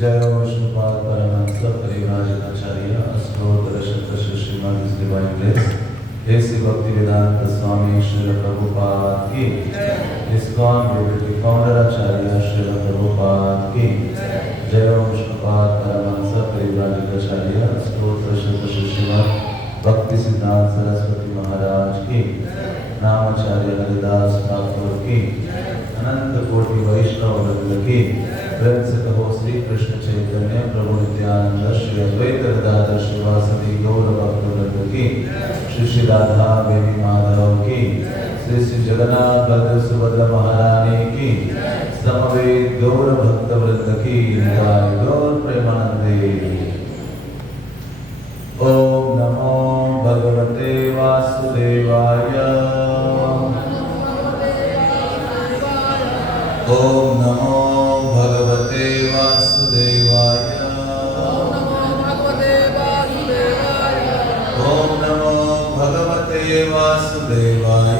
जय विष्णुपाद परमहंस परिव्राजकाचार्य अष्टोत्तर शत Shrimad divine grace ऐसी भक्ति वेदांत स्वामी श्रील प्रभुपाद की इस्कॉन लिबर्टी फाउंडर आचार्य श्रील प्रभुपाद की जय विष्णुपाद परमहंस परिव्राजकाचार्य अष्टोत्तर शत श्रीमद भक्ति सिद्धांत सरस्वती महाराज की नामाचार्य हरिदास ठाकुर की अनंत कोटि वैष्णव वृंद की प्रेम से कहो श्री कृष्ण चैतन्य प्रभु नित्यानंद श्री अद्वैत गदाधर श्रीवासदि गौर भक्तवृंद की श्री श्री राधा बेनी माधव की श्री श्री जगन्नाथ बलदेव सुभद्रा महारानी की समवेत गौर भक्तवृंद की गौर प्रेमानंदे। ओम नमो भगवते वासुदेवाय। ओम नमो भगवते वासुदेवाय। ओम नमो भगवते वासुदेवाय।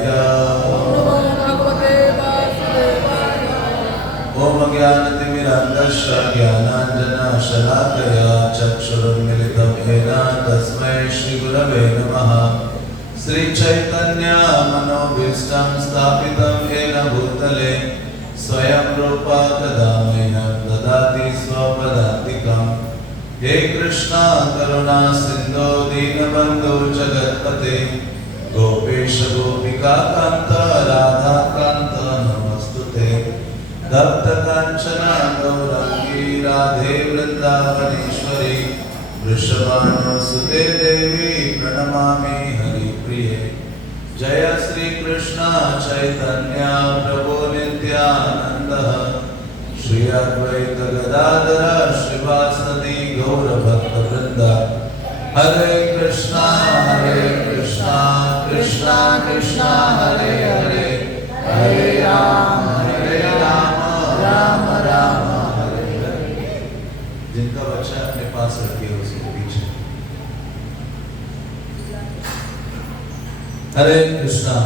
ओम ज्ञानतिमिरान्धस्य ज्ञानाञ्जनशलाकया चक्षुरुन्मिलितं येन तस्मै श्रीगुरवे नमः। श्रीचैतन्य मनोभीष्टं स्थापितं येन भूतले स्वयं रूपा तदा मह्यं ददाति स्वपदान्तिकम्। हे कृष्णा करुणा सिन्धो दीनबन्धो जगत्पते गोपेश गोपिका कान्त राधा कान्त नमस्तुते। तप्त कांचन गौरांगी राधे वृंदावनेश्वरी वृषभानुसुते देवी प्रणमामि हरिप्रिये। जय श्री कृष्ण चैतन्य प्रभु नित्यानंद श्री अद्वैत गदाधर श्रीवासदि गौर भक्तवृंद। हरे कृष्णा कृष्णा कृष्णा हरे हरे हरे राम राम राम हरे हरे। जिनका बच्चा अपने पास रखिए उसके पीछे। हरे कृष्णा।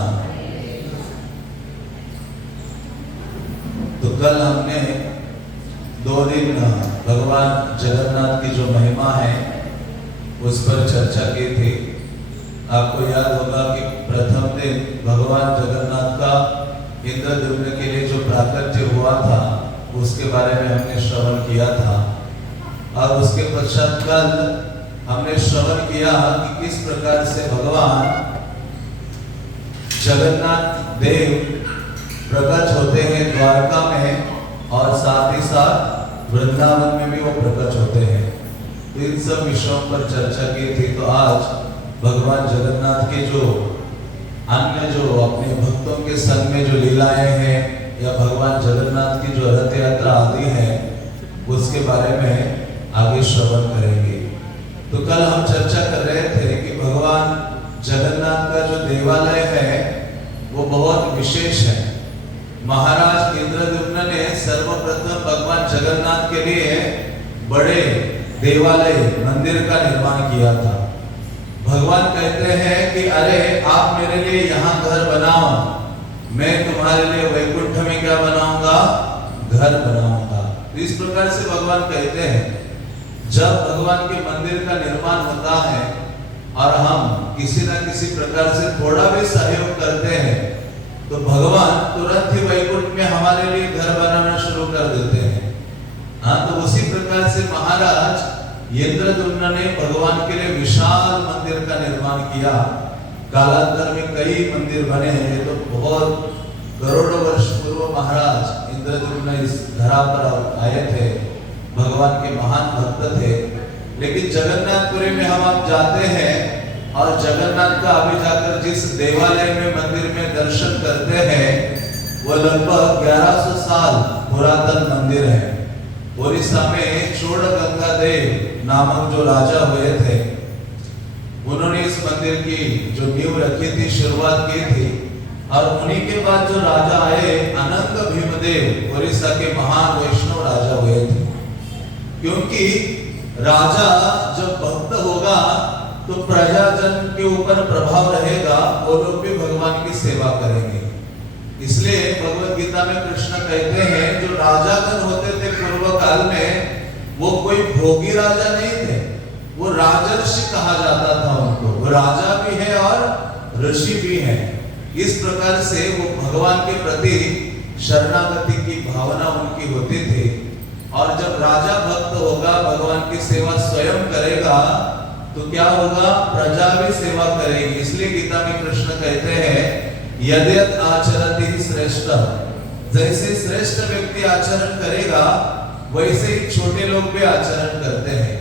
तो कल हमने 2 दिन भगवान जगन्नाथ की जो महिमा है उस पर चर्चा की थी। आपको याद होगा कि प्रथम दिन भगवान जगन्नाथ का इंद्रद्युम्न के लिए जो प्राकट्य हुआ था उसके बारे में हमने श्रवण किया था। और उसके पश्चात कल हमने श्रवण किया कि किस प्रकार से भगवान जगन्नाथ देव प्रकट होते हैं द्वारका में और साथ ही साथ वृंदावन में भी वो प्रकट होते हैं। तो इन सब विषयों पर चर्चा की थी। तो आज भगवान जगन्नाथ के जो अन्य जो अपने भक्तों के संग में जो लीलाएं हैं या भगवान जगन्नाथ की जो रथ यात्रा आदि है उसके बारे में आगे श्रवण करेंगे। तो कल हम चर्चा कर रहे थे कि भगवान जगन्नाथ का जो देवालय है वो बहुत विशेष है। महाराज इंद्रद्युम्न ने सर्वप्रथम भगवान जगन्नाथ के लिए बड़े देवालय मंदिर का निर्माण किया था। भगवान कहते हैं कि अरे आप मेरे लिए यहाँ घर बनाओ, मैं तुम्हारे लिए वैकुंठ में क्या बनाऊंगा, घर बनाऊंगा। इस प्रकार से भगवान कहते हैं। जब भगवान के मंदिर का निर्माण होता है और हम किसी न किसी प्रकार से थोड़ा भी सहयोग करते हैं तो भगवान तुरंत ही वैकुंठ में हमारे लिए घर बनाना शुरू कर देते हैं। हाँ, तो उसी प्रकार से महाराज इंद्रद्युम्न ने भगवान के लिए विशाल मंदिर का निर्माण किया। कालांतर में कई मंदिर बने हैं। ये तो बहुत करोड़ों वर्ष पूर्व महाराज इंद्रद्युम्न इस धरा पर आए थे, भगवान के महान भक्त थे। लेकिन जगन्नाथपुरी में हम आप जाते हैं और जगन्नाथ का अभी जाकर जिस देवालय में मंदिर में दर्शन करते हैं वो लगभग 1100 साल पुरातन मंदिर है। ओडिशा में चोड़गंगादेव नामक जो राजा हुए थे उन्होंने इस मंदिर की जो नींव रखी थी, शुरुआत की थी। और उन्हीं के बाद जो राजा आए अनंग भीमदेव ओडिशा के महान वैष्णव राजा हुए थे। क्योंकि राजा जब भक्त होगा तो प्रजाजन के ऊपर प्रभाव रहेगा, वो लोग भी भगवान की सेवा करेंगे। इसलिए भगवत गीता में कृष्ण कहते हैं जो राजागण होते थे पूर्व काल में वो कोई भोगी राजा नहीं थे, वो राजर्षि कहा जाता था उनको। वो राजा भी है और ऋषि भी है। इस प्रकार से वो भगवान के प्रति शरणागति की भावना उनकी होती थी। और जब राजा भक्त होगा, भगवान की सेवा स्वयं करेगा, तो क्या होगा? प्रजा भी सेवा करेगी। इसलिए गीता में कृष्ण कहते हैं यद्यत आचरति श्रेष्ठ, जैसे श्रेष्ठ व्यक्ति आचरण करेगा वैसे ही छोटे लोग भी आचरण करते हैं।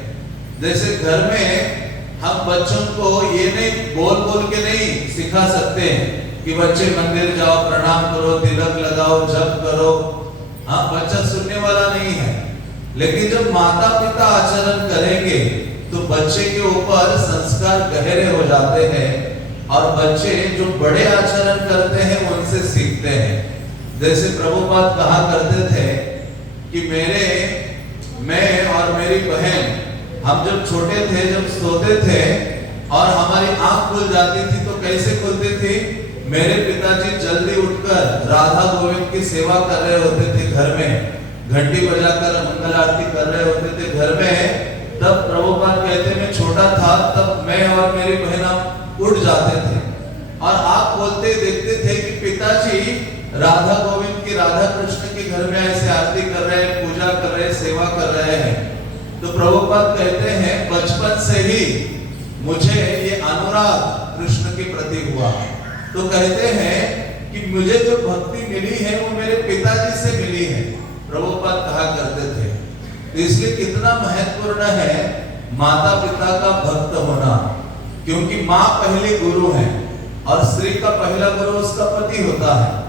जैसे घर में हम बच्चों को ये नहीं बोल बोल के नहीं सिखा सकते कि बच्चे मंदिर जाओ, प्रणाम करो, तिलक लगाओ, जप करो। हाँ, बच्चा सुनने वाला नहीं है। लेकिन जब माता पिता आचरण करेंगे तो बच्चे के ऊपर संस्कार गहरे हो जाते हैं और बच्चे जो बड़े आचरण करते हैं उनसे सीखते हैं। जैसे प्रभुपाद कहा करते थे कि मैं और मेरी बहन, हम जब छोटे थे, जब सोते थे और हमारी आंख खुल जाती थी तो कैसे खुलती थी? मेरे पिताजी जल्दी उठकर राधा गोविंद की सेवा कर रहे होते थे घर में, घंटी बजाकर मंगल आरती कर रहे होते थे घर में। तब प्रभुपाद कहते मैं छोटा था, तब मैं और मेरी बहन उठ जाते थे और आप बोलते देखते थे कि पिताजी राधा गोविंद की, राधा कृष्ण के घर में ऐसे आरती कर रहे हैं, पूजा कर रहे हैं, सेवा कर रहे हैं। तो प्रभुपाद कहते हैं बचपन से ही मुझे ये अनुराग कृष्ण के प्रति हुआ। तो कहते हैं कि मुझे जो भक्ति मिली है वो मेरे पिताजी से मिली है, प्रभुपाद कहा करते थे। तो इसलिए कितना महत्वपूर्ण है माता पिता का भक्त होना, क्योंकि माँ पहली गुरु है और स्त्री का पहला गुरु उसका पति होता है।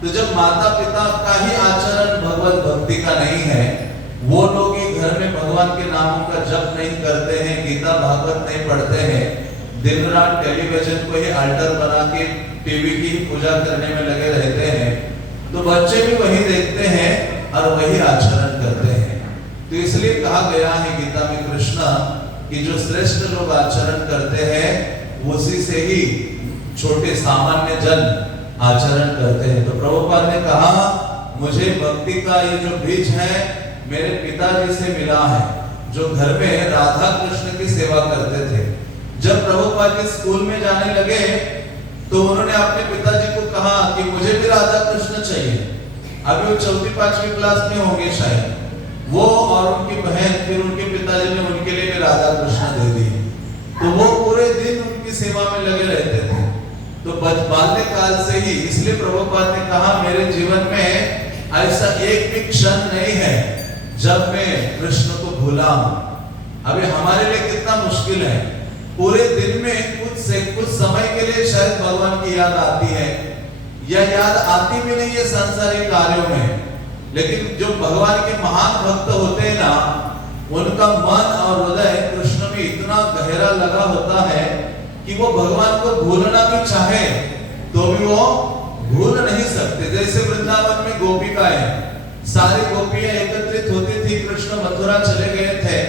तो जब माता पिता का ही आचरण भगवत भक्ति का नहीं है, वो लोग ही घर में भगवान के नामों का जप नहीं करते हैं, गीता भागवत नहीं पढ़ते हैं, दिन रात टेलीविजन को ही अल्टर बना के टीवी की पूजा करने में लगे रहते हैं, तो बच्चे भी वही देखते हैं और वही आचरण करते हैं। तो इसलिए कहा गया है गीता में कृष्ण कि जो श्रेष्ठ लोग आचरण करते हैं उसी से ही छोटे सामान्य जन आचरण करते हैं। तो प्रभुपाद ने कहा मुझे भक्ति का ये जो बीज है मेरे पिताजी से मिला है, जो घर में राधा कृष्ण की सेवा करते थे। जब प्रभुपाद जी स्कूल में जाने लगे तो उन्होंने अपने पिताजी को कहा कि मुझे भी राधा कृष्ण चाहिए। अभी वो 4वीं-5वीं क्लास में होंगे शायद, वो और उनकी बहन, फिर उनके पिताजी ने उनके लिए भी राधा कृष्ण दे दी। तो वो पूरे दिन उनकी सेवा में लगे रहते थे। तो बाल्यकाल से ही, इसलिए प्रभुपाद ने कहा मेरे जीवन में ऐसा एक भी क्षण नहीं है जब मैं कृष्ण को भूला हूं। अभी हमारे लिए कितना मुश्किल है, पूरे दिन में कुछ समय के लिए शायद भगवान की याद आती है या याद आती भी नहीं है सांसारिक कार्यों में, लेकिन जो भगवान के महान भक्त होते हैं ना, उनका मन और हृदय कृष्ण में इतना गहरा लगा होता है कि वो भगवान को भूलना भी चाहे तो भी वो भूल नहीं सकते। जैसे वृंदावन में गोपिकाएं, सारी गोपियां एकत्रित होती थी, कृष्ण मथुरा चले गए थे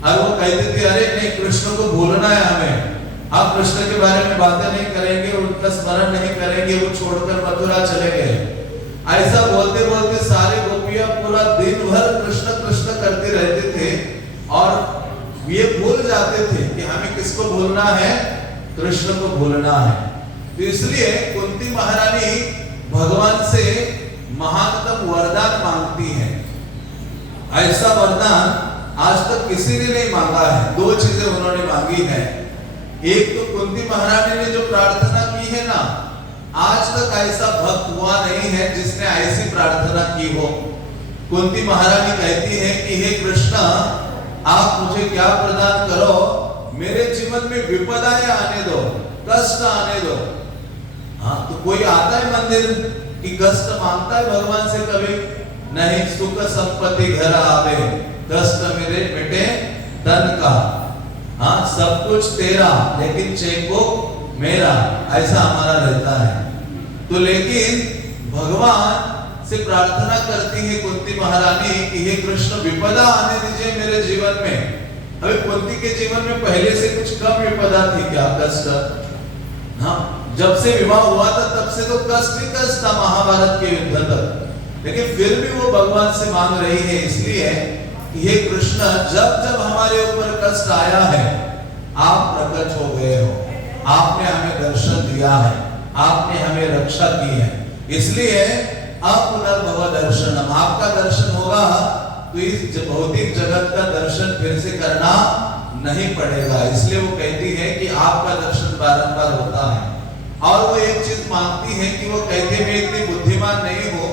और वो कहते थे अरे नहीं, कृष्ण को भूलना है हमें, आप कृष्ण के बारे में बातें नहीं करेंगे, उनका स्मरण नहीं करेंगे, वो छोड़कर मथुरा चले गए। ऐसा बोलते बोलते सारी गोपियां पूरा दिन भर कृष्ण कृष्ण करते रहते थे और ये भूल जाते थे कि हमें किसको भूलना है, कृष्ण को भूलना है। तो इसलिए कुंती महारानी भगवान से महानतम वरदान मांगती है। ऐसा वरदान आज तक किसी ने नहीं मांगा है। 2 चीजें उन्होंने मांगी है। एक तो कुंती महारानी ने जो प्रार्थना की है ना, आज तक ऐसा भक्त हुआ नहीं है जिसने ऐसी प्रार्थना की हो। कुंती महारानी कहती है कि हे कृष्ण, आप मुझे क्या प्रदान करो, मेरे जीवन में विपदाएं आने दो, कष्ट आने दो। हाँ, तो कोई आता है मंदिर कि कष्ट मांगता है भगवान से? कभी नहीं। सुख संपत्ति घर आवे, कष्ट मेरे मिटे तन का। हाँ, सब कुछ तेरा लेकिन चेकबुक मेरा, ऐसा हमारा रहता है। तो लेकिन भगवान से प्रार्थना करती है कुंती महारानी कि हे कृष्ण, विपदा आने दीजिए मेरे जीवन में। अभी कुंती के जीवन में पहले से कुछ कम विपदा थी क्या? कष्ट। हाँ, जब से विवाह हुआ था तब से तो कष्ट ही कष्ट था महाभारत के युद्ध तक, लेकिन फिर भी वो भगवान से मांग रही है। इसलिए कि हे कृष्ण, जब जब हमारे ऊपर कष्ट आया है आप प्रकट हो गए हो, आपने हमें दर्शन दिया है, आपने हमें रक्षा की है, इसलिए अब पुनर्भव दर्शनम, आपका दर्शन होगा तो इस भौतिक जगत का दर्शन फिर से करना नहीं पड़ेगा। इसलिए वो कहती है कि आपका दर्शन बारंबार होता है। और वो एक चीज मांगती है कि वो कहते मैं इतनी बुद्धिमान नहीं हूं,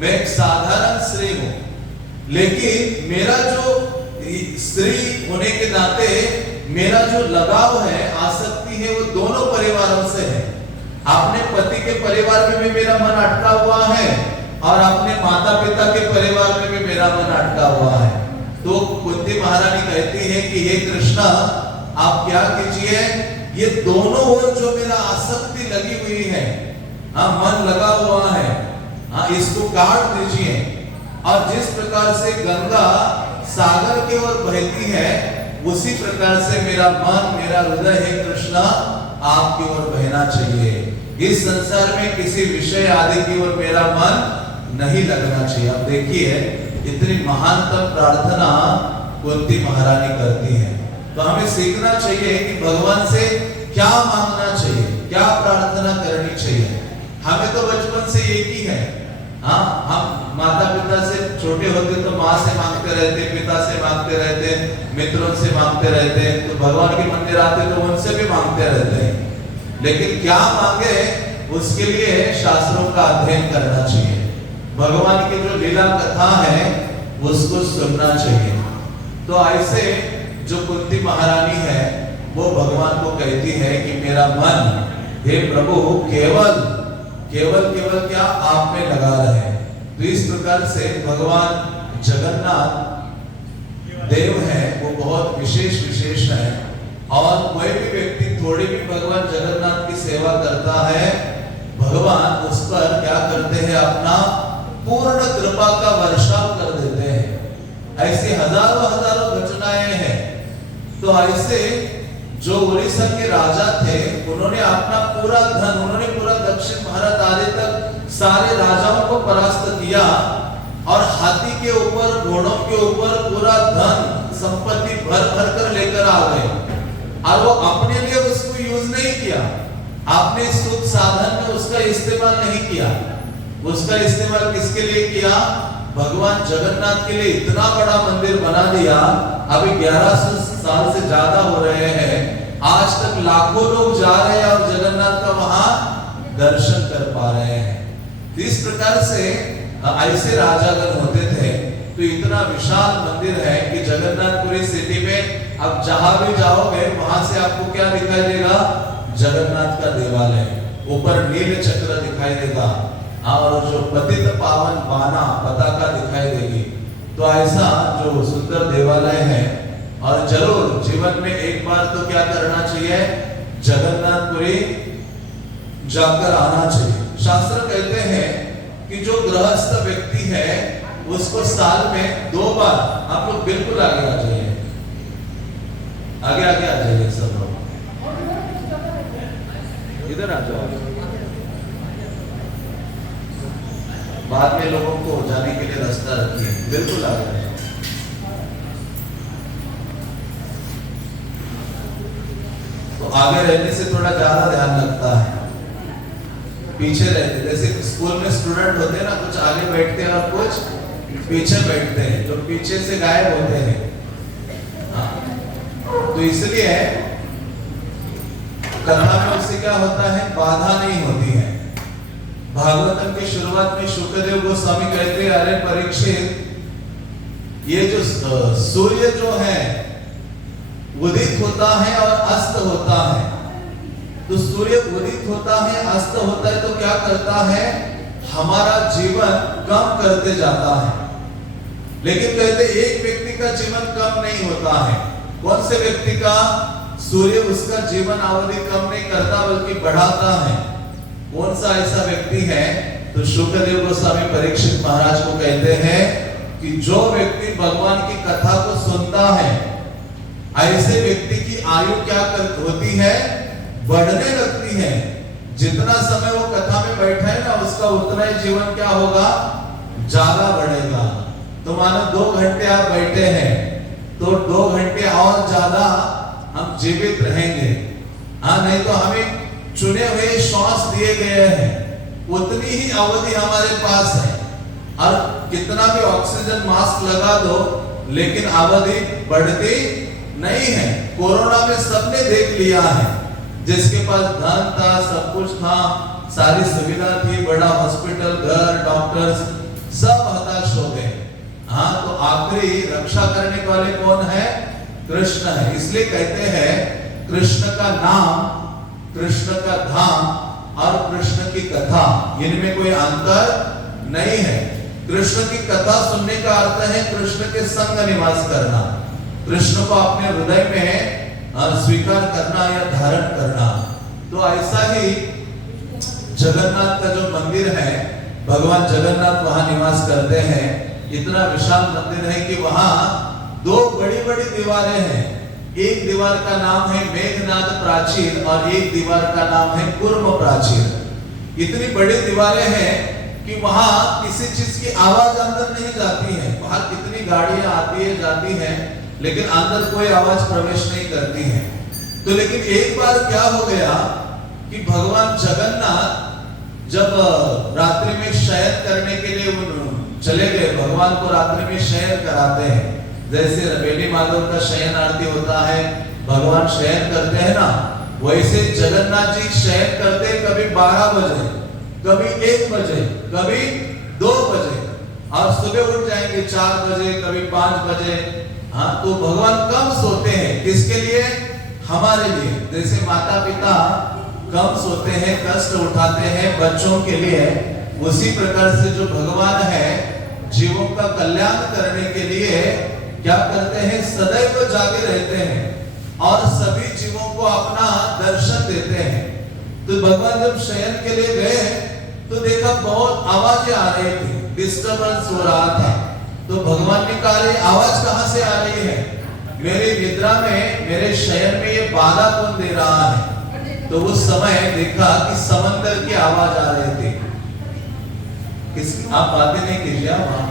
मैं एक साधारण स्त्री हूं, लेकिन मेरा जो स्त्री होने के नाते मेरा जो लगाव है, आसक्ति है, वो दोनों परिवारों से है। अपने पति के परिवार में भी मेरा मन अटका हुआ है और अपने माता पिता के परिवार में भी मेरा मन अटका हुआ है। तो कुंती महारानी कहती है कि हे कृष्ण, आप क्या कीजिए, ये दोनों ओर जो मेरा आसक्ति लगी हुई है, हाँ मन लगा हुआ है, हाँ इसको काट दीजिए। और जिस प्रकार से गंगा सागर की ओर बहती है, उसी प्रकार से मेरा मन, मेरा हृदय है कृष्ण आपकी ओर बहना चाहिए। इस संसार में किसी विषय आदि की ओर मेरा मन नहीं लगना चाहिए। अब देखिए इतनी महानतम प्रार्थना कुंती महारानी करती है, तो हमें सीखना चाहिए कि भगवान से क्या मांगना चाहिए, क्या प्रार्थना करनी चाहिए। हमें तो बचपन से एक ही है, हाँ हम माता पिता से छोटे होते तो माँ से मांगते रहते, पिता से मांगते रहते, मित्रों से मांगते रहते, तो भगवान के मंदिर आते तो उनसे भी मांगते रहते हैं। लेकिन क्या मांगे उसके लिए शास्त्रों का अध्ययन करना चाहिए, भगवान की जो लीला कथा है उसको सुनना चाहिए। तो ऐसे जो कुंती महारानी है वो भगवान को कहती है कि मेरा मन, हे प्रभु, केवल केवल केवल क्या आप में लगा रहे। तो इस प्रकार से भगवान जगन्नाथ देव है वो बहुत विशेष है। और कोई भी व्यक्ति थोड़ी भी भगवान जगन्नाथ की सेवा करता है, भगवान उस पर क्या करते हैं, अपना पूर्ण कृपा का वर्षाव कर देते हैं। ऐसी हजारों हजारों घटनाएं हैं। तो ऐसे जो उड़ीसा के राजा थे, उन्होंने अपना पूरा धन, उन्होंने पूरा दक्षिण भारत आदि तक सारे राजाओं को परास्त किया और हाथी के ऊपर, घोड़ों के ऊपर पूरा धन संपत्ति भर भर कर लेकर आ गए। और वो अपने लिए उसको यूज नहीं किया, आपने सुख साधन में उसका इस्तेमाल नहीं किया। उसका इस्तेमाल किसके लिए किया, भगवान जगन्नाथ के लिए इतना बड़ा मंदिर बना दिया। अभी 1100 साल से ज्यादा हो रहे हैं, आज तक लाखों लोग जा रहे हैं और जगन्नाथ का वहां दर्शन कर पा रहे हैं। इस प्रकार से ऐसे राजागण होते थे। तो इतना विशाल मंदिर है कि जगन्नाथपुरी सिटी में अब जहां भी जाओगे वहां से आपको क्या दिखाई देगा, जगन्नाथ का देवालय, ऊपर नील चक्र दिखाई देगा और जो पतित पावन बाना पताका दिखाई देगी। तो ऐसा जो सुंदर देवालय है, और जरूर जीवन में एक बार तो क्या करना चाहिए, जगन्नाथपुरी जाकर आना चाहिए। शास्त्र कहते हैं कि जो गृहस्थ व्यक्ति है उसको साल में 2 बार, आप लोग बिल्कुल आगे आ जाइए, आगे आगे आ जाइए सब लोग, इधर आ जाओ, बाद में लोगों को जाने के लिए रास्ता रखिए, बिल्कुल आगे आ जाओ। तो आगे रहने से थोड़ा ज्यादा ध्यान लगता है, पीछे रहते, जैसे स्कूल में स्टूडेंट होते हैं ना, कुछ आगे बैठते हैं और कुछ पीछे बैठते हैं, जो पीछे से गायब होते हैं। हाँ। तो इसलिए कथा में उससे क्या होता है, बाधा नहीं होती है। भागवतम की शुरुआत में शुक्रदेव गोस्वामी कहते हैं, अरे परीक्षित, ये जो सूर्य जो है उदित होता है और अस्त होता है। तो सूर्य उदित होता है, अस्त होता है, तो क्या करता है, हमारा जीवन कम करते जाता है। लेकिन कहते एक व्यक्ति का जीवन कम नहीं होता है। कौन से व्यक्ति का, सूर्य उसका जीवन अवधि कम नहीं करता बल्कि बढ़ाता है। कौन सा ऐसा व्यक्ति है, तो शुक्रदेव गोस्वामी परीक्षित महाराज को कहते हैं कि जो व्यक्ति भगवान की कथा को सुनता है, ऐसे व्यक्ति की आयु क्या होती है, बढ़ने लगती है। जितना समय वो कथा में बैठा है ना, उसका उतना ही जीवन क्या होगा, ज्यादा बढ़ेगा। तो मानो 2 घंटे आप बैठे हैं तो 2 घंटे और ज्यादा हम जीवित रहेंगे। हाँ, नहीं तो हमें चुने हुए श्वास दिए गए हैं, उतनी ही अवधि हमारे पास है। और कितना भी ऑक्सीजन मास्क लगा दो लेकिन अवधि बढ़ती नहीं है। कोरोना में सबने देख लिया है, जिसके पास धन था, सब कुछ था, सारी सुविधा थी, बड़ा हॉस्पिटल, घर, डॉक्टर्स, सब हताश हो गए। हाँ, तो आखिरी रक्षा करने वाले कौन है? कृष्ण है। इसलिए कहते हैं कृष्ण का नाम, कृष्ण का धाम और कृष्ण की कथा, इनमें कोई अंतर नहीं है। कृष्ण की कथा सुनने का अर्थ है कृष्ण के संग निवास करना, कृष्ण को अपने हृदय में स्वीकार करना या धारण करना। तो ऐसा ही जगन्नाथ का जो मंदिर है, भगवान जगन्नाथ वहां निवास करते हैं। इतना विशाल मंदिर है कि वहां 2 बड़ी-बड़ी दीवारें हैं। एक दीवार का नाम है मेघनाद प्राचीर और एक दीवार का नाम है कूर्म प्राचीर। इतनी बड़ी दीवारें हैं कि वहां किसी चीज की आवाज अंदर नहीं जाती है। बाहर कितनी गाड़ियां आती है जाती हैं, लेकिन अंदर कोई आवाज प्रवेश नहीं करती है। तो लेकिन एक बार क्या हो गया कि भगवान जगन्नाथ जब रात्रि में शयन करने के लिए चले गए, भगवान को रात्रि में शयन कराते हैं। जैसे बेली माधव का शयन आरती होता है, भगवान शयन करते हैं ना, वैसे जगन्नाथ जी शयन करते, कभी 12 बजे, कभी 1 बजे, कभी 2 बजे, और सुबह उठ जाएंगे 4 बजे, कभी 5 बजे। हाँ, तो भगवान कम सोते हैं, किसके लिए? हमारे लिए। जैसे माता पिता कम सोते हैं, कष्ट उठाते हैं बच्चों के लिए, उसी प्रकार से जो भगवान है जीवों का कल्याण करने के लिए क्या करते हैं? सदैव जागे रहते हैं और सभी जीवों को अपना दर्शन देते हैं। तो भगवान जब शयन के लिए गए तो देखा बहुत आवाजें आ रही थी, डिस्टर्बेंस हो रहा था। तो भगवान ने कहा, आवाज कहां से आ रही है? मेरी निद्रा में, मेरे शयन में ये बाधा कौन दे रहा है? तो उस समय देखा कि समंदर की आवाज आ रही थी। आप बातें नहीं कीजिए, वहां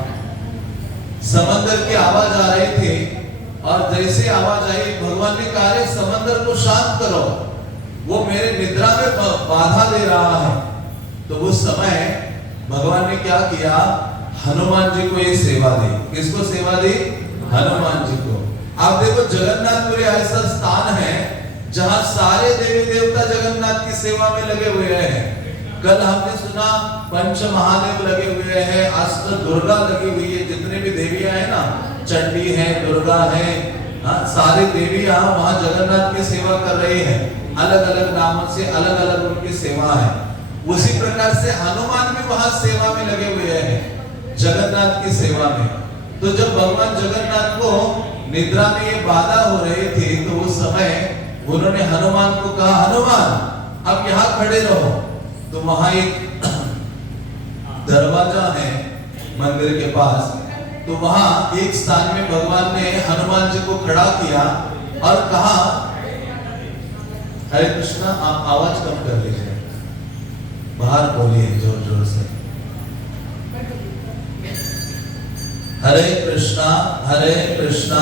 समंदर की आवाज आ रही थी। और जैसे आवाज आई, भगवान ने कहा, समंदर को शांत करो, वो मेरे निद्रा में बाधा दे रहा है। तो उस समय भगवान ने क्या किया? हनुमान जी को ये सेवा दी। किसको सेवा दी? हनुमान जी को। आप देखो, जगन्नाथपुरी ऐसा स्थान है जहां सारे देवी देवता जगन्नाथ की सेवा में लगे हुए हैं। कल हमने सुना पंच महादेव लगे हुए हैं, अष्ट दुर्गा लगी हुई है, जितने भी देवियां हैं ना, चंडी है, दुर्गा है, सारी देवियां वहां जगन्नाथ की सेवा कर रही हैं। अलग अलग नामों से अलग अलग उनकी सेवा है। उसी प्रकार से हनुमान भी वहां सेवा में लगे हुए हैं, जगन्नाथ की सेवा में। तो जब भगवान जगन्नाथ को निद्रा में ये बाधा हो रही थी, तो उस समय उन्होंने हनुमान को कहा, हनुमान अब यहाँ खड़े रहो। तो वहां एक दरवाजा है मंदिर के पास, तो वहां एक स्थान में भगवान ने हनुमान जी को खड़ा किया और कहा, हरे कृष्णा, आप आवाज कम कर लीजिए, बाहर बोलिए जोर जोर से। हरे कृष्णा कृष्णा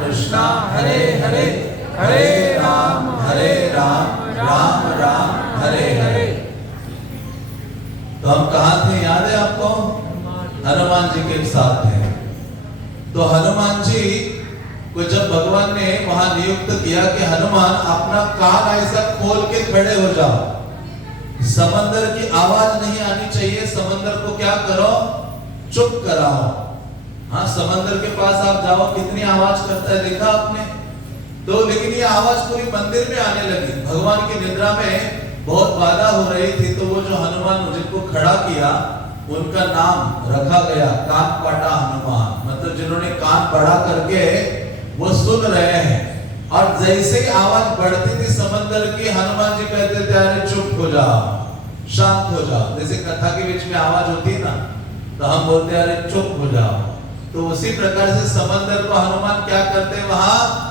कृष्णा हरे हरे, हरे राम राम राम हरे हरे। तो हम कहाँ थे, याद है आपको? हनुमान जी के साथ थे। तो हनुमान जी को जब भगवान ने वहां नियुक्त किया कि हनुमान अपना कान ऐसा खोल के खड़े हो जाओ, समंदर की आवाज नहीं आनी चाहिए, समंदर को क्या करो? चुप कराओ। हाँ, समंदर के पास आप जाओ, कितनी आवाज करता है, देखा आपने? तो लेकिन ये आवाज पूरी मंदिर में आने लगी। भगवान की निद्रा में बहुत बाधा हो रही थी। तो वो जो हनुमान जिनको खड़ा किया, उनका नाम रखा गया कान पाटा हनुमान, मतलब जिन्होंने कान बड़ा करके वो सुन रहे हैं। और जैसे ही आवाज बढ़ती थी समंदर की, हनुमान जी कहते थे, अरे चुप हो जाओ, शांत हो जाओ। जैसे कथा के बीच में आवाज होती है ना, तो हम बोलते हैं, अरे चुप हो जाओ। तो उसी प्रकार से समंदर को हनुमान क्या करते हैं? वहां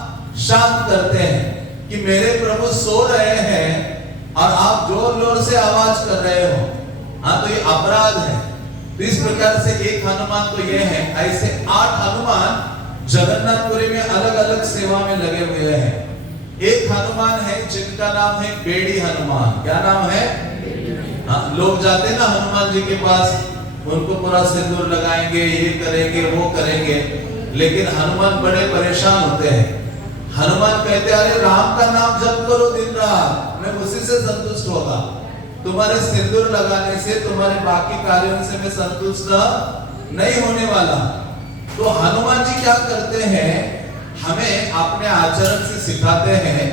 शांत करते हैं कि मेरे प्रभु सो रहे हैं और आप जोर जोर से आवाज कर रहे हो। हाँ, तो ये अपराध है। तो इस प्रकार से एक हनुमान तो ये है, ऐसे 8 हनुमान जगन्नाथपुरी में अलग अलग सेवा में लगे हुए हैं। एक हनुमान है जिनका नाम है बेड़ी हनुमान। क्या नाम है? हाँ, लोग जाते हैं ना हनुमान जी के पास, उनको पूरा सिंदूर लगाएंगे, ये करेंगे, वो करेंगे, लेकिन हनुमान बड़े परेशान होते हैं। हनुमान कहते हैं अरे राम का नाम जप करो दिन रात, मैं उसी से संतुष्ट होगा। तुम्हारे सिंदूर लगाने से, तुम्हारे बाकी कार्यों से मैं संतुष्ट नहीं होने वाला। तो हनुमान जी क्या करते हैं, हमें अपने आचरण से सिखाते हैं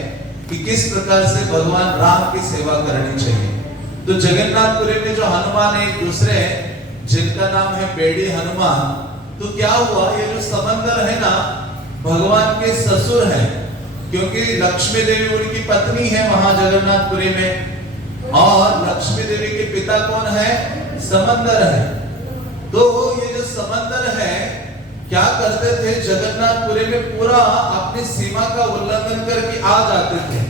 कि किस प्रकार से भगवान राम की सेवा करनी चाहिए। तो जगन्नाथपुरी में जो हनुमान एक दूसरे जिनका नाम है बेड़ी हनुमान, तो क्या हुआ, ये जो समंदर है ना, भगवान के ससुर हैं, क्योंकि लक्ष्मी देवी उनकी पत्नी है वहां जगन्नाथपुरी में, और लक्ष्मी देवी के पिता कौन है? समंदर है। तो ये जो समंदर है क्या करते थे, जगन्नाथपुरी में पूरा अपनी सीमा का उल्लंघन करके आ जाते थे।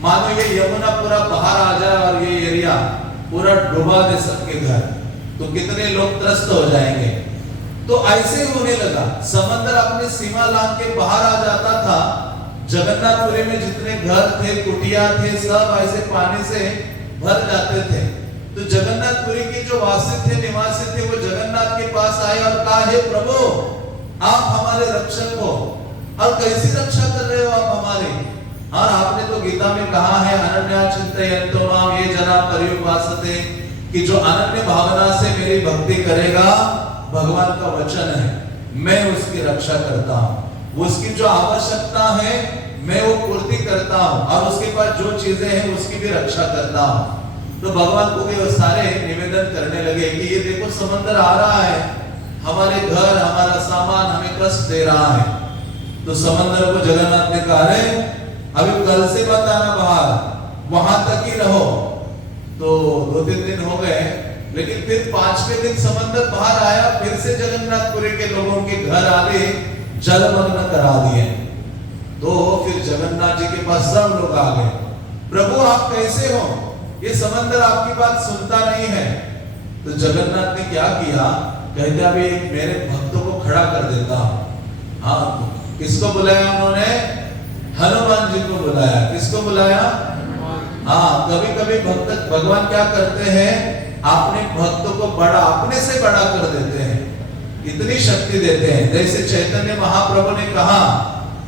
मानो ये यमुना पूरा बाहर आ जाए और ये एरिया पूरा डुबा दे सबके घर, तो कितने लोग त्रस्त हो जाएंगे। तो ऐसे ही होने लगा, समंदर अपनी सीमा लांघ के बाहर आ जाता था। जगन्नाथपुरी में जितने घर थे, कुटिया थे, सब ऐसे पानी से भर जाते थे। तो जगन्नाथपुरी के जो वासी थे, निवासी थे, वो जगन्नाथ के पास आए और कहा, हे प्रभु, आप हमारे रक्षक हो, और कैसी रक्षा कर रहे हो आप हमारे? और आपने तो गीता में कहा है, अनन्या चिंतयन्तो माम ये जना पर्युपासते, कि जो अनन्य भावना से मेरी भक्ति करेगा, भगवान का वचन है, मैं उसकी रक्षा करता हूँ। उसकी जो आवश्यकता है मैं वो पूर्ति करता हूँ, और उसके पास जो चीजें हैं उसकी भी रक्षा करता हूँ। तो भगवान को भी वो सारे निवेदन करने लगे कि ये देखो समंदर आ रहा है, हमारे घर, हमारा सामान हमें कष्ट दे रहा है। तो समंदर को जगन्नाथ ने कहा, अरे अभी कल से मत आना बाहर, वहां तक ही रहो। तो 2-3 दिन हो गए, लेकिन फिर 5वें दिन समंदर बाहर आया, फिर से जगन्नाथपुरी के लोगों के घर आगे जलमग्न करा दिए। तो फिर जगन्नाथ जी के पास सब लोग आ गए, प्रभु आप कैसे हो, ये समंदर आपकी बात सुनता नहीं है। तो जगन्नाथ ने क्या किया, कहते अभी मेरे भक्तों को खड़ा कर देता हूं। हाँ, किसको बुलाया उन्होंने? हनुमान जी को बुलाया। किसको बुलाया? हाँ, कभी कभी भक्त भगवान क्या करते हैं, अपने भक्तों को बड़ा, अपने से बड़ा कर देते हैं, इतनी शक्ति देते हैं। जैसे चैतन्य महाप्रभु ने कहा,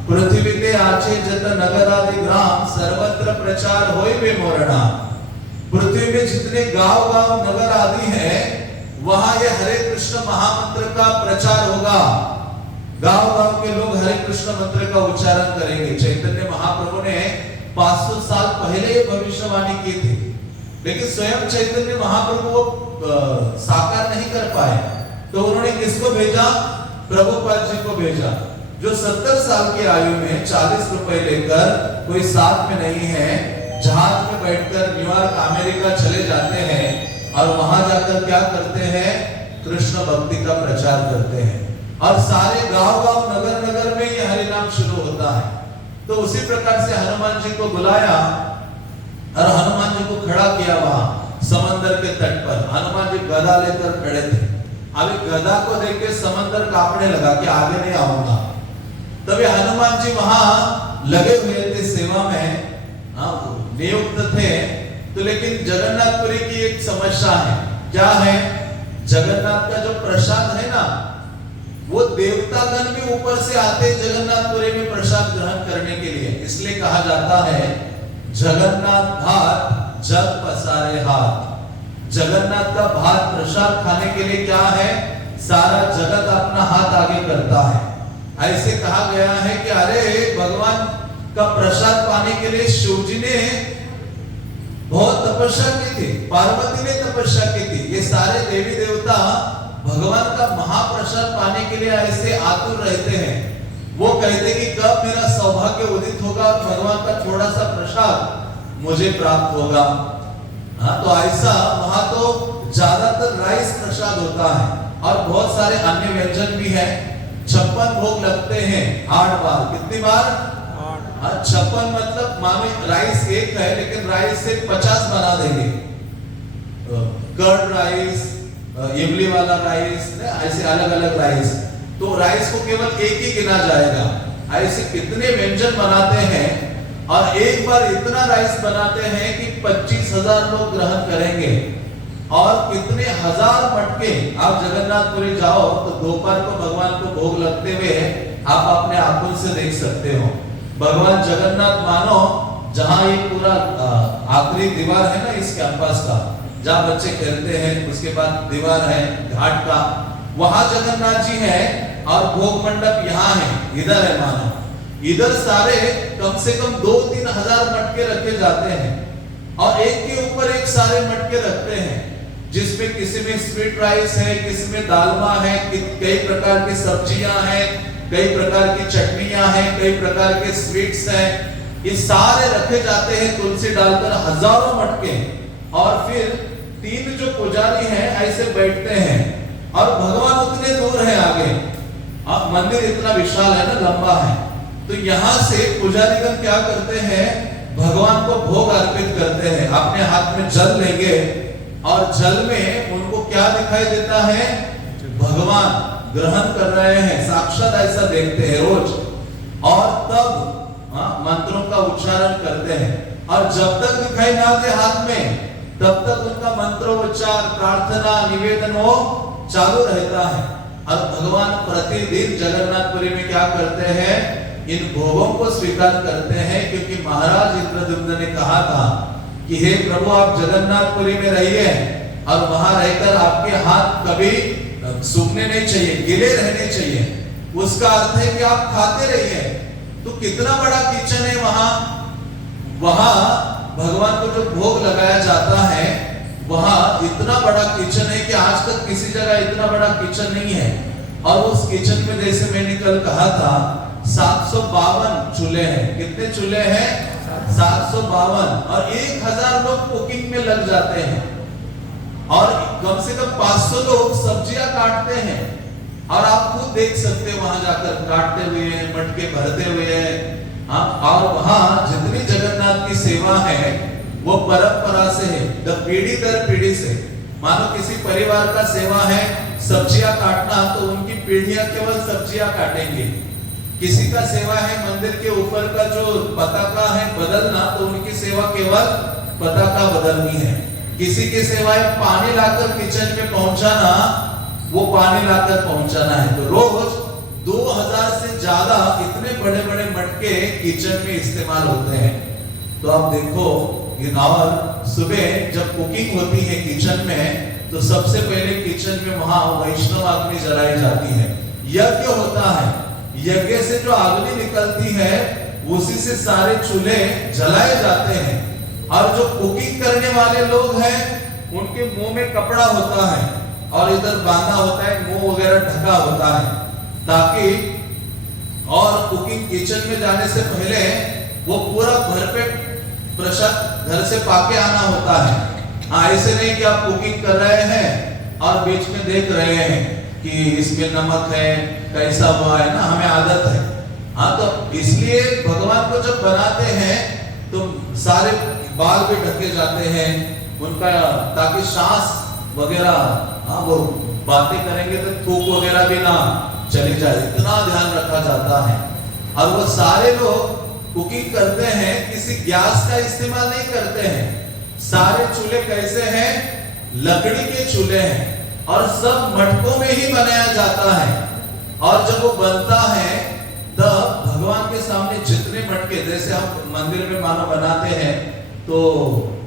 पृथ्वी ते आचे जत नगर आदि ग्राम सर्वत्र प्रचार होय बे मोरणा। पृथ्वी में जितने गांव गांव नगर आदि हैं, वहां ये हरे कृष्ण महामंत्र का प्रचार होगा। गांव गांव के लोग हरे कृष्ण मंत्र का उच्चारण करेंगे। चैतन्य महाप्रभु ने 500 साल पहले भविष्यवाणी की थी, लेकिन स्वयं चैतन्य महाप्रभु वो साकार नहीं कर पाए। तो उन्होंने किसको भेजा? प्रभुपाद जी को भेजा, जो 70 साल की आयु में 40 रुपए लेकर, कोई साथ में नहीं है, जहाज में बैठकर न्यूयॉर्क अमेरिका चले जाते हैं, और वहां जाकर क्या करते हैं? कृष्ण भक्ति का प्रचार करते हैं, और सारे गांव गांव नगर नगर में ये हरि नाम शुरू होता है। तो उसी प्रकार से हनुमान जी को बुलाया और हनुमान जी को खड़ा किया वहां समंदर के तट पर। हनुमान जी गदा लेकर खड़े थे। अभी गदा को देख के समंदर कांपने लगा कि आगे नहीं आऊंगा। तभी हनुमान जी वहां लगे हुए थे सेवा में, नियुक्त थे। तो लेकिन जगन्नाथपुरी की एक समस्या है। क्या है? जगन्नाथ का जो प्रसाद है ना, वो देवतागण भी ऊपर से आते हैं जगन्नाथपुरी में प्रसाद ग्रहण करने के लिए। इसलिए कहा जाता है, जगन्नाथ भात जग पसारे हाथ। जगन्नाथ का भात प्रसाद खाने के लिए क्या है? सारा जगत अपना हाथ आगे करता है। ऐसे कहा गया है कि अरे भगवान का प्रसाद पाने के लिए शिव जी ने बहुत तपस्या की थी, पार्वती ने तपस्या की थी। ये सारे देवी देवता भगवान का महाप्रसाद पाने के लिए ऐसे आतुर रहते हैं। वो कहते कि कब मेरा सौभाग्य उदित होगा और भगवान का थोड़ा सा प्रसाद मुझे प्राप्त होगा। हाँ, तो ऐसा वहां तो ज्यादातर राइस प्रसाद होता है, और बहुत सारे अन्य व्यंजन भी हैं। 56 भोग लगते हैं 8 बार। कितनी बार? 56 मतलब मानो राइस एक है, लेकिन राइस से 50 बना देंगे। कर्ड राइस, इमली वाला राइस, ऐसे अलग अलग राइस, तो राइस को केवल एक ही गिना जाएगा। ऐसे कितने व्यंजन बनाते हैं और एक बार इतना राइस बनाते हैं कि 25,000 लोग ग्रहण करेंगे। और कितने हजार मटके, आप जगन्नाथपुरी जाओ तो दोपहर को भगवान को भोग लगते हुए आप अपने आंखों से देख सकते हो। भगवान जगन्नाथ मानो जहां ये पूरा आखिरी दीवार है ना इस कैंपस का, जहां बच्चे खेलते हैं, उसके बाद दीवार है घाट का, वहां जगन्नाथ जी है और भोग मंडप यहाँ है, इधर है मानो। इधर सारे कम से कम 2-3 हजार मटके रखे जाते हैं और एक के ऊपर एक सारे मटके रखते हैं, जिसमें किसी में स्वीट राइस है, किसी में दालमा है, कई प्रकार की सब्जियां हैं, कई प्रकार की चटनियां हैं, कई प्रकार के स्वीट्स हैं। ये सारे रखे जाते हैं तुलसी डालकर, हजारों मटके। और फिर 3 जो पुजारी हैं ऐसे बैठते हैं और भगवान उतने दूर है आगे, अब मंदिर इतना विशाल है ना, लंबा है, तो यहाँ से पुजारीगण क्या करते हैं, भगवान को भोग अर्पित करते हैं। अपने हाथ में जल लेंगे और जल में उनको क्या दिखाई देता है, भगवान ग्रहण कर रहे हैं, साक्षात ऐसा देखते हैं रोज। और तब मंत्रों का उच्चारण करते हैं और जब तक दिखाई ना दे हाथ में, तब तक उनका मंत्रोच्चार, प्रार्थना, निवेदन वो चालू रहता है। और भगवान प्रतिदिन जगन्नाथपुरी में क्या करते हैं, इन भोगों को स्वीकार करते हैं, क्योंकि महाराज इंद्रद्युम्न ने कहा था कि हे प्रभु आप जगन्नाथपुरी में रहिए और वहां रहकर आपके हाथ कभी सूखने नहीं चाहिए, गिले रहने चाहिए। उसका अर्थ है कि आप खाते रहिए। तो कितना बड़ा किचन है वहां भगवान को जो भोग लगाया जाता है, वहां इतना बड़ा किचन है कि आज तक किसी जगह इतना बड़ा किचन नहीं है। और उस किचन में जैसे मैंने कल कहा था 752 चूल्हे हैं। कितने चूल्हे हैं? 752। और 1000 लोग कुकिंग में लग जाते हैं और कम से कम 500 लोग सब्जियां काटते हैं। और आप खुद देख सकते हैं वहां जाकर काटते हुए, मटके भरते हुए। हाँ, और वहां जितनी जगन्नाथ की सेवा है वो परंपरा से है, पीढ़ी दर पीढ़ी से। मानो किसी परिवार का सेवा है सब्जियां काटना, तो उनकी पीढ़ियां केवल सब्जियां काटेंगे। किसी का सेवा है मंदिर के ऊपर का जो पताका है बदलना, तो उनकी सेवा केवल पताका बदलनी है। किसी की सेवा है पानी लाकर किचन में पहुंचाना, वो पानी लाकर पहुंचाना है। तो रोज 2000 से ज्यादा इतने बड़े बड़े मटके किचन में इस्तेमाल होते हैं। तो आप देखो, और सुबह जब कुकिंग होती है किचन में, तो सबसे पहले किचन में वहां वैष्णव अग्नि जलाई जाती है, यज्ञ होता है। यज्ञ से जो अग्नि निकलती है उसी से सारे चूल्हे जलाए जाते हैं। और जो कुकिंग करने वाले लोग हैं उनके मुंह में कपड़ा होता है और इधर बांधा होता है, मुंह वगैरह ढका होता है, ताकि और कुकिंग किचन में जाने से पहले वो पूरा भरपेट प्रसाद घर से पाके आना होता है। हाँ, ऐसे नहीं कि आप कुकिंग कर रहे हैं और बीच में देख रहे हैं कि इसमें नमक है, कैसा हुआ है ना, हमें आदत है। हाँ, तो इसलिए भगवान को जब बनाते हैं तो सारे बाल भी ढके जाते हैं उनका, ताकि सांस वगैरह, हाँ, वो बातें करेंगे तो थूक वगैरह भी ना चली जाए, इतना ध्यान रखा जाता है। और वो सारे लोग कुकिंग करते हैं, किसी गैस का इस्तेमाल नहीं करते हैं। सारे चूल्हे कैसे हैं? लकड़ी के चूल्हे हैं और सब मटकों में ही बनाया जाता है। और जब वो बनता है तब भगवान के सामने जितने मटके, जैसे हम मंदिर में मानो बनाते हैं तो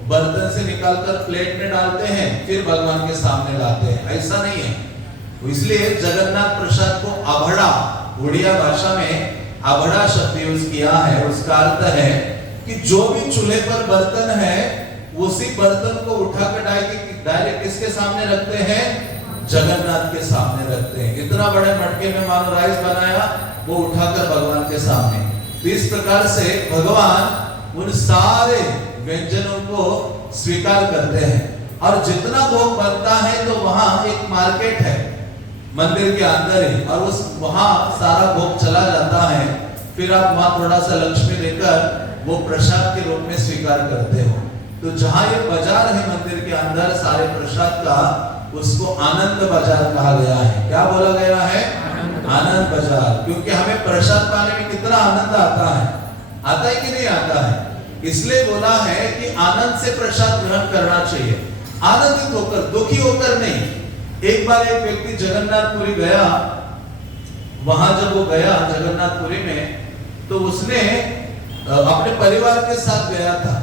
बर्तन से निकालकर प्लेट में डालते हैं, फिर भगवान के सामने लाते हैं, ऐसा नहीं है। इसलिए जगन्नाथ प्रसाद को अभड़ा, उड़िया भाषा में अभड़ा शब्द यूज किया है। उसका अर्थ है कि जो भी चूल्हे पर बर्तन है उसी बर्तन को उठाकर डायरेक्ट किसके सामने रखते हैं? जगन्नाथ के सामने रखते हैं। इतना बड़े मटके में मानो राइस बनाया, वो उठाकर भगवान के सामने। तो इस प्रकार से भगवान उन सारे व्यंजनों को स्वीकार करते हैं। और जितना भोग बनता है तो वहां एक मार्केट है मंदिर के अंदर ही, और उस वहां सारा भोग चला जाता है। फिर आप वहां थोड़ा सा लक्ष्मी देकर वो प्रसाद के रूप में स्वीकार करते हो। तो जहां ये बाजार है मंदिर के अंदर सारे प्रसाद का, उसको आनंद बाजार कहा गया है। क्या बोला गया है? आनंद बाजार। क्योंकि हमें प्रसाद पाने में कितना आनंद आता है, आता है कि नहीं आता है? इसलिए बोला है कि आनंद से प्रसाद ग्रहण करना चाहिए, आनंदित होकर, दुखी होकर नहीं। एक बार एक व्यक्ति जगन्नाथपुरी गया, वहां जब वो गया जगन्नाथपुरी में, तो उसने अपने परिवार के साथ गया था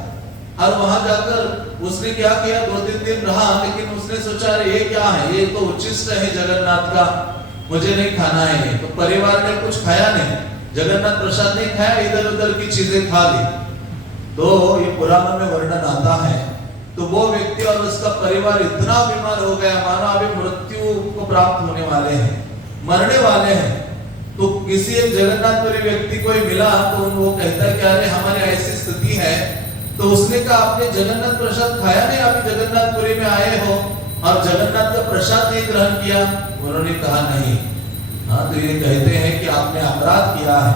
और वहां जाकर उसने क्या किया, 2-3 दिन रहा, लेकिन उसने सोचा अरे ये क्या है, ये तो उच्छिष्ट है जगन्नाथ का, मुझे नहीं खाना है। तो परिवार ने कुछ खाया नहीं, जगन्नाथ प्रसाद नहीं खाया, इधर उधर की चीजें खा ली। तो ये पुराणों में वर्णन आता है। तो वो व्यक्ति और उसका परिवार इतना बीमार हो गया, मानो अभी मृत्यु को प्राप्त होने वाले हैं, मरने वाले हैं। तो किसी एक जगन्नाथपुरी व्यक्ति को ही मिला, तो वो कहता है कि अरे हमारी ऐसी स्थिति है। तो उसने कहा आपने जगन्नाथ प्रसाद खाया नहीं, आप जगन्नाथपुरी में आए हो और जगन्नाथ का प्रसाद नहीं ग्रहण किया? उन्होंने कहा नहीं। हाँ, तो ये कहते हैं कि आपने अपराध किया है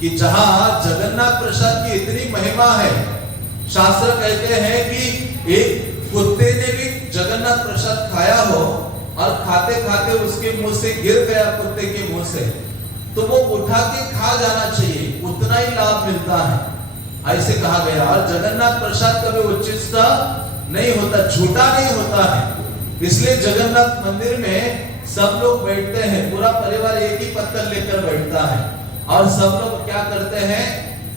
कि जहां जगन्नाथ प्रसाद की इतनी महिमा है, शास्त्र कहते हैं कि एक कुत्ते ने भी जगन्नाथ प्रसाद खाया हो और खाते खाते उसके मुंह से गिर गया, कुत्ते के मुंह से, तो वो उठा के खा जाना चाहिए, उतना ही लाभ मिलता है, ऐसे कहा गया। और जगन्नाथ प्रसाद कभी उच्छिष्ट नहीं होता, झूठा नहीं होता है। इसलिए जगन्नाथ मंदिर में सब लोग बैठते हैं, पूरा परिवार एक ही पत्थर लेकर बैठता है और सब लोग क्या करते हैं,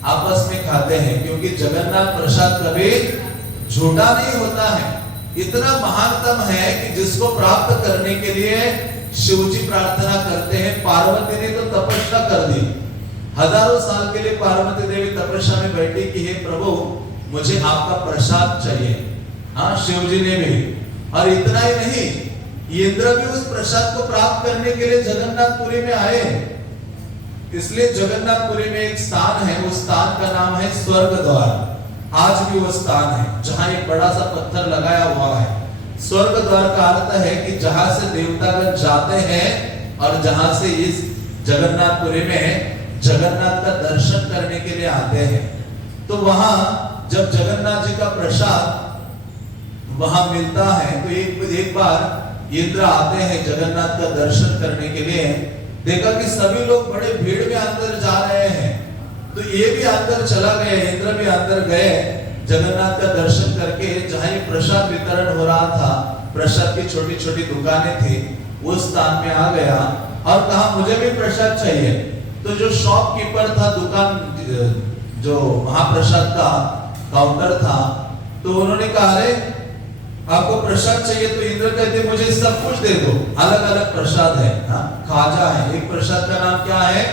आपस में खाते हैं, क्योंकि जगन्नाथ प्रसाद कभी झूठा नहीं होता है। इतना महानतम है कि जिसको प्राप्त करने के लिए शिवजी प्रार्थना करते हैं। पार्वती ने तो तपस्या कर दी, हजारों साल के लिए पार्वती देवी तपस्या में बैठी कि हे प्रभु मुझे आपका प्रसाद चाहिए। हाँ, शिवजी ने भी। और इतना ही नहीं, इंद्र भी उस प्रसाद को प्राप्त करने के लिए जगन्नाथपुरी में आए। इसलिए जगन्नाथपुरी में एक स्थान है, उस स्थान का नाम है स्वर्ग द्वार। आज भी वो स्थान है जहां एक बड़ा सा पत्थर लगाया हुआ है। स्वर्ग द्वार का अर्थ है कि जहां से देवतागण जाते हैं और जहां से इस जगन्नाथपुरी में जगन्नाथ का दर्शन करने के लिए आते हैं। तो वहां जब जगन्नाथ जी का प्रसाद वहां मिलता है, तो एक बार इंद्र आते हैं जगन्नाथ का दर्शन करने के लिए। देखा कि सभी लोग बड़े भीड़ में अंदर जा रहे हैं, तो ये भी अंदर चला गया, इंद्र भी अंदर गए जगन्नाथ का दर्शन करके। जहां ये प्रसाद वितरण हो रहा था, प्रसाद की छोटी छोटी दुकानें थी, उस स्थान में आ गया और कहा मुझे भी प्रसाद चाहिए। तो जो शॉपकीपर था, दुकान जो महाप्रसाद का काउंटर था, तो उन्होंने कहा अरे आपको प्रसाद चाहिए? तो इंद्र कहते मुझे सब कुछ दे दो, अलग अलग प्रसाद है। हाँ, खाजा है, एक प्रसाद का नाम क्या है,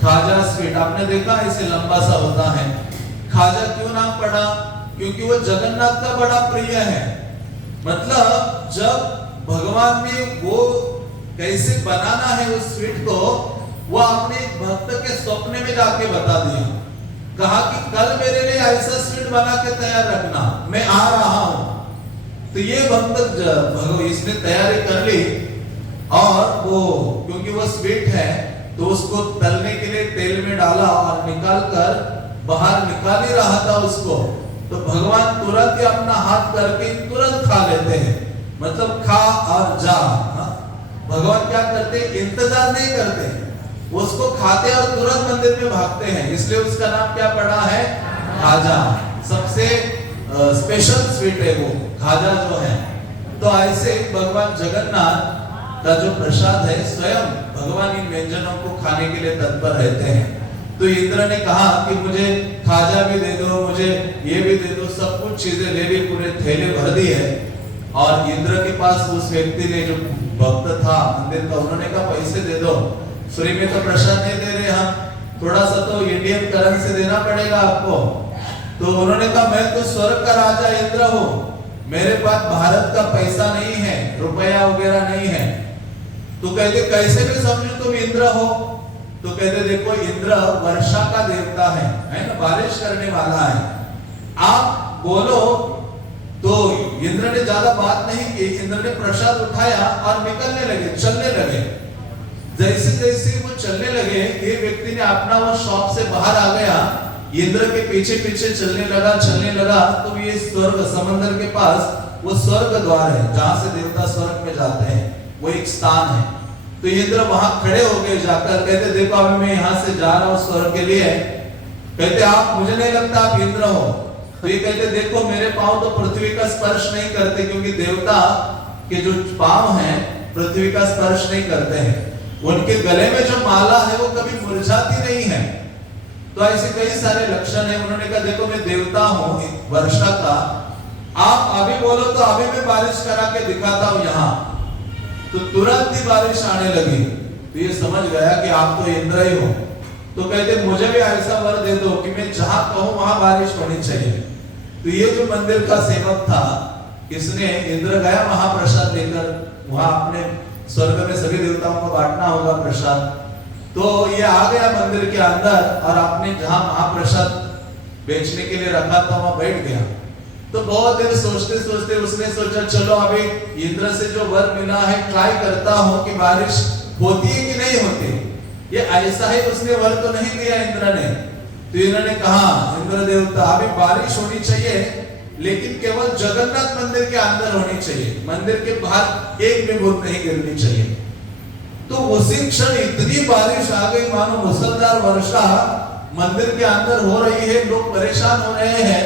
खाजा स्वीट। आपने देखा इसे लंबा सा होता है। खाजा क्यों नाम पड़ा? क्योंकि वो जगन्नाथ का बड़ा प्रिय है। मतलब जब भगवान ने वो कैसे बनाना है उस स्वीट को, वो अपने भक्त के स्वप्न में जाके बता दिया। कहा कि कल मेरे लिए ऐसा स्वीट बना के तैयार रखना, मैं आ रहा हूं। तो ये भक्त इसने तैयारी कर ली और वो क्योंकि वो स्वीट है तो उसको तलने के लिए तेल में डाला और निकाल कर बाहर निकाल ही रहा था उसको। तो भगवान तुरंत ही अपना हाथ करके तुरंत खा लेते हैं, मतलब खा और जा। भगवान क्या करते, इंतजार नहीं करते, उसको खाते और तुरंत मंदिर में भागते हैं। इसलिए उसका नाम क्या पड़ा है, खाजा। सबसे स्पेशल स्वीट है वो खाजा जो है। तो ऐसे भगवान जगन्नाथ का जो प्रसाद है, स्वयं भगवान इन व्यंजनों को खाने के लिए तत्पर रहते हैं। तो इंद्र ने कहा कि मुझे खाजा भी दे दो, मुझे ये भी दे दो, सब कुछ चीजें ले ली, पूरे थैले भर दी है। और इंद्र के पास उस व्यक्ति ने जो भक्त था मंदिर का, उन्होंने कहा पैसे दे दो, फ्री में तो प्रसाद नहीं दे रहे हम, थोड़ा सा तो इंडियन करेंसी देना पड़ेगा आपको। तो उन्होंने कहा मैं तो स्वर्ग का राजा इंद्र हूँ, मेरे पास भारत का पैसा नहीं है, रुपया वगैरह नहीं है। तो कहते कैसे भी समझो तुम इंद्र हो? तो कहते देखो इंद्र वर्षा का देवता है ना, बारिश करने वाला है, आप बोलो। तो इंद्र ने ज्यादा बात नहीं की, इंद्र ने प्रसाद उठाया और निकलने लगे, चलने लगे। जैसे जैसे वो चलने लगे, ये व्यक्ति ने अपना वो शॉप से बाहर आ गया, इंद्र के पीछे पीछे चलने लगा। तो ये स्वर्ग समंदर के पास वो स्वर्ग द्वार है, जहां से देवता स्वर्ग में जाते हैं, वो एक स्थान है। तो इंद्र वहां खड़े हो गए जाकर, कहते देखो अभी मैं यहाँ से जा रहा हूँ स्वर्ग के लिए। कहते आप, मुझे नहीं लगता आप इंद्र हो। तो ये कहते देखो मेरे पांव तो पृथ्वी का स्पर्श नहीं करते, क्योंकि देवता के जो पांव हैं पृथ्वी का स्पर्श नहीं करते हैं। उनके गले में जो माला है वो कभी मुरझाती नहीं है। तो ऐसे कई सारे लक्षण है। उन्होंने कहा देखो मैं देवता हूँ वर्षा का, आप अभी बोलो तो अभी मैं बारिश करा के दिखाता हूँ यहाँ। तो तुरंत ही बारिश आने लगी। तो ये समझ गया कि आप तो इंद्र ही हो। तो कहते मुझे भी ऐसा वर दे दो कि मैं जहां कहूं वहां बारिश होनी चाहिए। तो ये जो मंदिर का सेवक था, इसने, इंद्र गया महाप्रसाद लेकर, वहां अपने स्वर्ग में सभी देवताओं को बांटना होगा प्रसाद। तो ये आ गया मंदिर के अंदर और आपने जहां महाप्रसाद बेचने के लिए रखा था वहां बैठ गया। तो बहुत देर सोचते सोचते उसने सोचा चलो अभी इंद्र से जो वर मिला है ट्राई करता हूं कि बारिश होती है कि नहीं होती। ये ऐसा ही उसने वर तो नहीं दिया इंद्र ने। तो इन्होंने कहा इंद्र देवता अभी बारिश होनी चाहिए, लेकिन केवल जगन्नाथ मंदिर के अंदर होनी चाहिए, मंदिर के बाहर एक भी बूंद नहीं गिरनी चाहिए। तो उसी क्षण इतनी बारिश आ गई मानो मूसलाधार वर्षा मंदिर के अंदर हो रही है। लोग परेशान हो रहे हैं,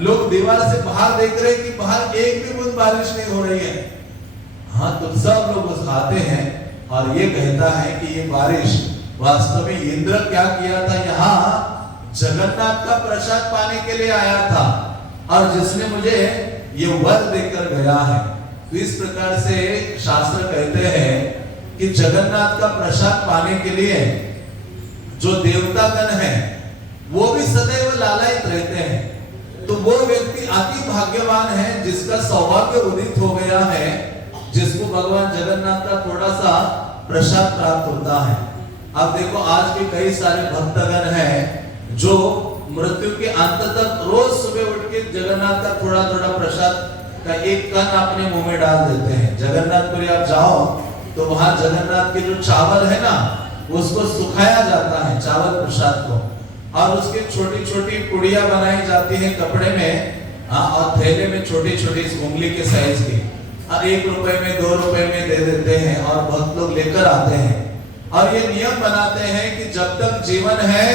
लोग दीवार से बाहर देख रहे हैं कि बाहर एक भी बूंद बारिश नहीं हो रही है। हाँ, तो सब लोग उस आते हैं और ये कहता है कि ये बारिश वास्तव में इंद्र क्या किया था, यहाँ जगन्नाथ का प्रसाद पाने के लिए आया था और जिसने मुझे ये वर देकर गया है। तो इस प्रकार से शास्त्र कहते हैं कि जगन्नाथ का प्रसाद पाने के लिए जो देवतागण है वो भी सदैव लालायित रहते हैं। तो वो व्यक्ति अति भाग्यवान है जिसका सौभाग्य उदित हो गया है, जिसको भगवान जगन्नाथ का थोड़ा सा प्रसाद प्राप्त होता है। अब देखो आज के कई सारे भक्तगण हैं जो मृत्यु के अंत तक रोज सुबह उठ के जगन्नाथ का थोड़ा थोड़ा प्रसाद का एक कण अपने मुंह में डाल देते हैं। जगन्नाथपुरी आप जाओ तो वहां जगन्नाथ के जो चावल है ना उसको सुखाया जाता है, चावल प्रसाद को, और उसकी छोटी छोटी पुड़िया बनाई जाती है कपड़े में, और थैले में छोटी छोटी उंगली के साइज की, और 1 रुपए में 2 रुपए में दे देते हैं और भक्त लोग लेकर आते हैं। और ये नियम बनाते हैं कि जब तक जीवन है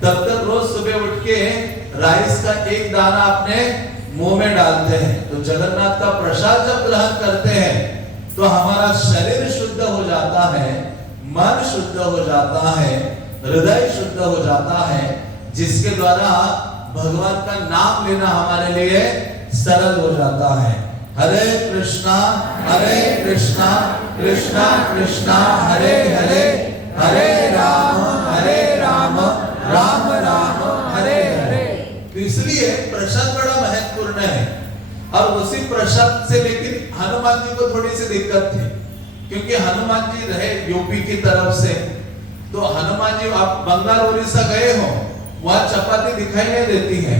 तब तक रोज सुबह उठ के राइस का एक दाना अपने मुंह में डालते हैं। तो जगन्नाथ का प्रसाद जब ग्रहण करते हैं तो हमारा शरीर शुद्ध हो जाता है, मन शुद्ध हो जाता है, हृदय शुद्ध हो जाता है, जिसके द्वारा भगवान का नाम लेना हमारे लिए सरल हो जाता है। हरे कृष्णा कृष्णा कृष्णा हरे हरे, हरे राम राम राम हरे हरे। तो इसलिए प्रसाद बड़ा महत्वपूर्ण है। और उसी प्रसाद से लेकिन हनुमान जी को थोड़ी सी दिक्कत थी, क्योंकि हनुमान जी रहे यूपी की तरफ से। तो हनुमान जी आप बंगाल उड़ीसा गए हो, वहां चपाती दिखाई नहीं देती है,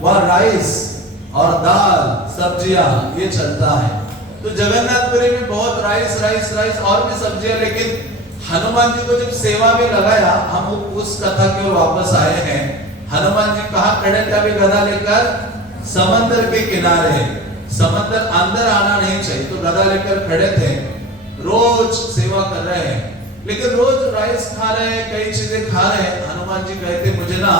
वहां राइस और दाल सब्जियां ये चलता है। तो जगन्नाथपुरी में बहुत राइस और भी सब्जियां। लेकिन हनुमान जी को जब सेवा में लगाया, हम उस कथा की ओर वापस आए हैं। हनुमान जी कहाँ खड़े थे अभी गदा लेकर? समंदर के किनारे। समंदर अंदर आना नहीं चाहिए, तो गदा लेकर खड़े थे, रोज सेवा कर रहे हैं। लेकिन रोज राइस खा रहे हैं, कई चीजें खा रहे हैं। हनुमान जी कहते मुझे ना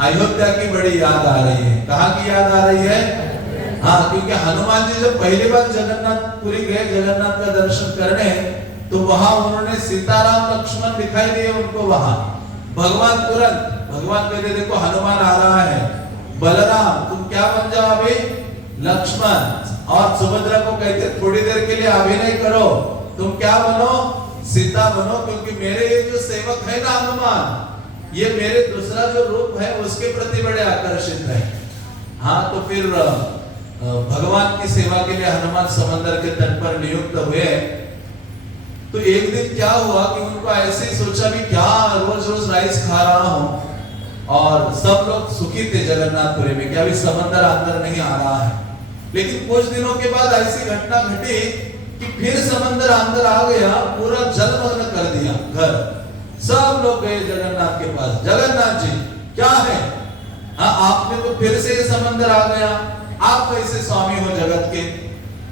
अयोध्या की बड़ी याद आ रही है। कहाँ की याद आ रही है? हाँ, क्योंकि हनुमान जी जब पहली बार जगन्नाथपुरी गए जगन्नाथ का दर्शन करने, तो वहां उन्होंने सीताराम लक्ष्मण दिखाई दिए उनको। वहां भगवान कहते देखो हनुमान आ रहा है, बलराम तुम क्या बन जाओ अभी? लक्ष्मण। और सुभद्रा को कहते थोड़ी देर के लिए अभिनय करो, तुम क्या बनो? सीता बनो, क्योंकि मेरे ये जो सेवक है ना हनुमान, ये मेरे दूसरा जो रूप है उसके प्रति बड़े आकर्षित है। हाँ, तो फिर भगवान की सेवा के लिए हनुमान समंदर के तट पर नियुक्त हुए। तो एक दिन क्या हुआ कि उनको ऐसे ही सोचा भी क्या रोज राइस खा रहा हूं और सब लोग सुखी थे जगन्नाथपुरी में, क्या भी समंदर अंदर नहीं आ रहा है। लेकिन कुछ दिनों के बाद ऐसी घटना घटी कि फिर समंदर अंदर आ गया, पूरा जलमग्न कर दिया घर। सब लोग गए जगन्नाथ के पास, जगन्नाथ जी क्या है? हाँ, आपने तो फिर से समंदर आ गया, आप कैसे स्वामी हो जगत के?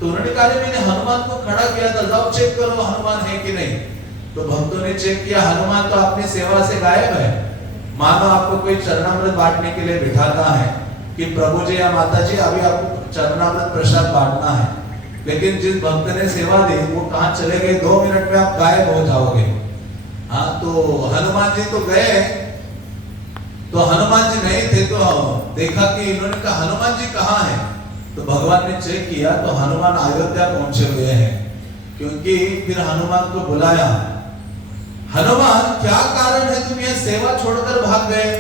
तो उन्होंने कहा मैंने हनुमान को खड़ा किया था, जाओ चेक करो हनुमान है कि नहीं। तो भक्तों ने चेक किया, हनुमान तो अपनी सेवा से गायब है। मानो आपको कोई चरणामृत बांटने के लिए बिठाता है कि प्रभु जी या माता जी अभी आपको चरणामृत प्रसाद बांटना है, लेकिन जिस भक्त ने सेवा दी वो कहाँ चले गए, 2 मिनट में आप गायब हो जाओगे। हाँ, तो हनुमान जी तो गए, तो हनुमान जी नहीं थे, तो देखा कि इन्होंने कहा हनुमान जी कहाँ हैं। तो भगवान ने चेक किया तो हनुमान अयोध्या पहुंचे हुए हैं, क्योंकि फिर हनुमान को बुलाया, हनुमान क्या कारण है तुम यह सेवा छोड़कर भाग गए।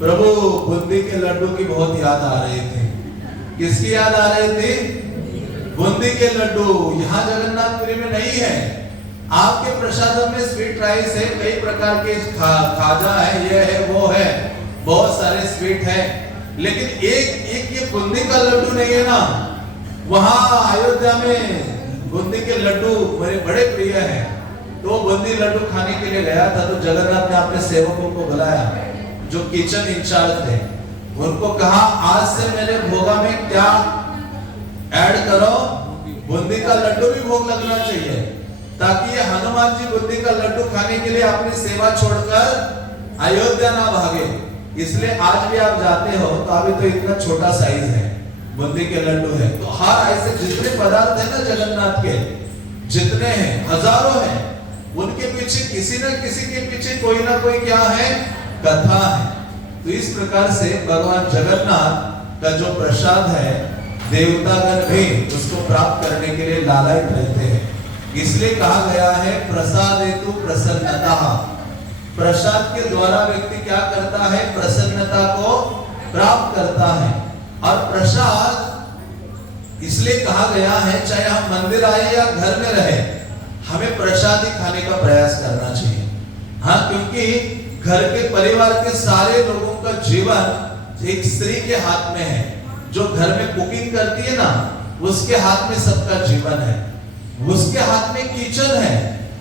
प्रभु बूंदी के लड्डू की बहुत याद आ रही थी। किसकी याद आ रही थी? बूंदी के लड्डू। यहाँ जगन्नाथपुरी में नहीं है। आपके प्रसादम में स्वीट राइस है, कई प्रकार के खाजा है, ये है वो है, बहुत सारे स्वीट है, लेकिन एक ये बूंदी का लड्डू नहीं है ना। वहां अयोध्या में बूंदी के लड्डू मेरे बड़े प्रिय हैं, तो बूंदी लड्डू खाने के लिए गया था। तो जगन्नाथ ने अपने सेवकों को बुलाया जो किचन इंचार्ज थे, उनको कहा आज से मेरे भोगा में क्या ऐड करो, बूंदी का लड्डू भी भोग लगना चाहिए, ताकि ये हनुमान जी बूंदी का लड्डू खाने के लिए अपनी सेवा छोड़कर अयोध्या ना भागे। इसलिए आज भी आप जाते हो तो अभी तो इतना छोटा साइज है, बूंदी के लड्डू है। तो हर ऐसे जितने पदार्थ है ना जगन्नाथ के, जितने हैं हजारों हैं, उनके पीछे किसी न किसी के पीछे कोई ना कोई क्या है, कथा है। तो इस प्रकार से भगवान जगन्नाथ का जो प्रसाद है, देवतागण भी उसको प्राप्त करने के लिए लालायित रहते हैं। इसलिए कहा गया है प्रसाद हेतु प्रसन्नता। प्रसाद के द्वारा व्यक्ति क्या करता है, प्रसन्नता को प्राप्त करता है। और प्रसाद इसलिए कहा गया है, चाहे हम मंदिर आए या घर में रहे, हमें प्रसाद ही खाने का प्रयास करना चाहिए। हाँ, क्योंकि घर के परिवार के सारे लोगों का जीवन एक स्त्री के हाथ में है। जो घर में कुकिंग करती है ना, उसके हाथ में सबका जीवन है, उसके हाथ में किचन है,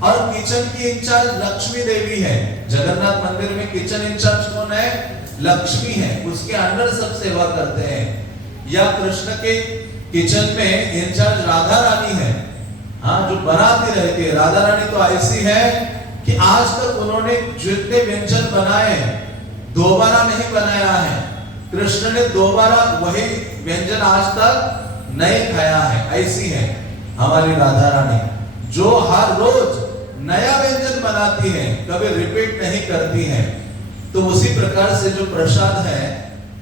और किचन की इंचार्ज लक्ष्मी देवी है। जगन्नाथ मंदिर में किचन इंचार्ज कौन है? लक्ष्मी है, उसके अंडर सब सेवा करते हैं। या कृष्ण के किचन में इंचार्ज राधा रानी है, हाँ, जो बनाती रहती है। राधा रानी तो ऐसी है कि आज तक उन्होंने जितने व्यंजन बनाए दोबारा नहीं बनाया है। कृष्ण ने दोबारा वही व्यंजन आज तक नहीं खाया है। ऐसी है हमारी राधा रानी, जो हर रोज नया व्यंजन बनाती है, कभी रिपीट नहीं करती है। तो उसी प्रकार से जो प्रसाद है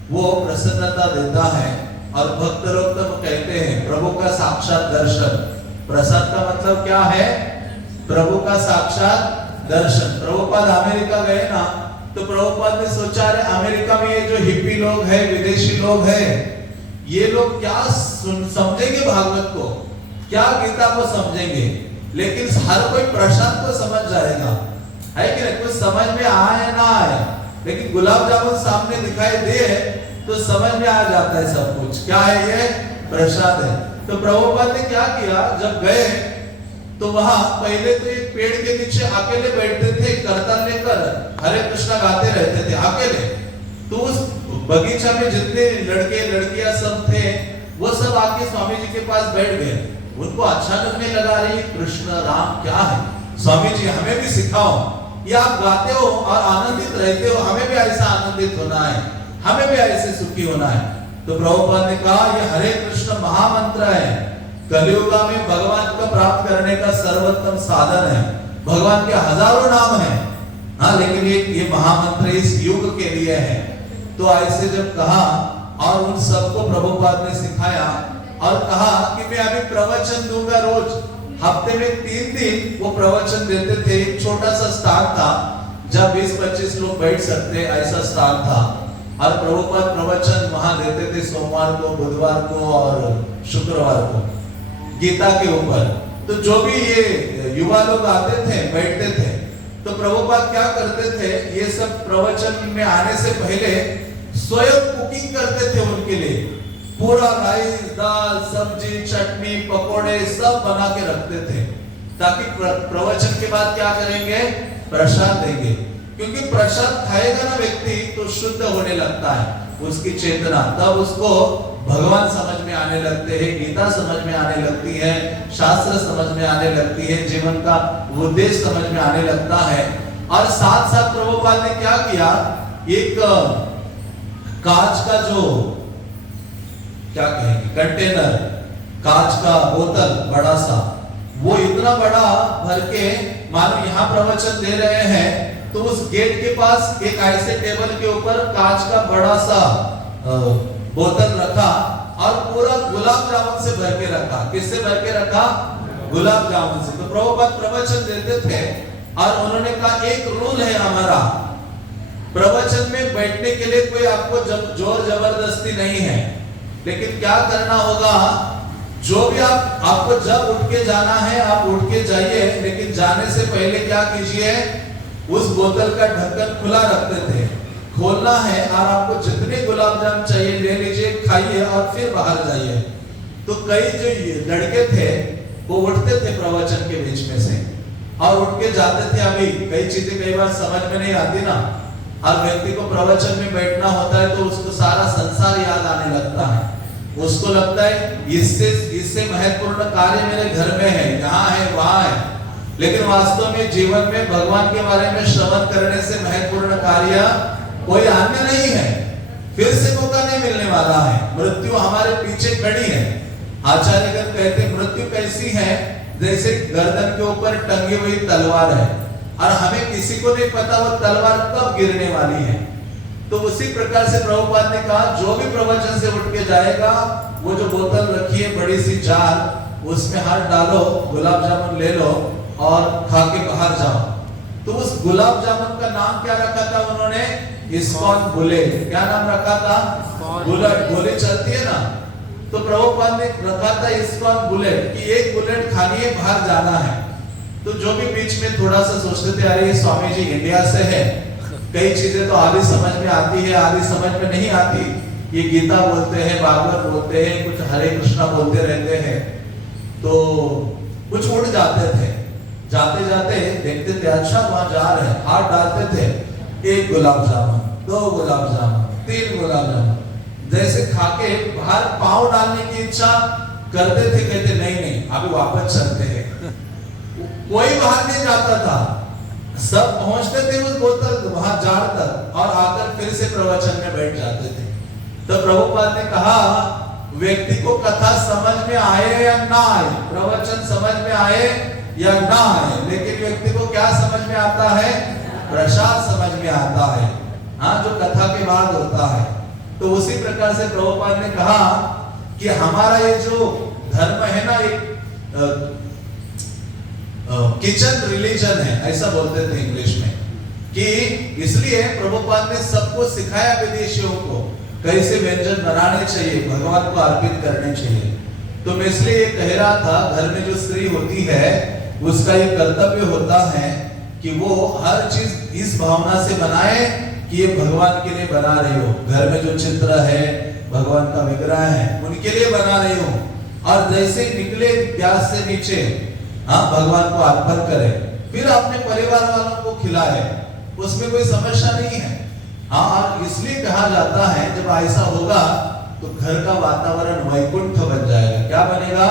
वो प्रसन्नता देता है। और भक्त लोग तो कहते हैं प्रभु का साक्षात दर्शन। प्रसाद का मतलब क्या है? प्रभु का साक्षात दर्शन। प्रभुपाद अमेरिका गए ना, तो प्रभुपाद ने सोचा रे अमेरिका में ये जो हिप्पी लोग हैं, विदेशी लोग हैं, ये लोग क्या समझेंगे भागवत को, क्या गीता को समझेंगे, लेकिन हर कोई प्रसाद को समझ जाएगा, है कि नहीं? कुछ समझ में आए ना आए, लेकिन गुलाब जामुन सामने दिखाई दे तो समझ में आ जाता है सब कुछ। क्या है ये? प्रसाद है। तो प्रभुपाद ने क्या किया, जब गए तो वहां पहले तो एक पेड़ के नीचे अकेले बैठते थे, करताल लेकर हरे कृष्णा गाते रहते थे अकेले। तो उस बगीचा में जितने लड़के लड़कियां सब थे, वो सब आके स्वामी जी के पास बैठ गए। उनको अच्छा लगने लगा, रही कृष्ण राम क्या है, स्वामी जी हमें भी सिखाओ, ये आप गाते हो और आनंदित रहते हो, हमें भी ऐसा आनंदित होना है, हमें भी ऐसे सुखी होना है। तो प्रभुपाद ने कहा ये हरे कृष्ण महामंत्र है, कलियुग में भगवान को प्राप्त करने का सर्वोत्तम साधन है। भगवान के हजारों नाम हैं, हाँ, लेकिन ये महामंत्र इस युग के लिए है। तो ऐसे जब कहा और उन सबको प्रभुपाद ने सिखाया और कहा कि मैं अभी प्रवचन दूंगा रोज, हफ्ते में 3 दिन वो प्रवचन देते थे। एक छोटा सा स्थान था जब 20-25 लोग बैठ सकते, ऐसा स्थान था। और प्रभुपाद प्रवचन वहां देते थे सोमवार को, बुधवार को और शुक्रवार को, गीता के ऊपर। तो जो भी ये युवा लोग आते थे, बैठते थे, तो प्रभुपाद क्या करते थे, ये सब प्रवचन में आने से पहले स्वयं कुकिंग करते थे उनके लिए। पूरा राइस, दाल, सब्जी, चटनी, पकोड़े सब बना के रखते थे, ताकि प्रवचन के बाद क्या करेंगे, प्रसाद देंगे। क्योंकि प्रसाद खाएगा ना व्यक्ति तो शुद्ध होने लगता है उसकी चेतना, तब उसको भगवान समझ में आने लगते हैं, गीता समझ में आने लगती है, शास्त्र समझ में आने लगती है, जीवन का उद्देश्य समझ में आने लगता है। और साथ साथ प्रभुपाद ने क्या किया, एक कांच का जो क्या कहेंगे कंटेनर, कांच का बोतल बड़ा सा, वो इतना बड़ा भर के मानो यहाँ प्रवचन दे रहे हैं तो उस गेट के पास एक ऐसे टेबल के ऊपर कांच का बड़ा सा बोतल रखा और पूरा गुलाब जामुन से भर के रखा। किससे भर के रखा? गुलाब जामुन से। तो प्रभुपाद प्रवचन देते थे और उन्होंने कहा एक रूल है हमारा, प्रवचन में बैठने के लिए कोई आपको जोर जबरदस्ती नहीं है, लेकिन क्या करना होगा, जो भी आपको जब उठ के जाना है आप उठ के जाइए, लेकिन जाने से पहले क्या कीजिए, उस बोतल का ढक्कन खुला रखते थे, खोलना है और आपको जितने गुलाब जामुन चाहिए ले लीजिए, खाइए और फिर बाहर जाइए। तो कई जो लड़के थे वो उठते थे प्रवचन के बीच में से और उठ के जाते थे। अभी कई चीजें कई बार समझ में नहीं आती ना, हर व्यक्ति को प्रवचन में बैठना होता है तो उसको सारा संसार याद आने लगता है, उसको लगता है इससे महत्वपूर्ण कार्य मेरे घर में है, यहाँ है, वहां है, लेकिन वास्तव में जीवन में भगवान के बारे में श्रवण करने से महत्वपूर्ण कार्य कोई अन्य नहीं है। फिर से मौका नहीं मिलने वाला है, मृत्यु हमारे पीछे खड़ी है। आचार्यगण कहते हैं मृत्यु कैसी है, जैसे गर्दन के ऊपर टंगी हुई तलवार है और हमें किसी को नहीं पता वो तलवार कब गिरने वाली है। तो उसी प्रकार से प्रभुपाद ने कहा जो भी प्रवचन से उठ के जाएगा वो जो बोतल रखी है बड़ी सी जार, उसमें हाथ डालो, गुलाब जामुन ले लो और खा के बाहर जाओ। तो उस गुलाब जामुन का नाम क्या रखा था उन्होंने? ISKCON bullet. क्या नाम रखा था? बुलेट। गोली चलती है ना, तो प्रभुपाद ने रखा था इस्कॉन बुलेट कि एक बुलेट खानी है, बाहर जाना है। तो जो भी बीच में थोड़ा सा सोचते थे अरे ये स्वामी जी इंडिया से है, कई चीजें तो आधी समझ में आती है, आधी समझ में नहीं आती, ये गीता बोलते हैं, भागवत बोलते हैं, कुछ हरे कृष्णा बोलते रहते हैं, तो कुछ उड़ जाते थे। जाते जाते देखते थे अच्छा वहां जा रहे हैं, हाथ डालते थे, एक गुलाब जामुन, दो गुलाब जामुन, तीन गुलाब जामुन, जैसे खाके बाहर पांव डालने की इच्छा करते थे, कहते नहीं अभी वापस चलते हैं। कोई बाहर नहीं जाता था, सब पहुंचते थे उस बोतल वहां जार तक और आकर फिर से प्रवचन में बैठ जाते थे। तो प्रभुपाद ने कहा व्यक्ति को कथा समझ में आए या ना आए, प्रवचन समझ में आए या ना आए, लेकिन व्यक्ति को क्या समझ में आता है? प्रसाद समझ में आता है, हाँ, जो कथा के बाद होता है। तो उसी प्रकार से प्रभुपाद ने कहा कि हमारा ये जो धर्म है ना, एक किचन रिलीजन है, ऐसा बोलते थे इंग्लिश में, कि इसलिए प्रभुपाद ने सबको सिखाया विदेशियों को कैसे व्यंजन बनाने चाहिए, भगवान को अर्पित करने चाहिए। तो मैं इसलिए कह रहा था घर में जो स्त्री होती है उसका ये कर्तव्य होता है कि वो हर चीज इस भावना से बनाए कि ये भगवान के लिए बना रही हो। घर में जो चित्र है, भगवान का विग्रह है, उनके लिए बना रही हो, और जैसे निकले गैस से नीचे, हाँ, भगवान को अर्पण करें, फिर अपने परिवार वालों को खिलाए, उसमें कोई समस्या नहीं है। हाँ, और इसलिए कहा जाता है जब ऐसा होगा तो घर का वातावरण वैकुंठ बन जाएगा। क्या बनेगा?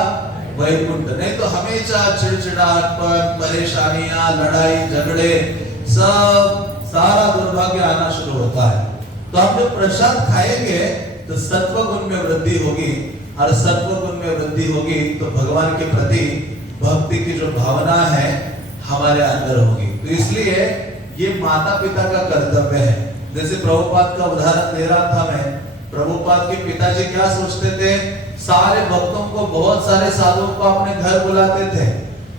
वैकुंठ। नहीं तो हमेशा चिड़चिड़ापन, परेशानियां, लड़ाई झगड़े, सब सारा दुर्भाग्य आना शुरू होता है। तो हम जब प्रसाद खाएंगे तो सत्व गुण में वृद्धि होगी, और सत्व गुण में वृद्धि होगी तो भगवान के प्रति भक्ति की जो भावना है हमारे अंदर होगी। तो इसलिए ये माता पिता का कर्तव्य है। जैसे प्रभुपाद का उदाहरण दे रहा था मैं, प्रभुपाद के पिताजी क्या सोचते थे, सारे भक्तों को, बहुत सारे साधुओं को अपने घर बुलाते थे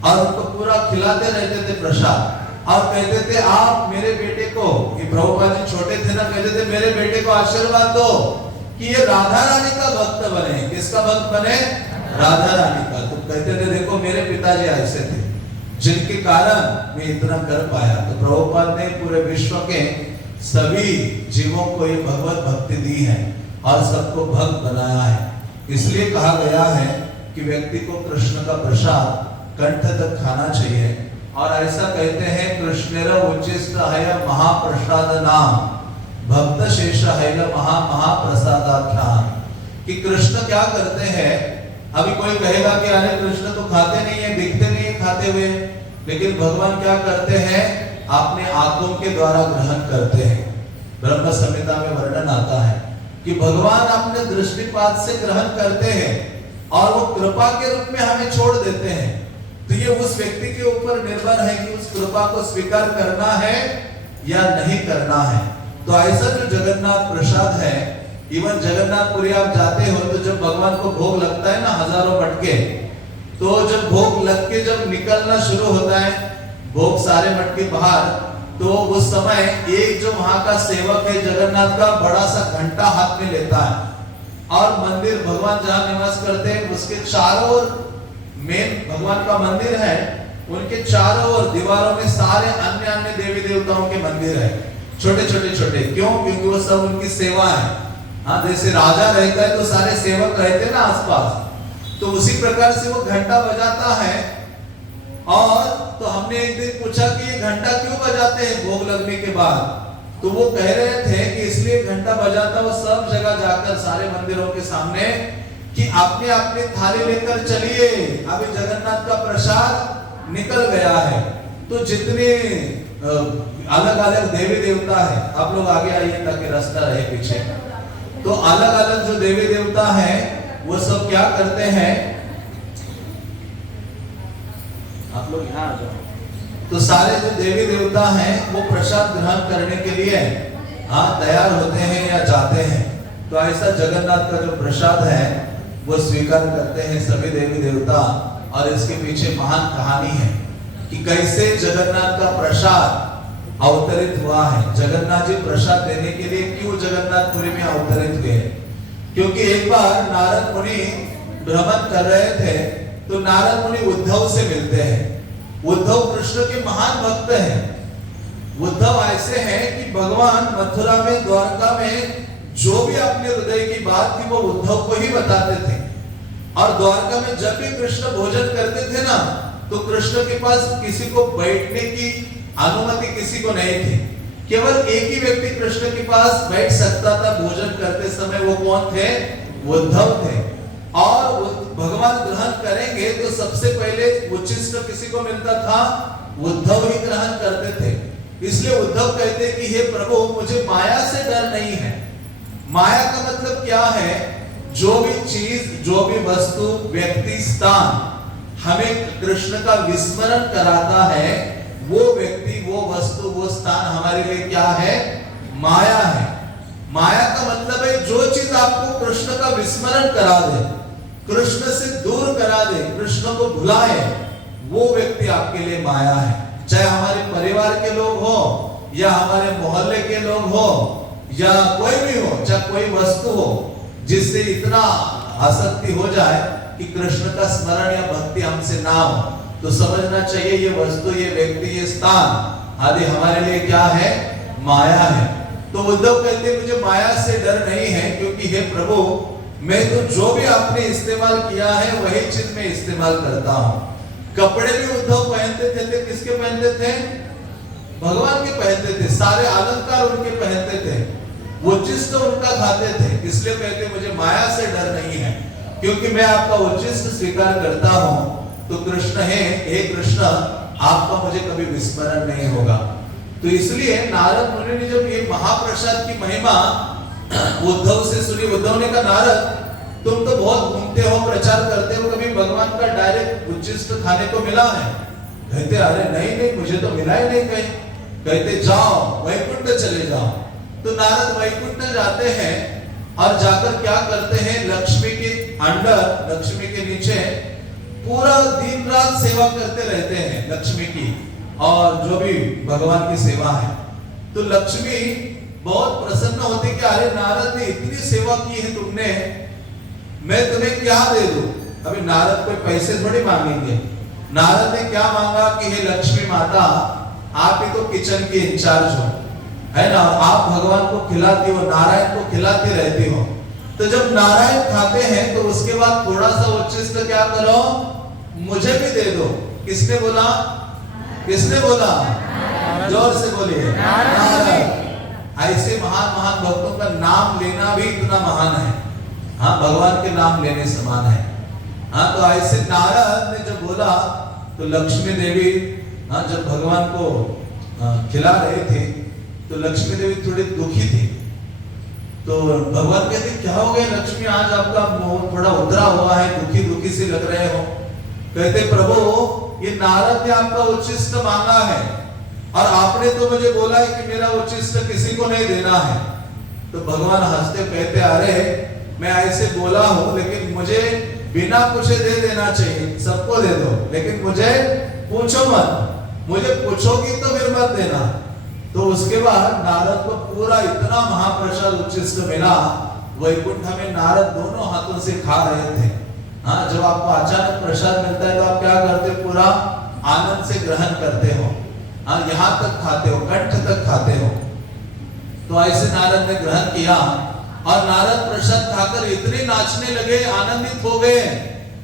और उनको पूरा खिलाते रहते थे प्रसाद, और कहते थे आप मेरे बेटे को, ये प्रभुपाद जी छोटे थे ना, कहते थे मेरे बेटे को आशीर्वाद दो कि ये राधा रानी का भक्त बने। किसका भक्त बने? राधा रानी का। तो कहते थे देखो मेरे पिताजी ऐसे थे जिनके कारण मैं इतना कर पाया। तो प्रभुपाद ने पूरे विश्व के सभी जीवों को ये भगवत भक्ति दी है और सबको भक्त बनाया है। इसलिए कहा गया है कि व्यक्ति को कृष्ण का प्रसाद कंठ तक खाना चाहिए, और ऐसा कहते हैं कृष्णेर उच्चिष्ट है महाप्रसाद नाम, भक्त शेष है महाप्रसादाख्यान, कि कृष्ण क्या करते हैं। अभी कोई कहेगा कि अरे कृष्ण तो खाते नहीं है, दिखते नहीं है खाते हुए, लेकिन भगवान क्या करते हैं, अपने आंखों के द्वारा ग्रहण करते हैं। ब्रह्म संहिता में वर्णन आता है कि भगवान अपने दृष्टिपात से ग्रहण करते हैं और वो कृपा के रूप में हमें छोड़ देते हैं। तो ये उस व्यक्ति के ऊपर निर्भर है कि उस कृपा को स्वीकार करना है या नहीं करना है। तो ऐसा जो जगन्नाथ प्रसाद है, इवन जगन्नाथपुरी आप जाते हो तो जब भगवान को भोग लगता है ना, हजारों मटके, तो जब भोग लग के जब निकलना शुरू होता है, भोग सारे मटके बाहर, तो उस समय एक जो वहां का सेवक है जगन्नाथ का, बड़ा सा घंटा हाथ में लेता है और मंदिर भगवान जहां निवास करते हैं उसके चारों ओर, मेन भगवान का मंदिर है, उनके चारों ओर दीवारों में सारे अन्य अन्य देवी देवताओं के मंदिर है, छोटे छोटे छोटे। क्यों? क्योंकि वो सब उनकी सेवा है। हाँ, जैसे राजा रहता है तो सारे सेवक रहते हैं ना आसपास, तो उसी प्रकार से वो घंटा बजाता है। और तो हमने एक दिन पूछा कि ये घंटा क्यों बजाते हैं भोग लगने के बाद, तो वो कह रहे थे कि इसलिए घंटा बजाता वो सब जगह जाकर सारे मंदिरों के सामने कि अपने अपने थाली लेकर चलिए, अभी जगन्नाथ का प्रसाद निकल गया है। तो जितने अलग अलग देवी देवता है, आप लोग आगे आइए ताकि रास्ता रहे पीछे, तो अलग अलग जो देवी देवता है वो सब क्या करते हैं, आप लोग यहाँ आ जाओ, तो सारे जो देवी देवता हैं वो प्रसाद ग्रहण करने के लिए हाँ तैयार होते हैं या जाते हैं। तो ऐसा जगन्नाथ का जो प्रसाद है वो स्वीकार करते हैं सभी देवी देवता। और इसके पीछे महान कहानी है कि कैसे जगन्नाथ का प्रसाद अवतरित हुआ है। जगन्नाथ जी प्रसाद देने के लिए क्यों जगन्नाथपुरी में अवतरित हुए, क्योंकि एक बार नारद मुनि भ्रमण कर रहे थे, तो नारद मुनि उद्धव से मिलते हैं। उद्धव कृष्ण के महान भक्त हैं। उद्धव ऐसे हैं कि भगवान मथुरा में, द्वारका में जो भी अपने हृदय की बात थी वो उद्धव को ही बताते थे। और द्वारका में जब भी कृष्ण भोजन करते थे ना, तो कृष्ण के पास किसी को बैठने की अनुमति किसी को नहीं थी। केवल एक ही व्यक्ति कृष्ण के पास बैठ सकता था भोजन करते समय, वो कौन थे? उद्धव थे। और भगवान ग्रहण करेंगे तो सबसे पहले उच्छिष्ट किसी को मिलता था, उद्धव ही ग्रहण करते थे। इसलिए उद्धव कहते कि हे प्रभु, मुझे माया से डर नहीं है। माया का मतलब क्या है? जो भी चीज, जो भी वस्तु, व्यक्ति, स्थान हमें कृष्ण का विस्मरण कराता है, वो व्यक्ति, वो वस्तु, वो स्थान हमारे लिए क्या है? माया है। माया का मतलब है जो चीज आपको कृष्ण का विस्मरण करा दे, कृष्ण से दूर करा दे, कृष्ण को भुलाए, वो व्यक्ति आपके लिए माया है। चाहे हमारे परिवार के लोग हो या हमारे मोहल्ले के लोग हो या कोई भी हो, चाहे कोई वस्तु हो जिससे इतना आसक्ति हो जाए कि कृष्ण का स्मरण या भक्ति हमसे ना हो, तो समझना चाहिए ये वस्तु, ये व्यक्ति, ये स्थान आदि हमारे लिए क्या है? माया है। तो उद्धव कहते मुझे माया से डर नहीं है, क्योंकि हे प्रभु, मैं तो जो भी आपने इस्तेमाल किया है वही चीज मैं इस्तेमाल करता हूँ। कपड़े भी उद्धव पहनते थे, किसके पहनते थे? भगवान के पहनते थे। सारे अलंकार उनके पहनते थे, उच्छिष्ट उनका खाते थे। इसलिए कहते मुझे माया से डर नहीं है, क्योंकि मैं आपका उच्छिष्ट स्वीकार करता हूँ। तो कृष्ण है, हे कृष्ण, आपका मुझे कभी विस्मरण नहीं होगा। तो इसलिए नारद मुनि ने जब ये महाप्रसाद की महिमा उद्धव से सुनी, उद्धव ने कहा नारद, तुम तो बहुत घूमते हो, प्रचार करते हो, कभी भगवान का डायरेक्ट उच्छिष्ट खाने को मिला है? कहते अरे नहीं, मुझे तो मिला ही नहीं कहीं। कहते जाओ वैकुंठ चले जाओ। तो नारद वैकुंठ जाते हैं और जाकर क्या करते हैं? लक्ष्मी के अंडर, लक्ष्मी के नीचे पूरा दिन रात सेवा करते रहते हैं लक्ष्मी की, और जो भी भगवान की सेवा है। तो लक्ष्मी बहुत प्रसन्न होती कि अरे नारद ने इतनी सेवा की है तुमने, मैं तुम्हें क्या दे दूं? अभी नारद कोई पैसे थोड़ी मांगेंगे। नारद ने क्या मांगा कि हे लक्ष्मी माता, आप ही तो किचन के इंचार्ज हो, है ना, आप भगवान को खिलाती हो, नारायण को खिलाती रहती हो। तो जब नारायण खाते हैं तो उसके बाद थोड़ा सा उच्छिष्ट क्या करो? मुझे भी दे दो। किसने बोला? किसने बोला? जोर से बोलिए, नारद। ऐसे महान महान भक्तों का नाम लेना भी इतना महान है। हाँ, भगवान के नाम लेने समान है। हाँ, तो ऐसे नारद ने जब बोला तो लक्ष्मी देवी, हाँ, जब भगवान को खिला रहे थे तो लक्ष्मी देवी थोड़ी दुखी थी। तो भगवान कहते क्या हो गया लक्ष्मी, आज आपका मुंह थोड़ा उतरा हुआ है, दुखी दुखी से लग रहे हो। कहते प्रभु ये नारद ने आपका उच्छिष्ट मांगा है और आपने तो मुझे बोला है कि मेरा उच्छिष्ट किसी को नहीं देना है। तो भगवान हंसते कहते अरे मैं ऐसे बोला हूं, लेकिन मुझे बिना पूछे दे देना चाहिए, सबको दे दो, लेकिन मुझे पूछो मत, मुझे पूछोगी तो फिर मत देना। तो उसके बाद नारद को पूरा इतना महाप्रसाद उच्छिष्ट मिला, वैकुंठ में नारद दोनों हाथों से खा रहे थे। हाँ, जब आपको अचानक प्रसाद मिलता है तो आप क्या करते, पूरा आनंद से ग्रहण करते हो। हाँ, यहाँ तक खाते हो, कंठ तक खाते हो। तो ऐसे नारद ने ग्रहण किया और नारद प्रसाद खाकर इतने नाचने लगे, आनंदित हो गए।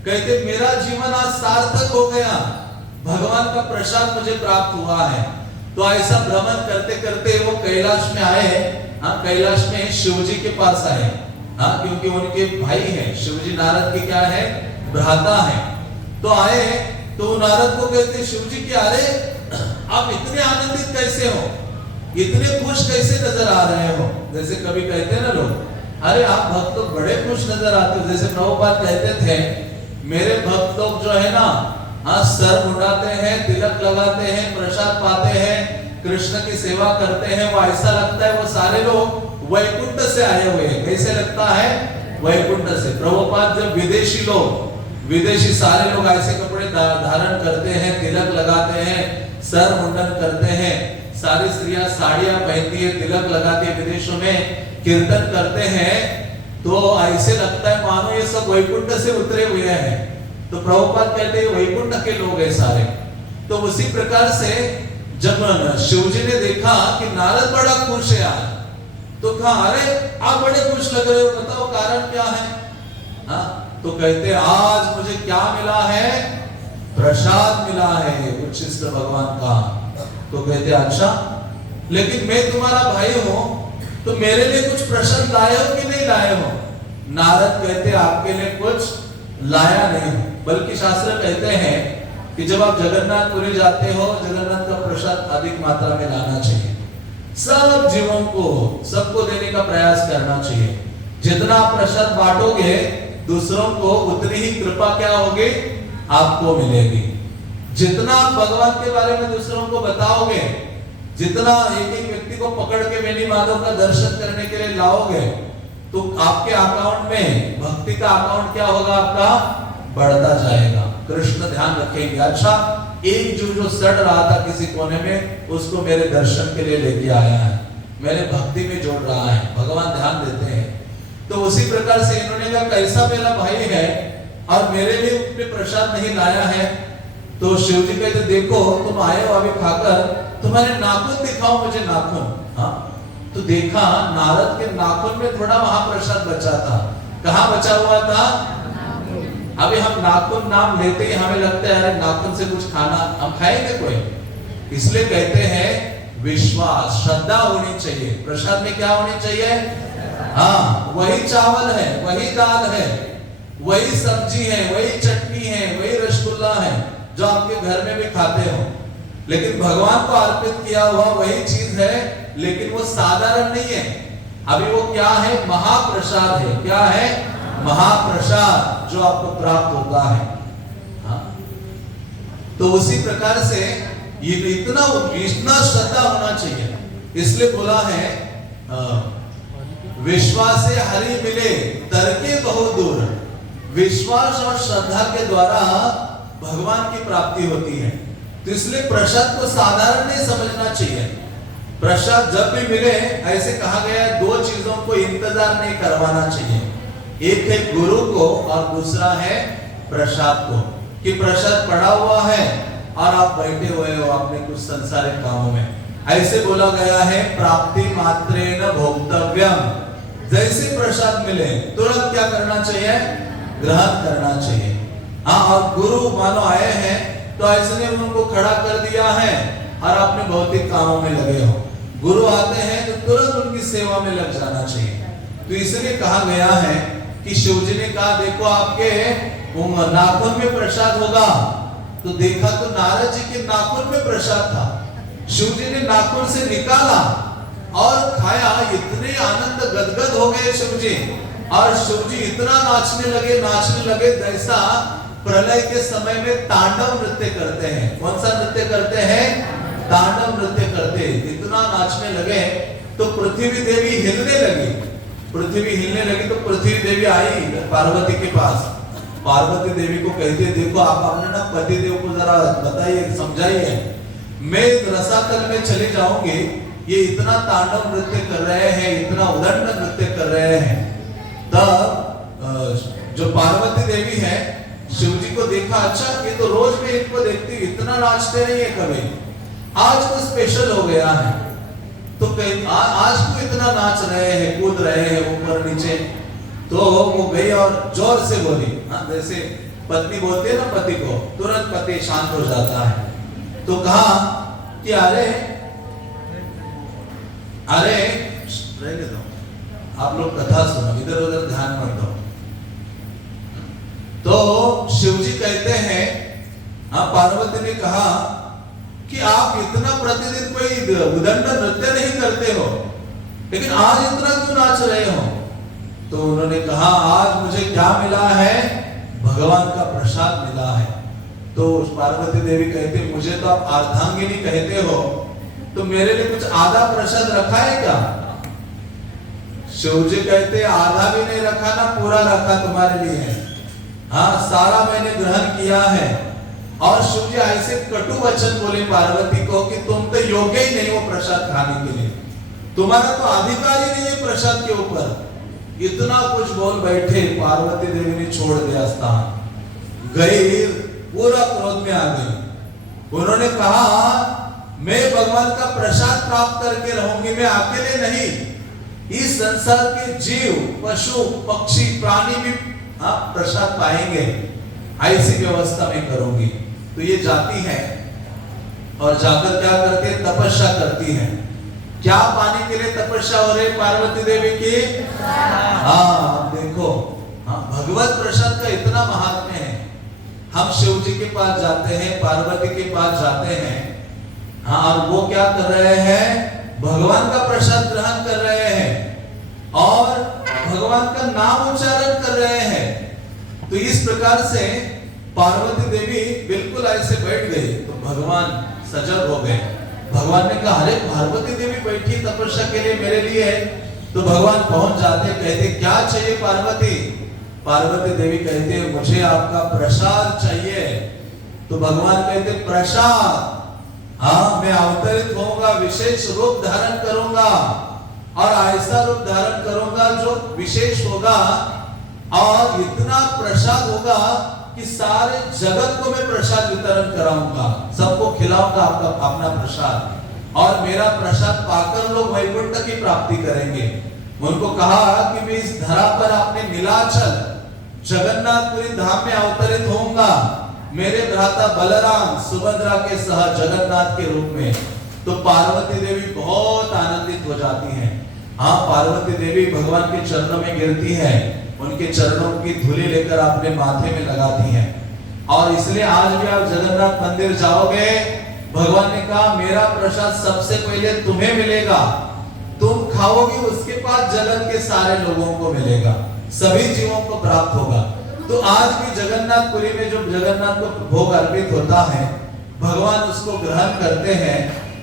कहते मेरा जीवन आज सार्थक हो गया, भगवान का प्रसाद मुझे प्राप्त हुआ है। तो ऐसा भ्रमण करते करते वो कैलाश में आए। हाँ, कैलाश में शिव जी के पास आए। हाँ, क्योंकि उनके भाई हैं शिव जी, नारद के क्या है, भ्राता है। तो आए तो नारद को कहते शिव जी की अरे आप इतने आनंदित कैसे हो, इतने खुश कैसे नजर आ रहे हो। जैसे कभी कहते हैं ना लोग, अरे आप भक्त लोग बड़े खुश नजर आते हो। जैसे प्रभुपाद कहते थे मेरे भक्त लोग जो है ना, हाँ, सर मुंडाते हैं, तिलक लगाते हैं, प्रसाद पाते हैं, कृष्ण की सेवा करते हैं, वो ऐसा लगता है वो सारे लोग वैकुंठ से आए हुए हैं। कैसे लगता है, वैकुंठ से। प्रभुपाद जब विदेशी लोग, विदेशी सारे लोग ऐसे कपड़े धारण करते हैं, तिलक लगाते हैं, सर मुंडन करते हैं, सारी स्त्रियां साड़ियां पहनती है, तिलक लगाती है, विदेशों में कीर्तन करते हैं, तो ऐसे लगता है मानो ये सब वैकुंठ से उतरे हुए हैं। तो प्रभुपाद कहते हैं वैकुंठ के लोग हैं सारे। तो उसी प्रकार से जब शिवजी ने देखा कि नारद बड़ा खुश है आज, तो कहा अरे आप बड़े खुश लग रहे हो, बताओ कारण क्या है। हाँ, तो कहते आज मुझे क्या मिला है, प्रसाद मिला है उच्छिष्ट भगवान का। तो कहते अच्छा, लेकिन मैं तुम्हारा भाई हूं, तो मेरे लिए कुछ प्रसाद लाए हो कि नहीं लाए हो। नारद कहते आपके लिए कुछ लाया नहीं, बल्कि शास्त्र कहते हैं कि जब आप जगन्नाथपुरी जाते हो, जगन्नाथ का प्रसाद अधिक मात्रा में लाना चाहिए। सब जीवों को सबको देने का प्रयास करना चाहिए। जितना आप प्रसाद बांटोगे दूसरों को, उतनी ही कृपा क्या होगी, आपको मिलेगी। जितना आप भगवान के बारे में दूसरों को बताओगे, जितना एक एक व्यक्ति को पकड़ के वेणी माधव का दर्शन करने के लिए लाओगे, तो आपके अकाउंट में भक्ति का अकाउंट क्या होगा, आपका बढ़ता जाएगा। कृष्ण ध्यान रखेंगे, अच्छा एक जीव जो सड़ रहा था किसी कोने में, उसको मेरे दर्शन के लिए लेके आया है, मेरे भक्ति में जोड़ रहा है, भगवान ध्यान देते हैं। तो उसी प्रकार से इन्होंने कहा कैसा मेरा भाई है और मेरे लिए उसने प्रसाद नहीं लाया है। तो शिव जी कहते देखो तुम आए हो अभी खाकर, तुम्हारे नाखून दिखाओ मुझे, नाखून। हाँ, तो देखा नारद के नाखून में थोड़ा महाप्रसाद बचा था। कहाँ बचा हुआ था, अभी हम नाखून नाम लेते ही हमें लगता है अरे नाखून से कुछ खाना हम खाएंगे कोई, इसलिए कहते हैं विश्वास, श्रद्धा होनी चाहिए। प्रसाद में क्या होनी चाहिए, हाँ, वही चावल है, वही दाल है, वही सब्जी है, वही चटनी है, वही रसगुल्ला है जो आपके घर में भी खाते हो, लेकिन भगवान को अर्पित किया हुआ वही चीज है, लेकिन वो साधारण नहीं है। अभी वो क्या है, महाप्रसाद है। क्या है, महाप्रसाद जो आपको प्राप्त होता है। हाँ? तो उसी प्रकार से ये इतना श्रद्धा होना चाहिए। इसलिए बोला है विश्वास से हरि मिले तर्के बहुत दूर। विश्वास और श्रद्धा के द्वारा भगवान की प्राप्ति होती है। तो इसलिए प्रसाद को साधारण नहीं समझना चाहिए। प्रसाद जब भी मिले, ऐसे कहा गया है, दो चीजों को इंतजार नहीं करवाना चाहिए। एक है गुरु को और दूसरा है प्रसाद को। कि प्रसाद पड़ा हुआ है और आप बैठे हुए हो अपने कुछ संसारिक कामों में। ऐसे बोला गया है प्राप्ति मात्रेण भोक्तव्यम। जैसे प्रसाद मिले तुरंत क्या करना चाहिए, ग्रहण करना चाहिए। हाँ, और गुरु मानो आए हैं तो ऐसे ने उनको खड़ा कर दिया है और अपने भौतिक कामों में लगे हो। गुरु आते हैं तो तुरंत उनकी सेवा में लग जाना चाहिए। तो इसलिए कहा गया है कि शिवजी ने कहा देखो आपके नाखून में प्रसाद होगा, तो देखा तो नारद जी के नाखून में प्रसाद था। शिवजी ने नाखून से निकाला और खाया। इतने आनंद गदगद हो गए शिवजी, और शिवजी इतना नाचने लगे जैसा प्रलय के समय में तांडव नृत्य करते हैं। कौन सा नृत्य करते हैं? तांडव नृत्य करते। इतना नाचने लगे तो पृथ्वी देवी हिलने लगी। पृथ्वी हिलने लगी तो पृथ्वी देवी आई पार्वती के पास। पार्वती देवी को कहती है देखो आप अपने ना पति देव को जरा बताइए, समझाइए, मैं रसातल में चले जाऊंगी, ये इतना तांडव नृत्य कर रहे हैं, इतना उदंड नृत्य कर रहे हैं। तब जो पार्वती देवी है शिवजी को देखा, अच्छा ये तो रोज मैं इनको देखती हूँ, इतना नाचते नहीं है कभी, आज तो स्पेशल हो गया है, तो आज क्यों इतना नाच रहे हैं, कूद रहे हैं ऊपर नीचे। तो वो गई और जोर से बोली, हाँ जैसे पत्नी बोलती है ना पति को, तुरंत पति शांत हो जाता है। तो कहा कि अरे रहने दो, आप लोग कथा सुनो, इधर उधर ध्यान मत दो। तो शिवजी कहते हैं, हाँ पार्वती ने कहा कि आप इतना प्रतिदिन कोई उदंड नृत्य नहीं करते हो, लेकिन आज इतना क्यों नाच रहे हो? तो उन्होंने कहा आज मुझे क्या मिला है? भगवान का प्रसाद मिला है। तो पार्वती देवी कहते मुझे तो आप अर्धांगिनी कहते हो, तो मेरे लिए कुछ आधा प्रसाद रखा है क्या? शिवजी कहते आधा भी नहीं रखा ना, पूरा रखा तुम्हारे लिए, हाँ सारा मैंने ग्रहण किया है। और शिवजी ऐसे कटु वचन बोले पार्वती को कि तुम तो योग्य ही नहीं हो प्रसाद खाने के लिए, तुम्हारा तो अधिकार ही नहीं है प्रसाद के ऊपर। इतना कुछ बोल बैठे, पार्वती देवी ने छोड़ दिया स्थान, गई पूरा क्रोध में आ गई। उन्होंने कहा मैं भगवान का प्रसाद प्राप्त करके रहूंगी, मैं अकेले नहीं, इस संसार के जीव पशु पक्षी प्राणी भी प्रसाद पाएंगे, ऐसी व्यवस्था में करूंगी। तो ये जाती है और जाकर क्या करती है? तपस्या करती है। क्या पाने के लिए तपस्या हो रही पार्वती देवी की? हाँ देखो, हाँ भगवत प्रसाद का इतना महात्म्य है। हम शिव जी के पास जाते हैं, पार्वती के पास जाते हैं, हाँ और वो क्या कर रहे हैं? भगवान का प्रसाद ग्रहण कर रहे हैं और भगवान का नाम उच्चारण कर रहे हैं। तो इस प्रकार से पार्वती देवी बिल्कुल ऐसे बैठ गई, तो भगवान सजग हो गए। भगवान ने कहा अरे पार्वती देवी बैठी तपस्या के लिए मेरे लिए है। तो भगवान पहुंच जाते, कहते क्या चाहिए पार्वती? पार्वती देवी कहते मुझे आपका प्रसाद चाहिए। तो भगवान कहते प्रसाद, हाँ मैं अवतरित होऊंगा, विशेष रूप धारण करूंगा और ऐसा रूप धारण करूंगा जो विशेष होगा और इतना प्रसाद होगा कि सारे जगत को मैं प्रसाद वितरण कराऊंगा, सबको खिलाऊंगा आपका अपना प्रसाद, और मेरा प्रसाद पाकर लोग वैकुंठ की प्राप्ति करेंगे। उनको कहा कि मैं इस धरा पर अपने नीलाचल जगन्नाथपुरी धाम में अवतरित होऊंगा, मेरे भ्राता बलराम सुभद्रा के सह जगन्नाथ के रूप में। तो पार्वती देवी बहुत आनंदित हो जाती हैं। हाँ पार्वती देवी भगवान के चरणों में गिरती है, उनके चरणों की धूली लेकर अपने माथे में लगाती हैं। और इसलिए आज भी आप जगन्नाथ मंदिर जाओगे, भगवान ने कहा मेरा प्रसाद सबसे पहले तुम्हें मिलेगा, तुम खाओगे उसके बाद जगत के सारे लोगों को मिलेगा, सभी जीवों को प्राप्त होगा। तो आज भी जगन्नाथपुरी में जो जगन्नाथ को भोग अर्पित होता है, भगवान उसको ग्रहण करते हैं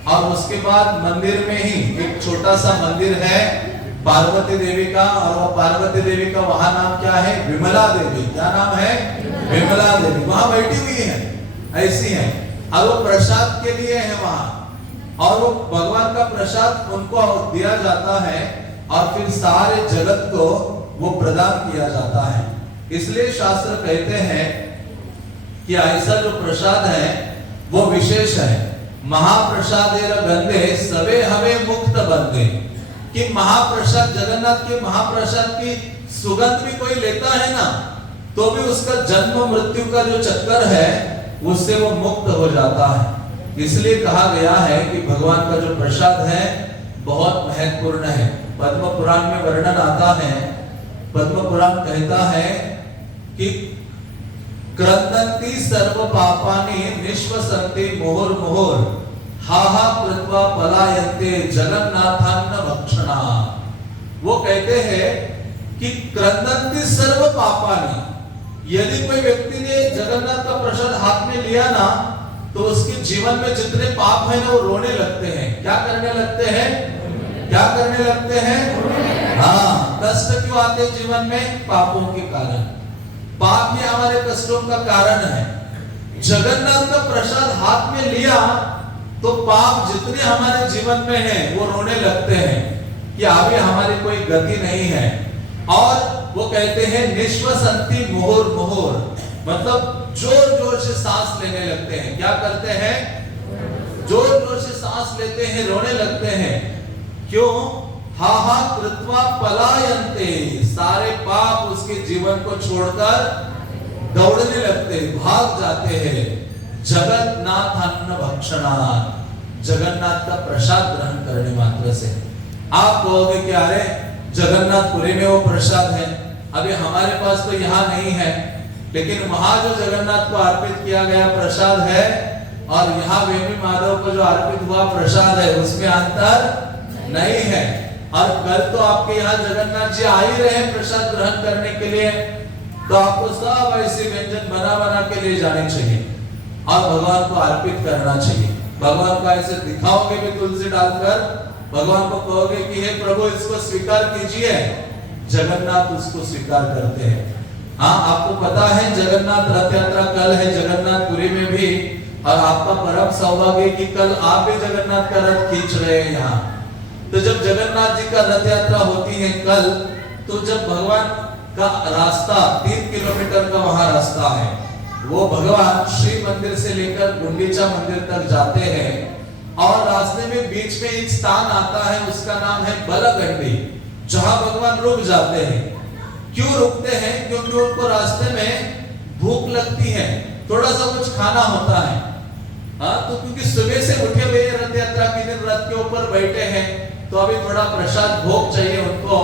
और उसके बाद मंदिर में ही एक छोटा सा मंदिर है पार्वती देवी का, और वो पार्वती देवी का वहां नाम क्या है? विमला देवी। क्या नाम है? विमला देवी। वहां बैठी हुई है, ऐसी है, और वो प्रसाद के लिए है वहां, और वो भगवान का प्रसाद उनको दिया जाता है और फिर सारे जगत को वो प्रदान किया जाता है। इसलिए शास्त्र कहते हैं कि ऐसा जो प्रसाद है वो विशेष है। महाप्रसादेर गंधे सबे हवे मुक्त बंदे, कि महाप्रसाद जगन्नाथ के महाप्रसाद की सुगंध भी कोई लेता है ना, तो भी उसका जन्म मृत्यु का जो चक्कर है उससे वो मुक्त हो जाता है। इसलिए कहा गया है कि भगवान का जो प्रसाद है बहुत महत्वपूर्ण है। पद्म पुराण में वर्णन आता है पद्म पुराण कहता है कि क्रंदन्ति सर्व पापानि निश्वसन्ति मुहुर्मुहुर् हा हा कृत्वा पलायन्ते जगन्नाथान्न भक्षणा। वो कहते हैं कि क्रंदन्ति सर्व पापानि, यदि कोई व्यक्ति ने जगन्नाथ का प्रसाद हाथ में लिया ना तो उसके जीवन में जितने पाप है ना वो रोने लगते हैं। क्या करने लगते हैं? क्या करने लगते हैं? हाँ, कष्ट क्यों आते जीवन में? पापों के कारण। पाप ही हमारे कष्टों का कारण है। जगन्नाथ का प्रसाद हाथ में लिया तो पाप जितने हमारे जीवन में हैं वो रोने लगते हैं कि आगे हमारी कोई गति नहीं है। और वो कहते हैं निश्वसन्ति मुहुर्मुहुर्, मतलब जोर जोर से सांस लेने लगते हैं। क्या करते हैं? जोर जोर से सांस लेते हैं, रोने लगते हैं। क्यों? हा हा कृत्वा पलायन्ते, सारे पाप उसके जीवन को छोड़कर दौड़ने लगते, भाग जाते हैं। जगन्नाथ अन्न भक्षणात्, जगन्नाथ का प्रसाद ग्रहण करने मात्र से। आप कहोगे कि अरे जगन्नाथपुरी में वो प्रसाद है, अभी हमारे पास तो यहाँ नहीं है, लेकिन वहां जो जगन्नाथ को अर्पित किया गया प्रसाद है और यहाँ वेणु माधव को जो अर्पित हुआ प्रसाद है उसमें अंतर नहीं है। और कल तो आपके यहाँ जगन्नाथ जी आ ही रहे हैं प्रसाद ग्रहण करने के लिए, तो आपको सब ऐसे व्यंजन बना बना के ले जाने चाहिए और भगवान को अर्पित करना चाहिए। भगवान को ऐसे दिखाओगे भी तुलसी डालकर, भगवान को कहोगे कि हे प्रभु इसको स्वीकार कीजिए, जगन्नाथ उसको स्वीकार करते हैं। हाँ, आपको पता है जगन्नाथ रथ यात्रा कल है जगन्नाथपुरी में भी, और आपका परम सौभाग्य कि कल आप भी जगन्नाथ का रथ खींच रहे हैं यहाँ। तो जब जगन्नाथ जी का रथ यात्रा होती है कल, तो जब भगवान का रास्ता 3 किलोमीटर का वहां रास्ता है, वो भगवान श्री मंदिर से लेकर गुंडीचा मंदिर तक जाते हैं और रास्ते में बीच में एक स्थान आता है, उसका नाम है बलगंडी, जहां भगवान रुक जाते हैं। क्यों रुकते हैं? क्योंकि उनको रास्ते में भूख लगती है, थोड़ा सा कुछ खाना होता है। हाँ, तो क्योंकि सुबह से उठे हुए रथ यात्रा के दिन रथ के ऊपर बैठे हैं, तो अभी थोड़ा प्रसाद भोग चाहिए उनको,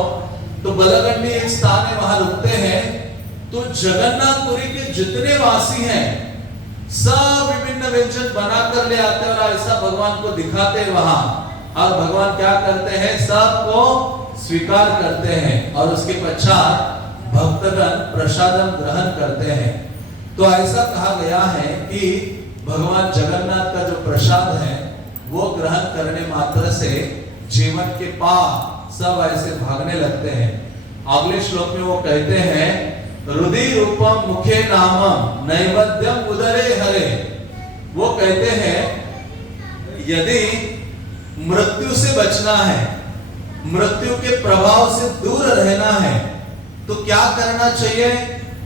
तो बलगंडी एक स्थान है, वहां रुकते हैं। तो जगन्नाथपुरी के जितने वासी हैं सब विभिन्न व्यंजन बनाकर ले आते हैं और ऐसा भगवान को दिखाते हैं वहां, और भगवान क्या करते हैं? सबको स्वीकार करते हैं और उसके पश्चात भक्तगण प्रसादम ग्रहण करते हैं। तो ऐसा कहा गया है कि भगवान जगन्नाथ का जो प्रसाद है वो ग्रहण करने मात्र से जीवन के पाप सब ऐसे भागने लगते हैं। अगले श्लोक में वो कहते हैं रुदि रूपम मुखे नामम नैवेद्यम उदरे हरे। वो कहते हैं यदि मृत्यु से बचना है, मृत्यु के प्रभाव से दूर रहना है, तो क्या करना चाहिए?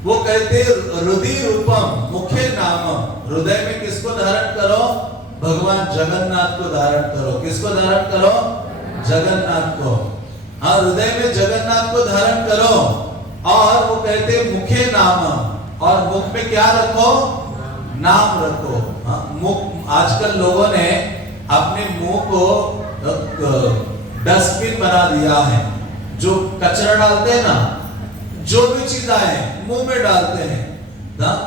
वो कहते रुदि रूपम मुखे नामम, हृदय में किसको धारण करो? भगवान जगन्नाथ को धारण करो। किसको धारण करो? जगन्नाथ को। हाँ, हृदय में जगन्नाथ को धारण करो। और वो कहते मुखे नामम, और मुख में क्या रखो? नाम रखो। हाँ, मुख, आजकल लोगों ने अपने मुंह को डस्टबिन बना दिया है, जो कचरा डालते हैं ना, जो भी चीज आए मुंह में डालते हैं।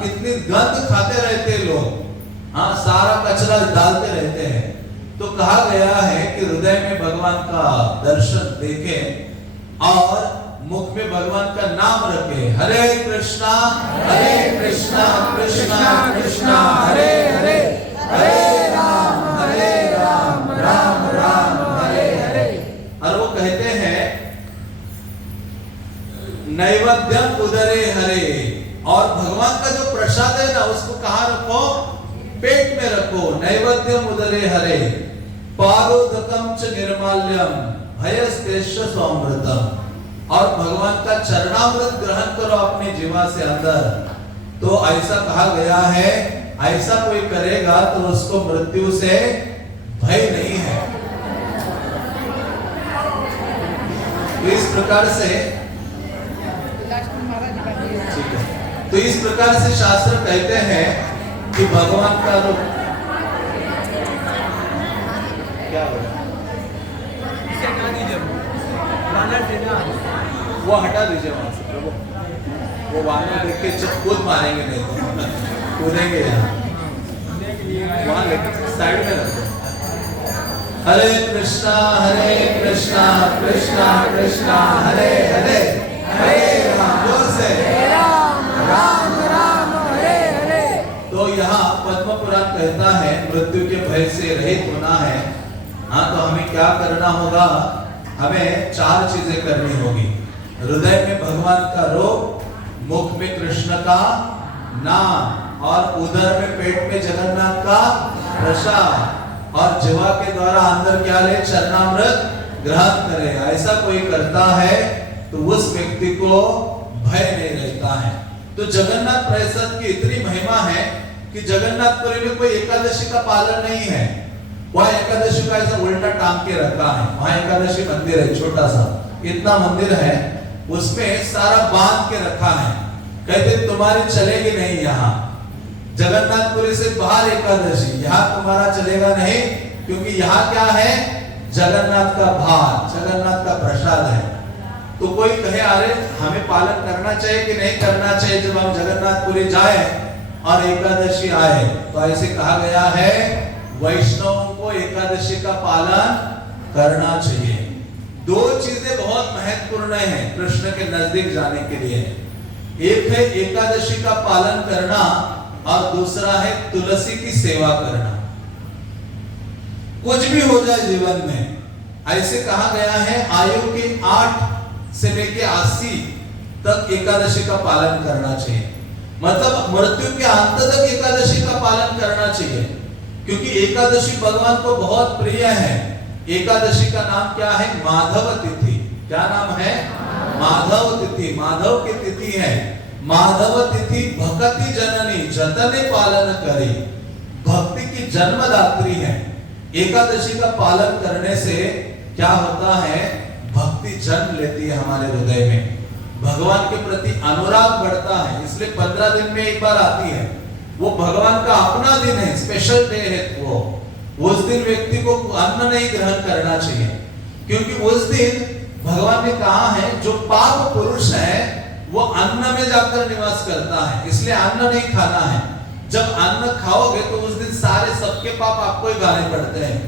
कितनी गंद खाते रहते हैं लोग। हाँ, सारा कचरा डालते रहते हैं। तो कहा गया है कि हृदय में भगवान का दर्शन देखें और मुख में भगवान का नाम रखें। हरे कृष्णा कृष्णा कृष्णा हरे हरे, हरे राम राम राम हरे हरे। और वो कहते हैं नैवेद्यम उदरे हरे, और भगवान का जो प्रसाद है ना उसको कहाँ रखो? पेट में रखो। नैवेद्यम उदरे हरे पादोदकम च निर्माल्यम भयस्तेष्य स्वामृतम, और भगवान का चरणामृत ग्रहण करो अपने जीवा से अंदर। तो ऐसा कहा गया है, ऐसा कोई करेगा तो उसको मृत्यु से भय नहीं है। तो इस प्रकार से तो इस प्रकार से शास्त्र कहते हैं कि भगवान का रूप क्या होगा? वो हटा दीजिए वहां से प्रभु, वो वाहन देख के कूद मारेंगे, नहीं तो कूदेंगे यहाँ, वहां लेके साइड में रखो। हरे कृष्णा कृष्णा कृष्णा हरे हरे, हरे राम, जोर से राम राम राम हरे हरे। तो यहाँ पद्म पुराण कहता है मृत्यु के भय से रहित होना है। हाँ, तो हमें क्या करना होगा? हमें 4 चीजें करनी होगी। हृदय में भगवान का रूप, मुख में कृष्ण का नाम, और उदर में पेट में जगन्नाथ का प्रसाद, और जिह्वा के द्वारा अंदर क्या ले? चरणामृत ग्रहण करे। ऐसा कोई करता है तो उस व्यक्ति को भय नहीं रहता है। तो जगन्नाथ प्रसाद की इतनी महिमा है कि जगन्नाथपुरी में कोई एकादशी का पालन नहीं है। वह एकादशी का ऐसा उल्टा टांग के रखा है। वहां एकादशी मंदिर है, छोटा सा इतना मंदिर है, उसमें सारा बांध के रखा है। कहते तुम्हारी चलेगी नहीं यहाँ, जगन्नाथपुरी से बाहर एकादशी, यहाँ तुम्हारा चलेगा नहीं, क्योंकि यहाँ क्या है? जगन्नाथ का भार, जगन्नाथ का प्रसाद है। तो कोई कहे अरे हमें पालन करना चाहिए कि नहीं करना चाहिए जब हम जगन्नाथपुरी जाए और एकादशी आए? तो ऐसे कहा गया है वैष्णवों को एकादशी का पालन करना चाहिए। 2 चीजें बहुत महत्वपूर्ण है कृष्ण के नजदीक जाने के लिए। एक है एकादशी का पालन करना, और दूसरा है तुलसी की सेवा करना। कुछ भी हो जाए जीवन में, ऐसे कहा गया है आयु के 8 से लेके 80 तक एकादशी का पालन करना चाहिए। मतलब मृत्यु के अंत तक एकादशी का पालन करना चाहिए, क्योंकि एकादशी भगवान को बहुत प्रिय है। एकादशी का नाम क्या है? माधव तिथि। क्या नाम है? माधव तिथि, माधव की तिथि है। माधव तिथि भक्ति जननी जतने पालन करी, भक्ति की जन्मदात्री है। एकादशी का पालन करने से क्या होता है? भक्ति जन्म लेती है हमारे हृदय में, भगवान के प्रति अनुराग बढ़ता है। इसलिए 15 दिन में एक बार आती है, वो भगवान का अपना दिन है, स्पेशल डे है। वो उस दिन व्यक्ति को अन्न नहीं ग्रहण करना चाहिए, क्योंकि उस दिन भगवान ने कहा है जो पाप पुरुष है वो अन्न में जाकर निवास करता है, इसलिए अन्न नहीं खाना है। जब अन्न खाओगे तो उस दिन सारे सबके पाप आपको ही गाने पड़ते हैं,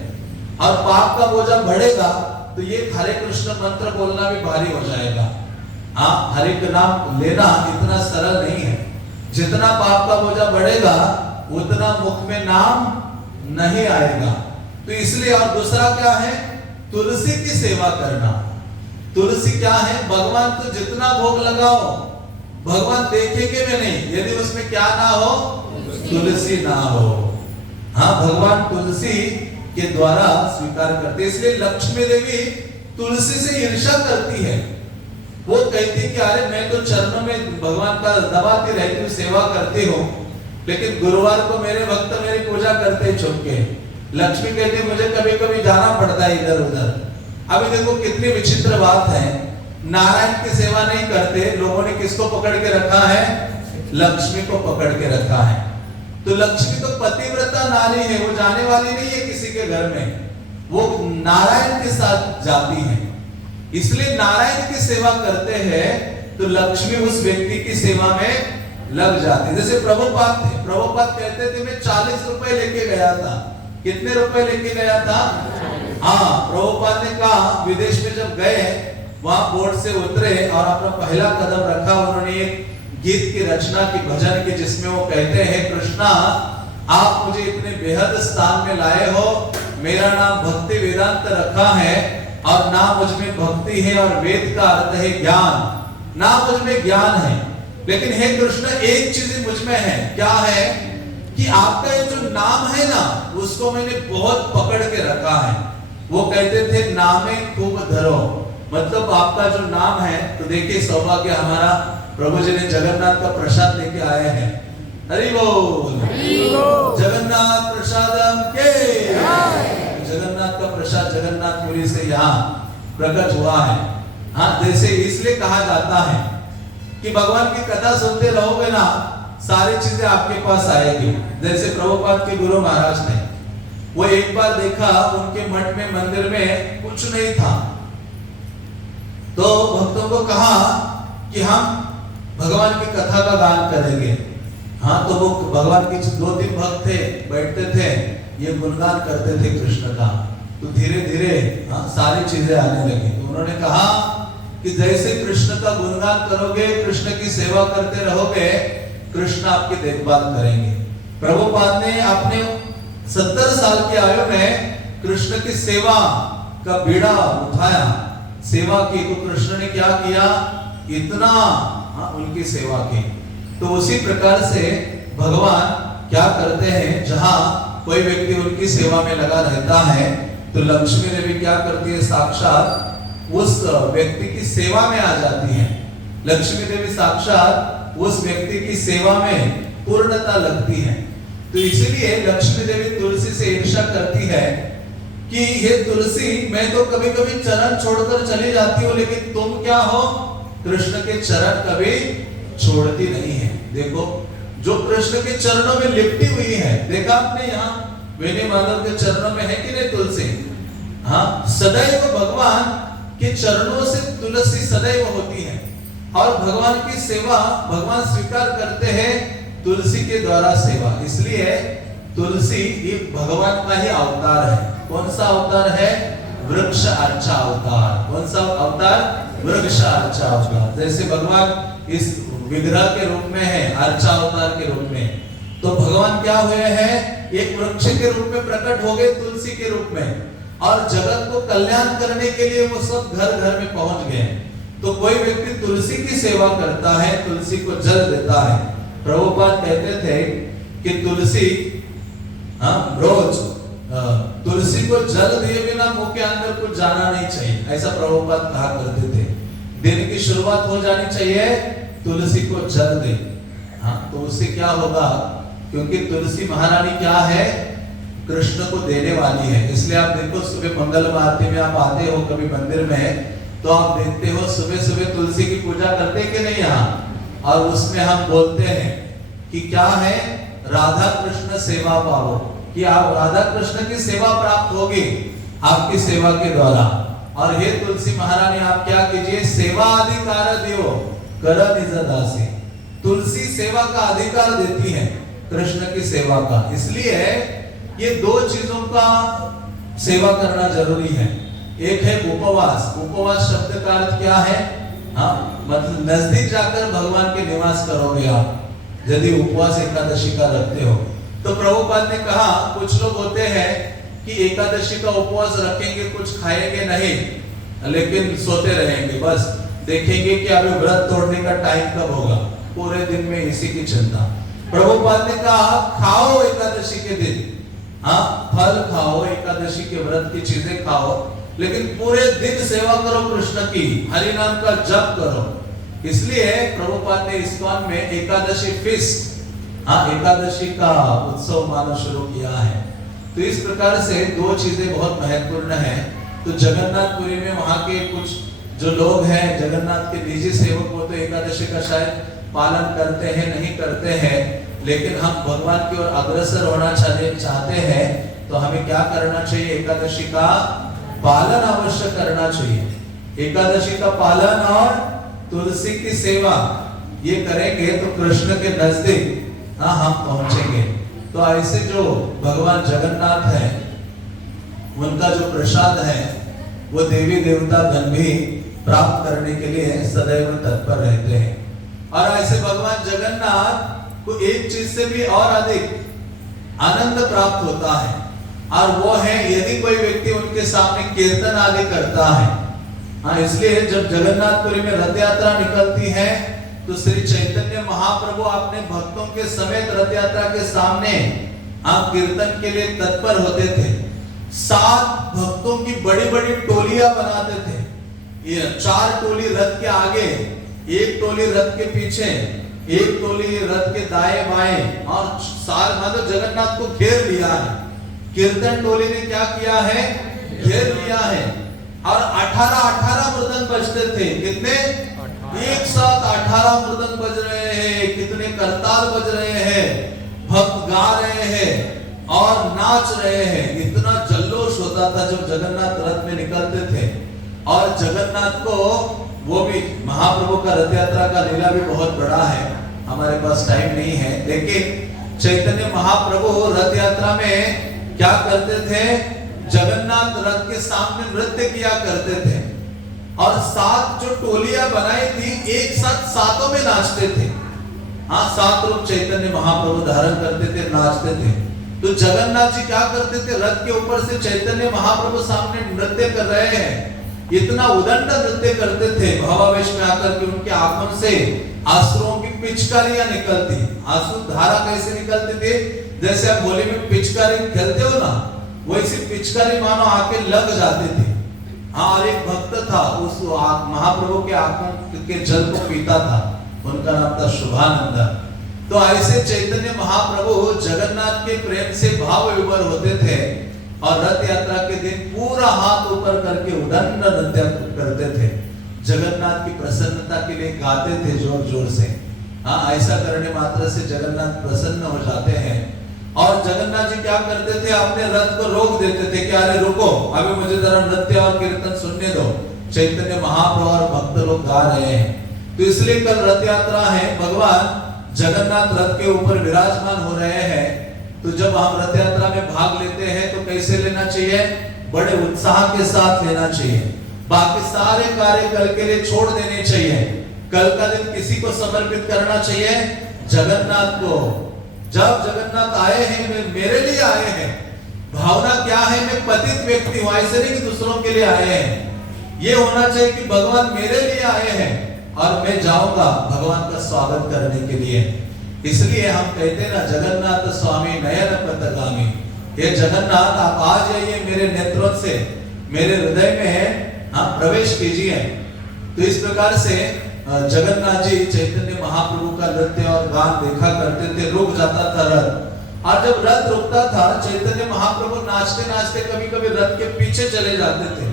और पाप का बोझा बढ़ेगा तो ये हरे कृष्ण मंत्र बोलना भी भारी हो जाएगा। हाँ, हरे का नाम लेना इतना सरल नहीं है। जितना पाप का बोझा बढ़ेगा उतना मुख में नाम नहीं आएगा। तो इसलिए, और दूसरा क्या है? तुलसी की सेवा करना। तुलसी क्या है? भगवान तो जितना भोग लगाओ भगवान देखेंगे भी नहीं यदि उसमें क्या ना हो? तुलसी ना हो। हाँ, भगवान तुलसी के द्वारा स्वीकार करते, इसलिए लक्ष्मी देवी तुलसी से ईर्ष्या करती है। वो कहती कि अरे मैं तो चरणों में भगवान का दबाती रहती हूँ, सेवा करती हूँ, लेकिन गुरुवार को मेरे भक्त मेरी पूजा करते छुप के। लक्ष्मी कहती मुझे कभी कभी जाना पड़ता है इधर उधर। अभी देखो कितनी विचित्र बात है, नारायण की सेवा नहीं करते, लोगों ने किसको पकड़ के रखा है? लक्ष्मी को पकड़ के रखा है। तो लक्ष्मी तो पतिव्रता नारी है, वो जाने वाली नहीं है किसी के घर में, वो नारायण के साथ जाती है। इसलिए नारायण की सेवा करते हैं तो लक्ष्मी उस व्यक्ति की सेवा में लग जाती है। जैसे प्रभुपाद थे, प्रभुपाद कहते थे मैं 40 रुपए लेके गया था। कितने रुपए लेके गया था? हाँ, प्रभुपाद ने कहा विदेश में जब गए वहां बोर्ड से उतरे और अपना पहला कदम रखा, उन्होंने एक गीत की रचना की, भजन की, जिसमें वो कहते हैं कृष्णा आप मुझे इतने बेहद स्थान में लाए हो, मेरा नाम भक्ति वेदांत रखा है और ना मुझ में भक्ति है और वेद का अर्थ है ज्ञान, ना मुझ में ज्ञान है, लेकिन हे कृष्ण एक चीज मुझ में है। क्या है? कि आपका ये जो नाम है ना उसको मैंने बहुत पकड़ के रखा है। वो कहते थे नामे खूब धरो, मतलब आपका जो नाम है। तो देखिए सौभाग्य हमारा, प्रभु जी ने जगन्नाथ का प्रसाद लेके आए हैं। हरि बोल, जगन्नाथ प्रसादम के। जगन्नाथ का प्रसाद जगन्नाथपुरी से यहाँ प्रकट हुआ है। हाँ, जैसे इसलिए कहा जाता है कि भगवान की कथा सुनते रहोगे ना सारी चीजें आपके पास आएगी। जैसे प्रभुपाद के गुरु महाराज ने, वो एक बार देखा उनके मठ में मंदिर में कुछ नहीं था, तो भक्तों को कहा कि हम भगवान की कथा का गान करेंगे। हाँ, तो वो भगवान के 2-3 भक्त थे, बैठते थे, ये गुणगान करते थे कृष्ण का। तो धीरे धीरे सारी चीजें आने लगी। तो उन्होंने कहा कि जैसे कृष्ण का गुणगान करोगे, कृष्ण की सेवा करते रहोगे, कृष्ण आपकी देखभाल करेंगे। प्रभुपाद ने अपने 70 साल की आयु में कृष्ण की सेवा का बीड़ा उठाया, सेवा की। तो कृष्ण ने क्या किया, इतना उनकी सेवा की। तो उसी प्रकार से भगवान क्या करते हैं, जहां कोई व्यक्ति उनकी सेवा में लगा रहता है, तो लक्ष्मी देवी क्या करती है, साक्षात उस व्यक्ति की सेवा में आ जाती है। लक्ष्मी देवी साक्षात उस व्यक्ति की सेवा में पूर्णता लगती है। तो इसीलिए लक्ष्मी देवी तुलसी से ईर्ष्या करती है कि ये तुलसी, मैं तो कभी कभी चरण छोड़कर चली जाती हूँ, लेकिन तुम क्या हो, कृष्ण के चरण कभी छोड़ती नहीं है। देखो, जो कृष्ण के चरणों में लिपटी हुई है, देखा आपने यहाँ वेणी माधव के चरणों में है कि नहीं तुलसी? हाँ, सदैव भगवान के चरणों से तुलसी सदैव होती है। और भगवान की सेवा भगवान स्वीकार करते हैं तुलसी के द्वारा सेवा। इसलिए तुलसी ये भगवान का ही अवतार है। कौन सा अवतार है? वृक्ष अर्चा अवतार। कौन सा अवतार? वृक्ष अर्चा अवतार। जैसे भगवान इस विग्रह के रूप में है, अर्चा अवतार के रूप में, तो भगवान क्या हुए हैं, एक वृक्ष के रूप में प्रकट हो गए, तुलसी के रूप में, और जगत को कल्याण करने के लिए वो सब घर घर में पहुंच गए। तो कोई व्यक्ति तुलसी की सेवा करता है, तुलसी को जल देता है। प्रभुपाद कहते थे कि तुलसी रोज तुलसी को जल दिए बिना मुंह के अंदर कुछ जाना नहीं चाहिए, ऐसा प्रभुपाद कहा करते थे। दिन की शुरुआत हो जानी चाहिए, तुलसी को जल दे। हाँ, तो उससे क्या होगा, क्योंकि तुलसी महारानी क्या है, कृष्ण को देने वाली है। इसलिए आप देखो, सुबह मंगल आरती में आप आते हो कभी मंदिर में, तो आप देखते हो सुबह सुबह तुलसी की पूजा करते हैं कि नहीं यहाँ? और उसमें हम बोलते हैं कि क्या है, राधा कृष्ण सेवा पाओ, कि आप राधा कृष्ण की सेवा प्राप्त होगी आपकी सेवा के द्वारा। और हे तुलसी महारानी, आप क्या कीजिए, सेवा अधिकार दियो कर निज दासी। तुलसी सेवा का अधिकार देती है, कृष्ण की सेवा का। इसलिए ये 2 चीजों का सेवा करना जरूरी है। एक है उपवास। उपवास शब्द का अर्थ क्या है? हाँ, मतलब नजदीक जाकर भगवान के निवास करोगे आप, यदि उपवास एकादशी का रखते हो। तो प्रभुपाद ने कहा, कुछ लोग होते हैं कि एकादशी का उपवास रखेंगे, कुछ खाएंगे नहीं, लेकिन सोते रहेंगे, बस देखेंगे कि अभी व्रत तोड़ने का टाइम कब होगा, पूरे दिन में इसी की चिंता। प्रभुपाद ने कहा, खाओ एकादशी के दिन, हाँ, फल खाओ, एकादशी के व्रत की चीजें खाओ, लेकिन पूरे दिन सेवा करो कृष्ण की, हरि नाम का जप करो। इसलिए प्रभुपाद ने इस्कॉन में एकादशी फीस्ट, हाँ, एकादशी का उत्सव मानना शुरू किया है। तो इस प्रकार से 2 चीजें बहुत महत्वपूर्ण हैं। तो जगन्नाथपुरी में वहाँ के कुछ जो लोग हैं, जगन्नाथ के निजी सेवक, वो तो एकादशी का शायद पालन करते हैं, नहीं करते हैं, लेकिन हम भगवान की ओर अग्रसर होना चाहते हैं, तो हमें क्या करना चाहिए, एकादशी का पालन अवश्य करना चाहिए। एकादशी का पालन और तुलसी की सेवा ये करेंगे तो कृष्ण के नजदीक हम पहुंचेंगे। तो ऐसे जो भगवान जगन्नाथ है, उनका जो प्रसाद है, वो देवी देवता गण भी प्राप्त करने के लिए सदैव तत्पर रहते हैं। और ऐसे भगवान जगन्नाथ को एक चीज से भी और अधिक आनंद प्राप्त होता है, और वो है यदि कोई व्यक्ति उनके सामने कीर्तन आदि करता है। हाँ, इसलिए जब जगन्नाथपुरी में रथ यात्रा निकलती है, तो श्री चैतन्य महाप्रभु अपने भक्तों के समेत रथ यात्रा के सामने आप कीर्तन के लिए तत्पर होते थे। 7 भक्तों की बड़ी बड़ी टोलियां बनाते थे, ये 4 टोली रथ के आगे, 1 टोली रथ के पीछे, 1 टोली रथ के दाएं बाएं, और मतलब जगन्नाथ को घेर लिया है। कीर्तन टोली ने क्या किया है, घेर लिया है। और 18 मृदंग बजते थे। कितने? एक साथ 18 मृदंग बज रहे हैं, कितने करताल बज रहे हैं, भक्त गा रहे हैं और नाच रहे हैं। इतना जल्लोष होता था जब जगन्नाथ रथ में निकलते थे। और जगन्नाथ को वो भी महाप्रभु का रथ यात्रा का लीला भी बहुत बड़ा है, हमारे पास टाइम नहीं है। लेकिन चैतन्य महाप्रभु रथ यात्रा में क्या करते थे, जगन्नाथ रथ के सामने नृत्य किया करते थे और 7 जो टोलियां बनाई थी एक साथ सातों में नाचते थे। हाँ, 7 रूप चैतन्य महाप्रभु धारण करते थे, नाचते थे। तो जगन्नाथ जी क्या करते थे, रथ के ऊपर से चैतन्य महाप्रभु सामने नृत्य कर रहे हैं, इतना उदंड नृत्य करते थे भावावेश में आकर के उनके आगमन से आंसुओं की पिचकारियां निकलती। आंसू धारा कैसे निकलते थे, जैसे आप होली में पिचकारी खेलते हो ना, वैसी पिचकारी मानो आके लग जाते थे। हाँ, और एक भक्त था उस महाप्रभु के आगमन के जल को पीता था, उनका नाम था शुभानंद। तो ऐसे चैतन्य महाप्रभु जगन्नाथ के प्रेम से भाव विभोर होते थे और रथ यात्रा के दिन पूरा हाथ ऊपर करके उदंड नृत्य करते थे, जगन्नाथ की प्रसन्नता के लिए गाते थे जोर जोर से। हाँ, ऐसा करने मात्र से जगन्नाथ प्रसन्न हो जाते हैं। और जगन्नाथ जी क्या करते थे, अपने रथ को रोक देते थे कि अरे रुको, अभी मुझे जरा नृत्य और कीर्तन सुनने दो, चैतन्य महाप्रभु और भक्त लोग गा रहे हैं। तो इसलिए कल रथ यात्रा है, भगवान जगन्नाथ रथ के ऊपर विराजमान हो रहे हैं। तो जब हम रथ यात्रा में भाग लेते हैं तो कैसे लेना चाहिए, बड़े उत्साह के साथ लेना चाहिए। बाकी सारे कार्य कल के लिए छोड़ देने चाहिए। कल का दिन किसी को समर्पित करना चाहिए, जगन्नाथ को। जब जगन्नाथ आए हैं, वे मेरे लिए आए हैं। भावना क्या है, मैं पतित व्यक्ति हूं, ऐसे नहीं कि दूसरों के लिए आए हैं। ये होना चाहिए कि भगवान मेरे लिए आए हैं और मैं जाऊंगा भगवान का स्वागत करने के लिए। इसलिए हम कहते हैं ना, जगन्नाथ स्वामी नयन पथगामी। ये जगन्नाथ आप आ जाइए मेरे नेत्रों से, मेरे हृदय में है, हाँ प्रवेश कीजिए। तो इस प्रकार से जगन्नाथ जी चैतन्य महाप्रभु का नृत्य और गान देखा करते थे। रुक जाता था रथ, और जब रथ रुकता था चैतन्य महाप्रभु नाचते नाचते कभी कभी रथ के पीछे चले जाते थे।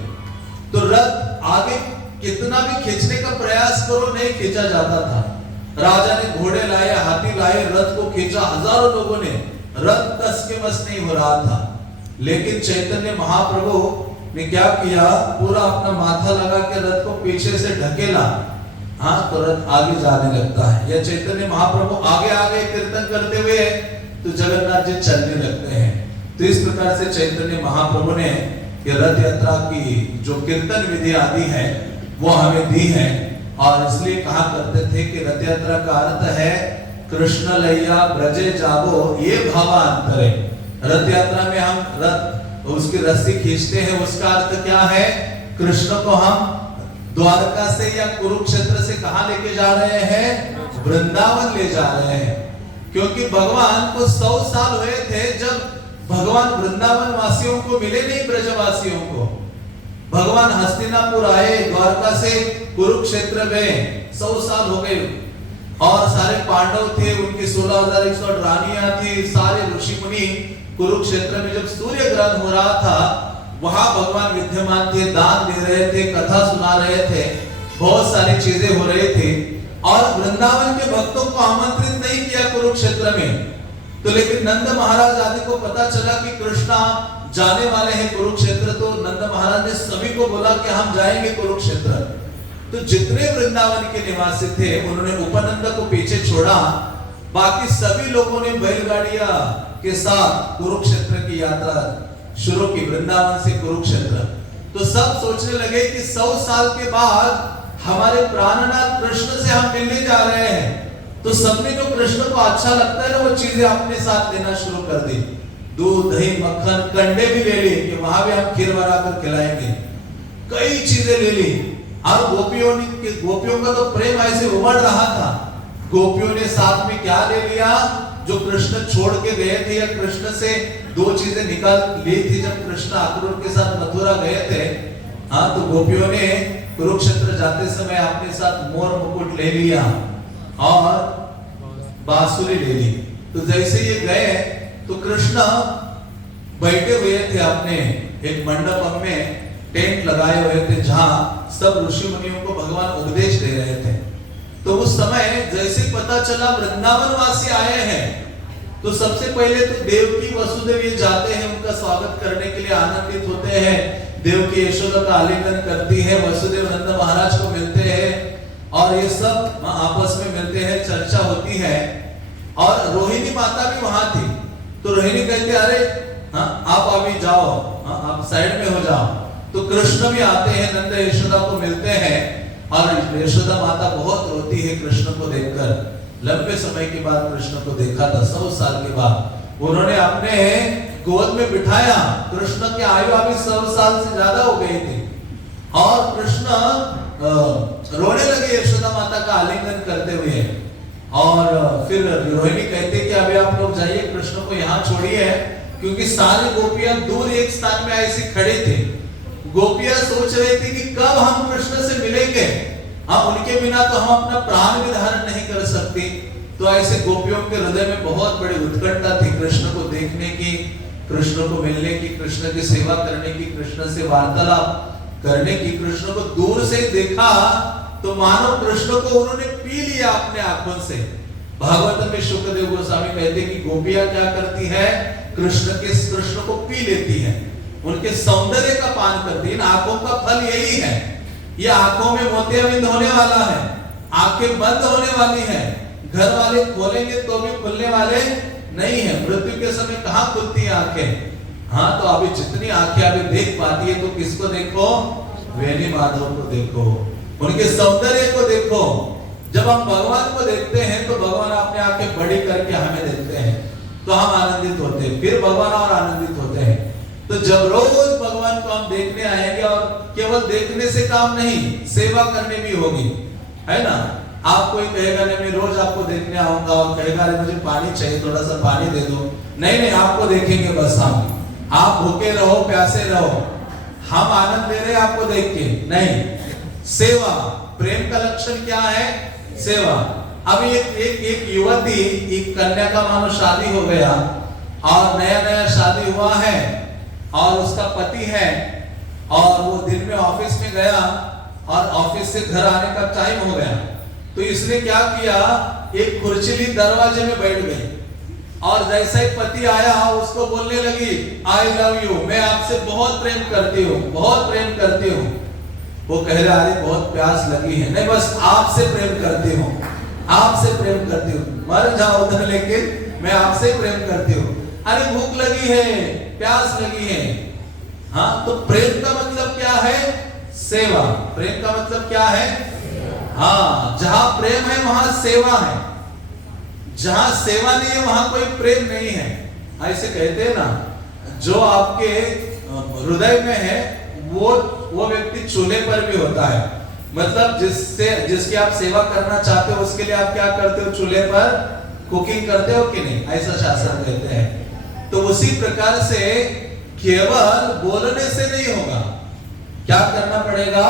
तो रथ आगे कितना भी खींचने का प्रयास करो, नहीं खींचा जाता था। राजा ने घोड़े लाए, हाथी लाए, रथ को खींचा, हजारों लोगों ने, रथ कस के बस नहीं हो रहा था। लेकिन चैतन्य महाप्रभु ने क्या किया, पूरा अपना माथा लगा के रथ को पीछे से ढकेला। हाँ, तो रथ आगे जाने लगता है। यह चैतन्य महाप्रभु आगे आगे कीर्तन करते हुए तो जगन्नाथ जी चलने लगते हैं। तो इस प्रकार से चैतन्य महाप्रभु ने ये रथ यात्रा की जो कीर्तन विधि आदि है वो हमें दी है। और इसलिए कहा करते थे कि रथ यात्रा का अर्थ है कृष्ण लैया ब्रजे जाबो ये भावांतरे। रथ यात्रा में हम रथ उसकी रस्सी खींचते हैं, उसका अर्थ क्या है, कृष्ण को हम द्वारका से या कुरुक्षेत्र से कहां लेके जा रहे हैं, वृंदावन ले जा रहे हैं। क्योंकि भगवान को 100 साल हुए थे जब भगवान वृंदावन वासियों को मिले नहीं, ब्रजवासियों को। भगवान हस्तिनापुर आए, द्वारका से कुरुक्षेत्र गए, 100 साल हो गए। और सारे पांडव थे, उनकी 16,108 रानियां थी, सारे ऋषि मुनि कुरुक्षेत्र में जब सूर्य ग्रहण हो रहा था वहां भगवान विद्यमान थे, दान दे रहे थे, कथा सुना रहे थे, बहुत सारी चीजें हो रही थी। और वृंदावन के भक्तों को आमंत्रित नहीं किया कुरुक्षेत्र में। तो लेकिन नंद महाराज आदि को पता चला कि कृष्णा जाने वाले हैं कुरुक्षेत्र। तो नंद महाराज ने सभी को बोला कि हम जाएंगे कुरुक्षेत्र। तो जितने वृंदावन के निवासी थे उन्होंने उपनंद को पीछे छोड़ा, बाकी सभी लोगों ने बैलगाड़ियां के साथ कुरुक्षेत्र की यात्रा शुरू की, वृंदावन से कुरुक्षेत्र। तो सब सोचने लगे कि 100 साल के बाद हमारे प्राणनाथ कृष्ण से हम मिलने जा रहे हैं। तो सबने जो कृष्ण को अच्छा लगता है ना वो चीजें अपने साथ लेना शुरू कर दी। दूध, दही, मक्खन, कंडे भी ले लिए कि वहां भी हम खीर बनाकर खिलाएंगे। कई चीजें ले ली। और गोपियों का तो प्रेम ऐसे उमड़ रहा था। गोपियों ने साथ में क्या ले लिया, जो कृष्ण छोड़ के गए थे, या कृष्ण से 2 चीजें निकाल ली थी जब कृष्ण अक्रूर के साथ मथुरा गए थे। हाँ, तो गोपियों ने कुरुक्षेत्र जाते समय अपने साथ मोर मुकुट ले लिया और बांसुरी ले ली। तो जैसे ये गए तो कृष्ण बैठे हुए थे अपने एक मंडप में, टेंट लगाए हुए थे जहां सब ऋषि मुनियों को भगवान उपदेश दे रहे थे। तो उस समय जैसे पता चला वृंदावन वासी आए हैं तो सबसे पहले तो देवकी वसुदेव ये जाते हैं, उनका स्वागत करने के लिए आनंदित होते हैं। देवकी यशोदा का आलिंगन करती है, वसुदेव नंद महाराज को मिलते हैं, और ये सब आपस में मिलते हैं, चर्चा होती है। और रोहिणी माता भी वहां थी। तो रोहिणी कहती अरे हाँ आप अभी जाओ, हाँ आप साइड में हो जाओ। तो कृष्ण भी आते हैं, नंद यशोदा को मिलते हैं और यशोदा माता बहुत रोती है कृष्ण को देखकर। लंबे समय के बाद कृष्ण को देखा था, 100 साल के बाद उन्होंने अपने गोद में बिठाया। कृष्ण की आयु अभी 100 साल से ज्यादा हो गई थी और कृष्ण रोने लगे यशोदा माता का आलिंगन करते हुए। और फिर रोहिणी कहते कि अभी आप लोग जाइए, कृष्ण को यहाँ छोड़िए, क्योंकि सारी गोपियां दूर एक स्थान में ऐसी खड़ी थी। गोपियां सोच रही थी कि कब हम कृष्ण से मिलेंगे, हाँ उनके बिना तो हम अपना प्राण भी धारण नहीं कर सकती। तो ऐसे गोपियों के हृदय में बहुत बड़ी उत्कंठा थी कृष्ण को देखने की, कृष्ण को मिलने की, कृष्ण की सेवा करने की, कृष्ण से वार्तालाप करने की। कृष्ण को दूर से देखा तो मानो कृष्ण को उन्होंने पी लिया अपने आंखों से। भागवत में शुक्रदेव गोस्वामी कहते हैं कि गोपियां क्या करती है, कृष्ण को पी लेती है, उनके सौंदर्य का पान करती है। इन आंखों का फल यही है, ये आंखों में मोतियाबिंद होने वाला है, आंखें बंद होने वाली है, घर वाले खोलेंगे तो भी खुलने वाले नहीं है। मृत्यु के समय कहाँ खुलती है आंखें? हाँ तो अभी जितनी आंखें अभी देख पाती है तो किसको देखो? वेणी माधव को देखो, उनके सौंदर्य को देखो। जब हम भगवान को देखते हैं तो भगवान अपने आंखें बड़ी करके हमें देखते हैं तो हम आनंदित होते हैं, फिर भगवान और आनंदित होते हैं। तो जब रोज भगवान को हम देखने आएंगे, और केवल देखने से काम नहीं, सेवा करने भी होगी, है ना। आप कोई कहेगा नहीं मैं रोज आपको देखने आऊंगा और कहेगा अरे मुझे पानी चाहिए, थोड़ा सा पानी दे दो। नहीं, आपको देखेंगे बस हम, आप भूखे रहो प्यासे रहो, हम आनंद ले रहे हैं आपको देख के नहीं। सेवा, प्रेम का लक्षण क्या है? सेवा। अब एक युवती, एक कन्या का मानो शादी हो गया और नया शादी हुआ है और उसका पति है और वो दिन में ऑफिस में गया और ऑफिस से घर आने का टाइम हो गया। तो इसने क्या किया, एक कुर्चली दरवाजे में बैठ गई और जैसा ही पति आया उसको बोलने लगी आई लव यू, मैं आपसे बहुत प्रेम करती हूँ, बहुत प्रेम करती हूँ। वो कह रहा अरे बहुत प्यास लगी है। नहीं बस आपसे प्रेम करती हूँ, आपसे प्रेम करती हूँ, मर जाओ उधर लेकिन मैं आपसे प्रेम करती हूँ। अरे भूख लगी है, प्यास लगी है। हाँ तो प्रेम का मतलब क्या है? सेवा। प्रेम का मतलब क्या है? हाँ, जहां प्रेम है वहां सेवा है, जहां सेवा नहीं है वहां कोई प्रेम नहीं है। ऐसे कहते हैं ना, जो आपके हृदय में है वो व्यक्ति चूल्हे पर भी होता है। मतलब जिसकी आप सेवा करना चाहते हो उसके लिए आप क्या करते हो? चूल्हे पर कुकिंग करते हो कि नहीं? ऐसा शास्त्र कहते हैं। तो उसी प्रकार से केवल बोलने से नहीं होगा, क्या करना पड़ेगा?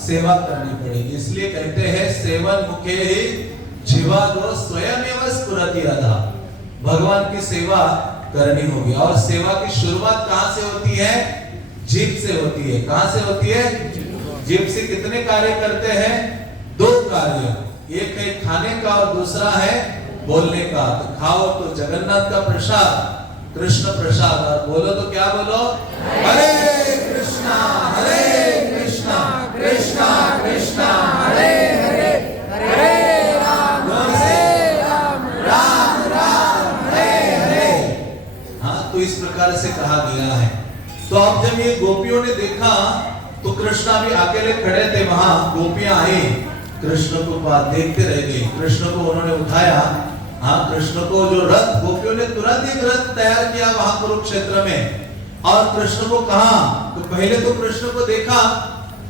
सेवा करनी पड़ेगी। इसलिए कहते हैं सेवन मुखे ही जीवादो स्वयमेव स्फुरति राधा। भगवान की सेवा करनी होगी और सेवा की शुरुआत कहां से होती है? जीभ से होती है। कहां से होती है? जीभ से कितने कार्य करते हैं? 2 कार्य, एक है खाने का और दूसरा है बोलने का। तो खाओ तो जगन्नाथ का प्रसाद, कृष्ण प्रसाद, और बोलो तो क्या बोलो? हरे कृष्णा कृष्णा कृष्णा हरे हरे, हरे राम राम राम हरे हरे। हाँ तो इस प्रकार से कहा गया है। तो अब जब ये गोपियों ने देखा तो कृष्णा भी अकेले खड़े थे वहां, गोपियां आई कृष्ण को देखते रह गई। कृष्ण को उन्होंने उठाया, हाँ कृष्ण को जो रथ, गोपियों ने तुरंत एक रथ तैयार किया वहां कुरुक्षेत्र में और कृष्ण को कहा। तो पहले तो कृष्ण को देखा,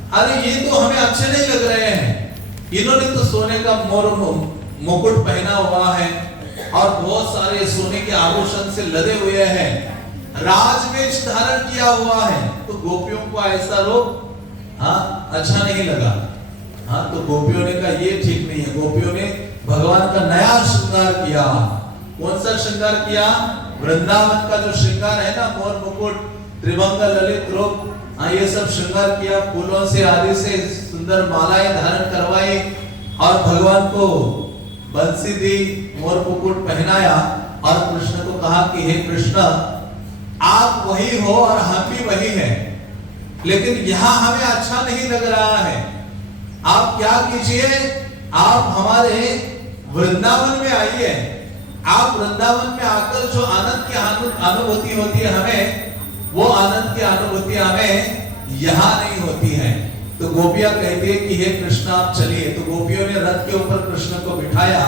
अरे ये तो हमें अच्छे नहीं लग रहे हैं, इन्होंने तो सोने का मुकुट पहना हुआ है और बहुत सारे सोने के आभूषण से लदे हुए हैं, राजवेश धारण किया हुआ है। तो गोपियों को ऐसा लोग अच्छा नहीं लगा। हाँ तो गोपियों ने कहा ये ठीक नहीं है। गोपियों ने भगवान का नया श्रृंगार किया। कौन सा श्रृंगार किया? वृंदावन का जो श्रृंगार है ना, मोर मुकुट, त्रिभंग ललित रूप, ये सब श्रृंगार किया, फूलों से आदि से सुंदर मालाएं धारण करवाई और भगवान को बंसी दी, मोर मुकुट पहनाया और कृष्ण को कहा कि हे कृष्ण आप वही हो और हम भी वही हैं, लेकिन यहाँ हमें अच्छा नहीं लग रहा है। आप क्या कीजिए, आप हमारे वृंदावन में आइए। आप वृंदावन में आकर जो आनंद की अनुभूति होती है हमें, वो आनंद की अनुभूति हमें यहाँ नहीं होती है। तो गोपियां कहती है कि हे कृष्ण आप चलिए। तो गोपियों ने रथ के ऊपर कृष्ण को बिठाया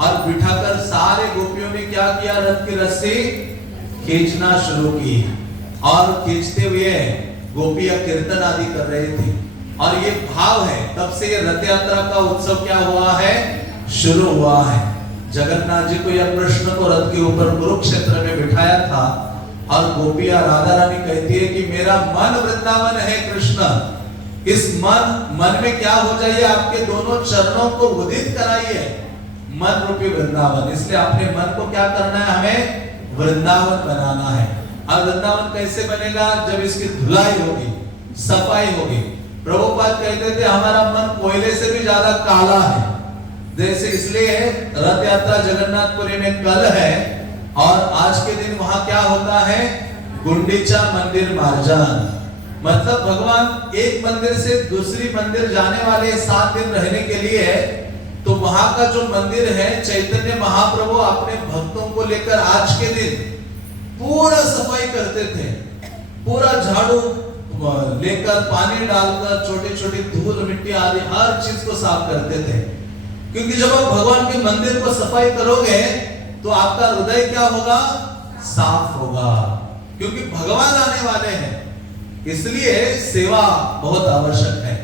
और बिठाकर सारे गोपियों ने क्या किया, रथ की रस्सी खींचना शुरू की और खींचते हुए गोपियां कीर्तन आदि कर रही थी। और ये भाव है, तब से ये रथ यात्रा का उत्सव क्या हुआ है, शुरू हुआ है। जगन्नाथ जी को या कृष्ण को रथ के ऊपर कुरुक्षेत्र में बिठाया था और गोपियां राधा रानी कहती है कि मेरा मन वृंदावन है कृष्ण, इस मन में क्या हो जाइए, आपके दोनों चरणों को उदित कराइए, मन रूपी वृंदावन। इसलिए अपने मन को क्या करना है, हमें वृंदावन बनाना है। और वृंदावन कैसे बनेगा, जब इसकी धुलाई होगी, सफाई होगी। प्रभुपाद कहते थे हमारा मन कोयले से भी ज्यादा काला है। जैसे इसलिए रथ यात्रा जगन्नाथपुरी में कल है और आज के दिन वहां क्या होता है, गुंडीचा मंदिर मार्जन। मतलब भगवान एक मंदिर से दूसरी मंदिर जाने वाले 7 दिन रहने के लिए, तो वहां का जो मंदिर है, चैतन्य महाप्रभु अपने भक्तों को लेकर आज के दिन पूरा सफाई करते थे, पूरा झाड़ू लेकर पानी डालकर छोटी छोटी धूल मिट्टी आदि हर चीज को साफ करते थे। क्योंकि जब आप भगवान के मंदिर को सफाई करोगे तो आपका हृदय क्या होगा, साफ होगा, क्योंकि भगवान आने वाले हैं। इसलिए सेवा बहुत आवश्यक है।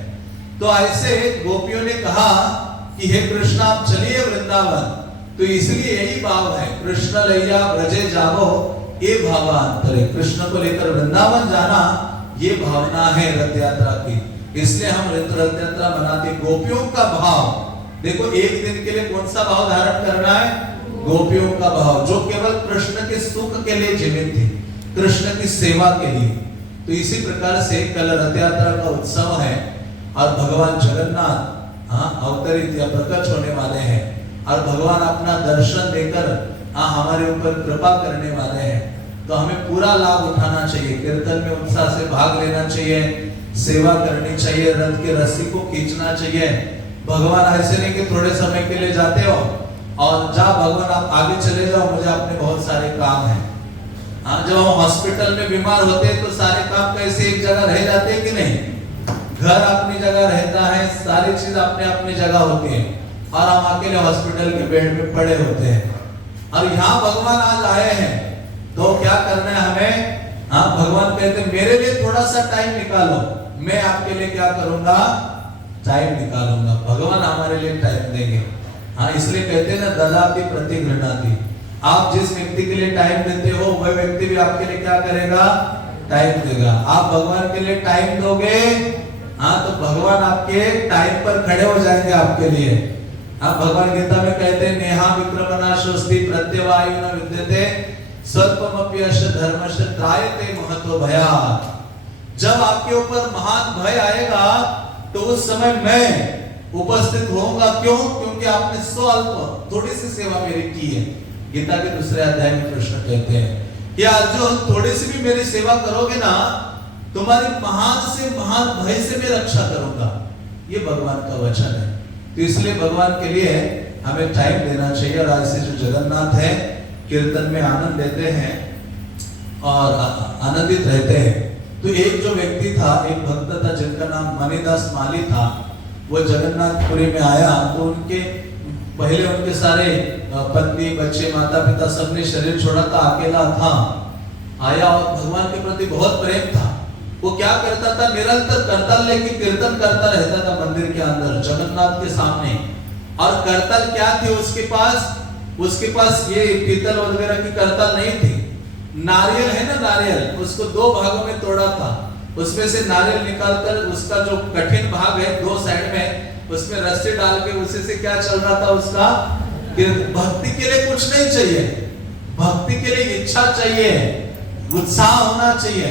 तो ऐसे गोपियों ने कहा कि हे कृष्ण आप चलिए वृंदावन। तो इसलिए यही भाव है, कृष्ण लैया ब्रजे जावो ये भावांतरे, कृष्ण को लेकर वृंदावन जाना ये भावना है रथ यात्रा की। इसलिए हम रथ यात्रा मनाते। गोपियों का भाव देखो, एक दिन के लिए कौन सा भाव धारण करना है, गोपियों का भाव, जो केवल कृष्ण के सुख के लिए जीवित थी, कृष्ण की सेवा के लिए। तो इसी प्रकार से कल रथ यात्रा का उत्सव है और भगवान जगन्नाथ अवतरित या प्रकट होने वाले हैं और भगवान अपना दर्शन देकर हमारे ऊपर कृपा करने वाले हैं। तो हमें पूरा लाभ उठाना चाहिए, कीर्तन में उत्साह से भाग लेना चाहिए, सेवा करनी चाहिए, रथ की रस्सी को खींचना चाहिए। भगवान ऐसे नहीं कि थोड़े समय के लिए जाते हो और जा भगवान आप आगे चले जाओ, मुझे अपने बहुत सारे काम हैं। जब हम हॉस्पिटल में बीमार होते हैं तो सारे काम कैसे एक जगह रह जाते हैं कि नहीं, घर अपनी जगह रहता है, सारी चीज अपने अपनी जगह होती है और हम अकेले हॉस्पिटल के बेड में पड़े होते हैं। और यहाँ भगवान आज आए हैं तो क्या करना है हमें, भगवान कहते हैं मेरे लिए थोड़ा सा टाइम निकालो, मैं आपके लिए क्या करूंगा, टाइम निकालूंगा। भगवान हमारे लिए टाइम देंगे। इसलिए कहते हैं ना, ददाति प्रतिगृह्णाति। आप जिस व्यक्ति के लिए टाइम देते हो वह व्यक्ति भी आपके लिए क्या करेगा, टाइम देगा। आप भगवान के लिए टाइम दोगे, तो भगवान आपके टाइम पर खड़े हो जाएंगे आपके लिए। भगवान गीता में कहते हैं नेहा विक्रमणा स्वस्ति प्रत्यवायु न विद्यते स्वल्पमपि अस्य धर्मस्य त्रायते महतो भयात्। जब आपके ऊपर महान भय आएगा तो उस समय मैं उपस्थित होऊंगा। क्यों? क्योंकि आपने स्वल्प थोड़ी सी सेवा मेरी की है। गीता के दूसरे अध्याय में कृष्ण कहते हैं कि अर्जुन थोड़ी सी भी मेरी सेवा करोगे ना, तुम्हारी महान से महान भय से मैं रक्षा करूंगा। ये भगवान का वचन है। तो इसलिए भगवान के लिए हमें टाइम देना चाहिए। और ऐसे जो जगन्नाथ है कीर्तन में आनंद लेते हैं और आनंदित रहते हैं। तो एक जो व्यक्ति था, एक भक्त था जिनका नाम मणिदास माली था, वो जगन्नाथपुरी में आया तो उनके पहले उनके सारे पत्नी बच्चे माता पिता सबने शरीर छोड़ा था, अकेला था। आया और भगवान के प्रति बहुत प्रेम था। वो क्या करता था, निरंतर करताल लेके कीर्तन करता रहता था मंदिर के अंदर जगन्नाथ के सामने। और करताल क्या थी उसके पास ये पीतल वगैरह की करताल नहीं थी। नारियल है ना, नारियल, उसको 2 भागों में तोड़ा था। उसमें से नारियल निकालकर उसका जो कठिन भाग है 2 साइड में, उसमें रस्सी डाल के उसी से क्या चल रहा था उसका। भक्ति के लिए कुछ नहीं चाहिए, भक्ति के लिए इच्छा चाहिए, उत्साह होना चाहिए,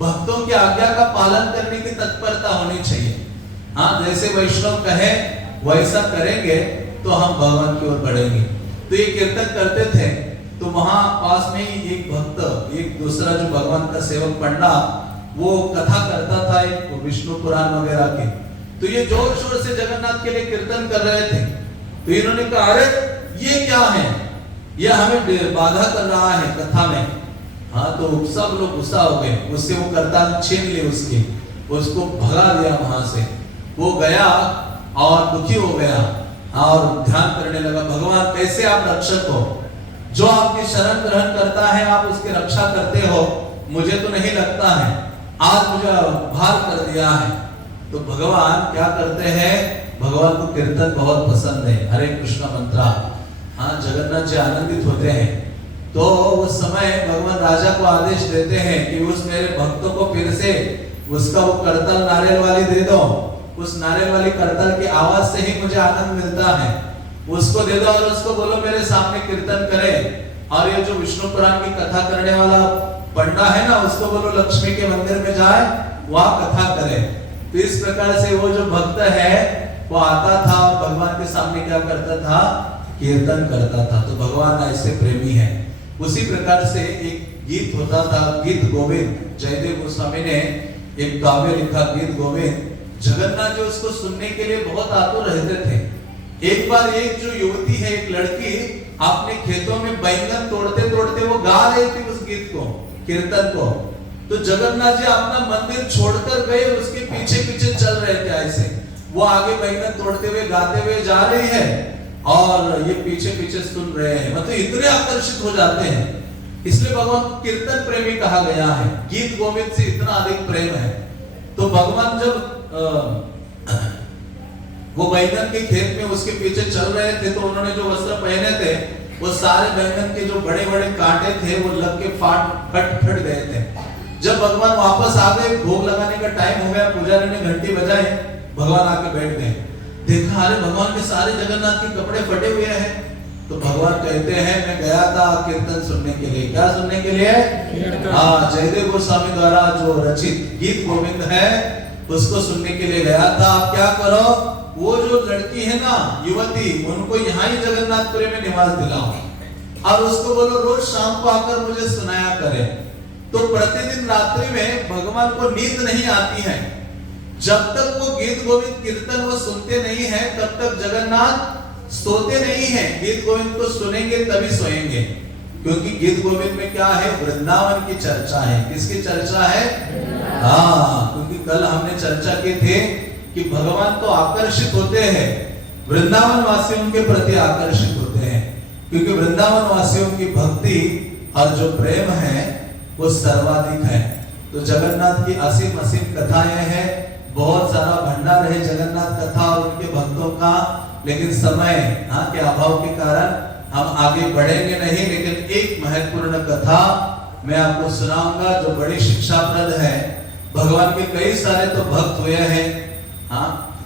भक्तों की आज्ञा का पालन करने की तत्परता होनी चाहिए। जैसे वैष्णव कहे वैसा करेंगे तो हम भगवान की ओर बढ़ेंगे। तो ये कीर्तन करते थे तो वहां पास में ही एक भक्त, एक दूसरा जो भगवान का सेवक पंडा, वो कथा करता था एक विष्णु पुराण वगैरह की। तो ये जोर शोर से जगन्नाथ के लिए कीर्तन कर रहे थे। तो इन्होंने कहा अरे ये क्या है, ये हमें बाधा कर रहा है कथा में। हाँ, तो सब लोग गुस्सा हो गए, उससे वो करताल छीन ली उसकी, उसको भगा दिया वहां से। वो गया और दुखी हो गया और ध्यान करने लगा, भगवान कैसे आप रक्षक हो, जो आपकी शरण ग्रहण करता है आप उसकी रक्षा करते हो, मुझे तो नहीं लगता है, आज मुझे भार कर दिया है। तो भगवान क्या करते हैं, भगवान को कीर्तन बहुत पसंद है, हरे कृष्ण मंत्र। हाँ, जगन्नाथ जी आनंदित होते हैं। तो उस समय भगवान राजा को आदेश देते हैं कि उस मेरे भक्तों को फिर से उसका वो करताल नारियल वाली दे दो, उस नारियल वाली करताल की आवाज से ही मुझे आनंद मिलता है, उसको दे दो और उसको बोलो मेरे सामने कीर्तन करे। और ये जो विष्णु पुराण की कथा करने वाला पंडा है ना, उसको बोलो लक्ष्मी के मंदिर में जाए, वहां कथा करे। तो इस प्रकार से वो जो भक्त है वो आता था और भगवान के सामने क्या करता था, कीर्तन करता था। तो भगवान ऐसे प्रेमी है। उसी प्रकार से एक गीत होता था, गीत गोविंद, जयदेव गोस्वामी ने एक काव्य लिखा गीत गोविंद। जगन्नाथ जी उसको सुनने के लिए बहुत आतुर रहते थे। एक बार एक जो युवती है, एक लड़की अपने खेतों में बैंगन तोड़ते तोड़ते वो गा रही थी उस गीत को, कीर्तन को। तो जगन्नाथ जी अपना मंदिर छोड़कर गए, उसके पीछे पीछे चल रहे थे ऐसे। वो आगे बैंगन तोड़ते हुए गाते हुए जा रही है और ये पीछे पीछे सुन रहे हैं, मतलब इतने आकर्षित हो जाते हैं। इसलिए भगवान को कीर्तन प्रेमी कहा गया है, गीत गोविंद से इतना अधिक प्रेम है। तो भगवान जब वो बैंगन के खेत में उसके पीछे चल रहे थे, तो उन्होंने जो वस्त्र पहने थे वो सारे बैंगन के जो बड़े बड़े कांटे थे वो लग के फट गए थे। जब भगवान वापस आ गए, भोग लगाने का टाइम हो गया, पुजारी ने घंटी बजाई, भगवान आके बैठ गए। देखा अरे भगवान के सारे जगन्नाथ के कपड़े फटे हुए हैं। तो भगवान कहते हैं मैं गया था कीर्तन सुनने के लिए। क्या सुनने के लिए? हाँ, जयदेव गोस्वामी द्वारा जो रचित गीत गोविंद है उसको सुनने के लिए गया था। आप क्या करो, वो जो लड़की है ना, युवती, उनको यहाँ ही जगन्नाथपुरी में निवास दिलाओ और उसको बोलो रोज शाम को आकर मुझे सुनाया करे। तो प्रतिदिन रात्रि में भगवान को नींद नहीं आती है। जब तक वो गीत गोविंद कीर्तन वो सुनते नहीं है तब तक जगन्नाथ सोते नहीं है। गीत गोविंद को सुनेंगे तभी सोएंगे, क्योंकि गीत गोविंद में क्या है, वृंदावन की चर्चा है। किसकी चर्चा है? हाँ, क्योंकि कल हमने चर्चा की थी कि भगवान तो आकर्षित होते हैं, वृंदावन वासियों के प्रति आकर्षित होते हैं, क्योंकि वृंदावन वासियों की भक्ति और जो प्रेम है वो सर्वाधिक है। तो जगन्नाथ की असीम असीम कथाएं हैं, बहुत सारा भंडार है जगन्नाथ कथा और उनके भक्तों का, लेकिन समय के अभाव के कारण हम आगे बढ़ेंगे नहीं। लेकिन एक महत्वपूर्ण कथा मैं आपको सुनाऊंगा जो बड़ी शिक्षाप्रद है। भगवान के कई सारे तो भक्त हुए हैं,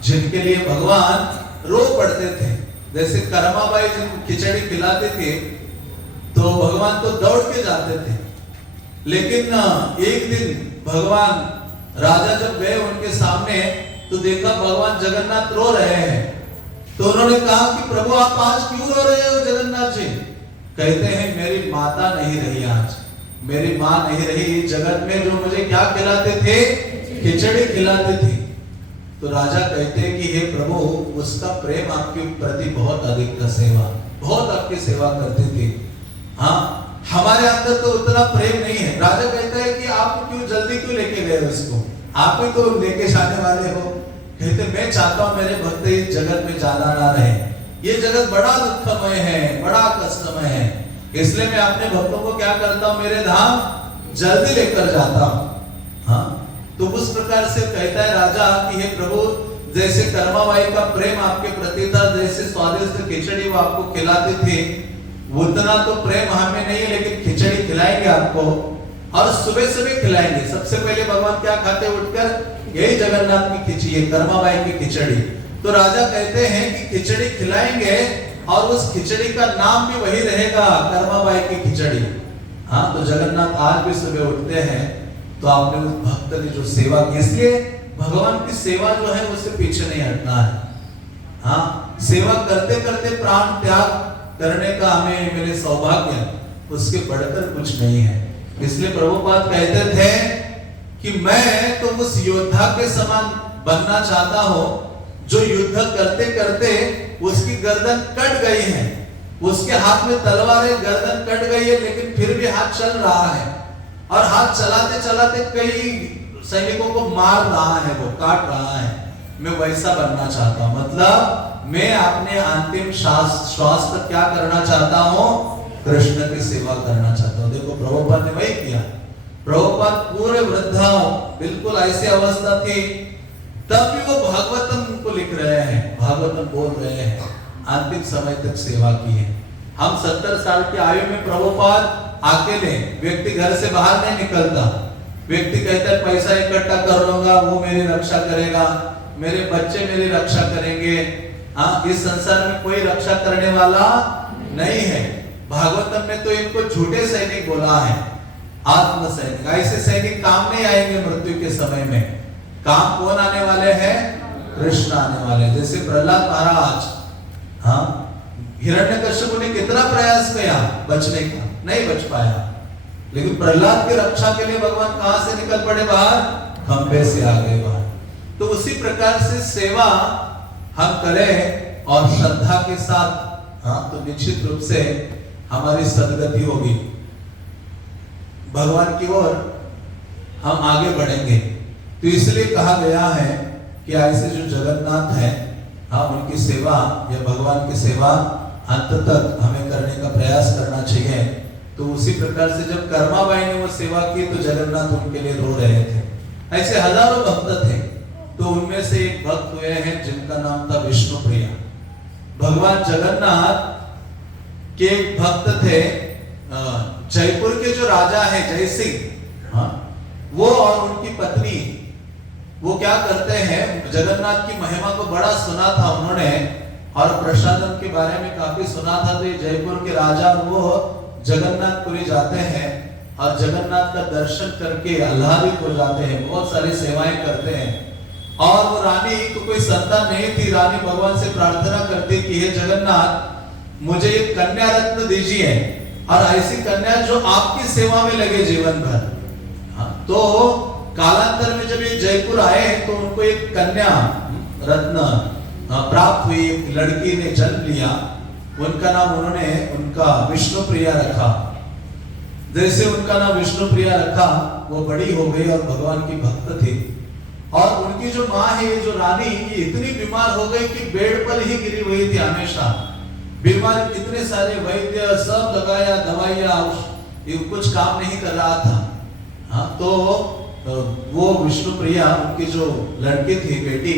जिनके लिए भगवान रो पड़ते थे। जैसे कर्माबाई जिनको खिचड़ी खिलाते थे तो भगवान तो दौड़ के जाते थे, लेकिन एक दिन भगवान राजा जब गए उनके सामने तो देखा भगवान जगन्नाथ रो रहे हैं। तो उन्होंने कहा कि प्रभु आप आज क्यों रो रहे हो जगन्नाथ जी? कहते हैं मेरी माता नहीं रही, आज मेरी माँ नहीं रही। जगत में जो मुझे क्या खिलाते थे, खिचड़ी खिलाते थे। तो राजा कहते हैं कि हे प्रभु, उसका प्रेम आपके प्रति बहुत अधिक था, सेवा बहुत आपकी सेवा करते थे। हाँ, हमारे अंदर तो उतना प्रेम नहीं है। राजा कहता है कि आप क्यों जल्दी क्यों लेके गए उसको, आप ही तो लेके जाने वाले हो। कहते मैं चाहता हूं मेरे भक्त इस जगत में ज्यादा ना रहे, ये जगत बड़ा दुखमय है, बड़ा कष्टमय है, इसलिए मैं अपने भक्तों को क्या करता हूं, मेरे धाम जल्दी लेकर जाता हूं। हाँ, तो उस प्रकार से कहता है राजा कि हे प्रभु, जैसे कर्माबाई का प्रेम आपके प्रति था, जैसे स्वादिष्ट खिचड़ी वो आपको खिलाते थे, उतना तो प्रेम हमें नहीं है, लेकिन खिचड़ी खिलाएंगे आपको और सुबह सुबह खिलाएंगे। सबसे पहले भगवान क्या खाते उठकर, यही जगन्नाथ की खिचड़ी, कर्माबाई की खिचड़ी। तो राजा कहते हैं कि खिचड़ी खिलाएंगे और उस खिचड़ी का नाम भी वही रहेगा, कर्माबाई की खिचड़ी। हाँ, तो जगन्नाथ आज भी सुबह उठते हैं तो आपने उस भक्त ने जो सेवा की, इसलिए भगवान की सेवा जो है उससे पीछे नहीं हटना है। हाँ, सेवा करते करते प्राण त्याग करने का हमें मिले सौभाग्य, उसके बढ़कर कुछ नहीं है। इसलिए प्रभुपाद कहते थे कि मैं तो उस योद्धा के समान बनना चाहता हो जो युद्ध करते करते उसकी गर्दन कट गई है, उसके हाथ में तलवार है, गर्दन कट गई है, लेकिन फिर भी हाथ चल रहा है और हाथ चलाते चलाते कई सैनिकों को मार रहा है, वो काट रहा है। मैं वैसा बनना चाहता हूं, मतलब मैं अपने अंतिम श्वास तक क्या करना चाहता हूं, कृष्ण की सेवा करना चाहता हूं। देखो प्रभुपाद ने वही किया। प्रभुपाद पूरे वृद्धा बिल्कुल ऐसी अवस्था थी, तब भी वो भागवतम को लिख रहे हैं, भागवतम बोल रहे हैं, अंतिम समय तक सेवा की है। हम 70 साल की आयु में प्रभुपाद अकेले, व्यक्ति घर से बाहर नहीं निकलता, व्यक्ति कहता है पैसा इकट्ठा कर लूंगा, वो मेरी रक्षा करेगा, मेरे बच्चे मेरी रक्षा करेंगे। हाँ, इस संसार में कोई रक्षा करने वाला नहीं है। भागवतम में तो इनको झूठे सैनिक बोला है, आत्म सैनिक। ऐसे सैनिक काम नहीं आएंगे मृत्यु के समय में, काम कौन आने वाले हैं, कृष्ण आने वाले। जैसे प्रहलाद महाराज, हाँ, हिरण्यकश्यप ने कितना प्रयास किया बचने का, नहीं बच पाया, लेकिन प्रहलाद की रक्षा के लिए भगवान कहां से निकल पड़े बाहर, खंबे से आ गए बाहर। तो उसी प्रकार से सेवा हम करें और श्रद्धा के साथ, हाँ, तो निश्चित रूप से हमारी सदगति होगी, भगवान की ओर हम आगे बढ़ेंगे। तो इसलिए कहा गया है कि ऐसे जो जगन्नाथ है, हाँ, उनकी सेवा या भगवान की सेवा अंत तक हमें करने का प्रयास करना चाहिए। तो उसी प्रकार से जब कर्माबाई ने वो सेवा की तो जगन्नाथ उनके लिए रो रहे थे। ऐसे हजारों भक्त थे, तो उनमें से एक भक्त हुए हैं जिनका नाम था विष्णुप्रिया। भगवान जगन्नाथ के एक भक्त थे, जयपुर के जो राजा है जय सिंह, हाँ, वो और उनकी पत्नी, वो क्या करते हैं, जगन्नाथ की महिमा को बड़ा सुना था उन्होंने और प्रसादम के बारे में काफी सुना था। तो ये जयपुर के राजा वो जगन्नाथपुरी जाते हैं और जगन्नाथ का दर्शन करके आह्लादित हो जाते हैं, बहुत सारी सेवाएं करते हैं। और वो रानी को कोई संतान नहीं थी, रानी भगवान से प्रार्थना करती कि हे जगन्नाथ, मुझे एक कन्या रत्न दीजिए और ऐसी कन्या जो आपकी सेवा में लगे जीवन भर। हाँ, तो कालांतर में जब ये जयपुर आए तो उनको एक कन्या रत्न प्राप्त हुई, एक लड़की ने जन्म लिया, उनका नाम उन्होंने उनका विष्णुप्रिया रखा। जैसे उनका नाम विष्णुप्रिया रखा, वो बड़ी हो गई और भगवान की भक्त थी। और उनकी जो माँ है, ये जो रानी, ये इतनी बीमार हो गई कि बेड पर ही गिरी हुई थी हमेशा, बीमार, इतने सारे वैद्य सब लगाया, दवाइयां, ये कुछ काम नहीं कर रहा था। हाँ, तो वो विष्णुप्रिया, उनकी जो लड़की थी, बेटी,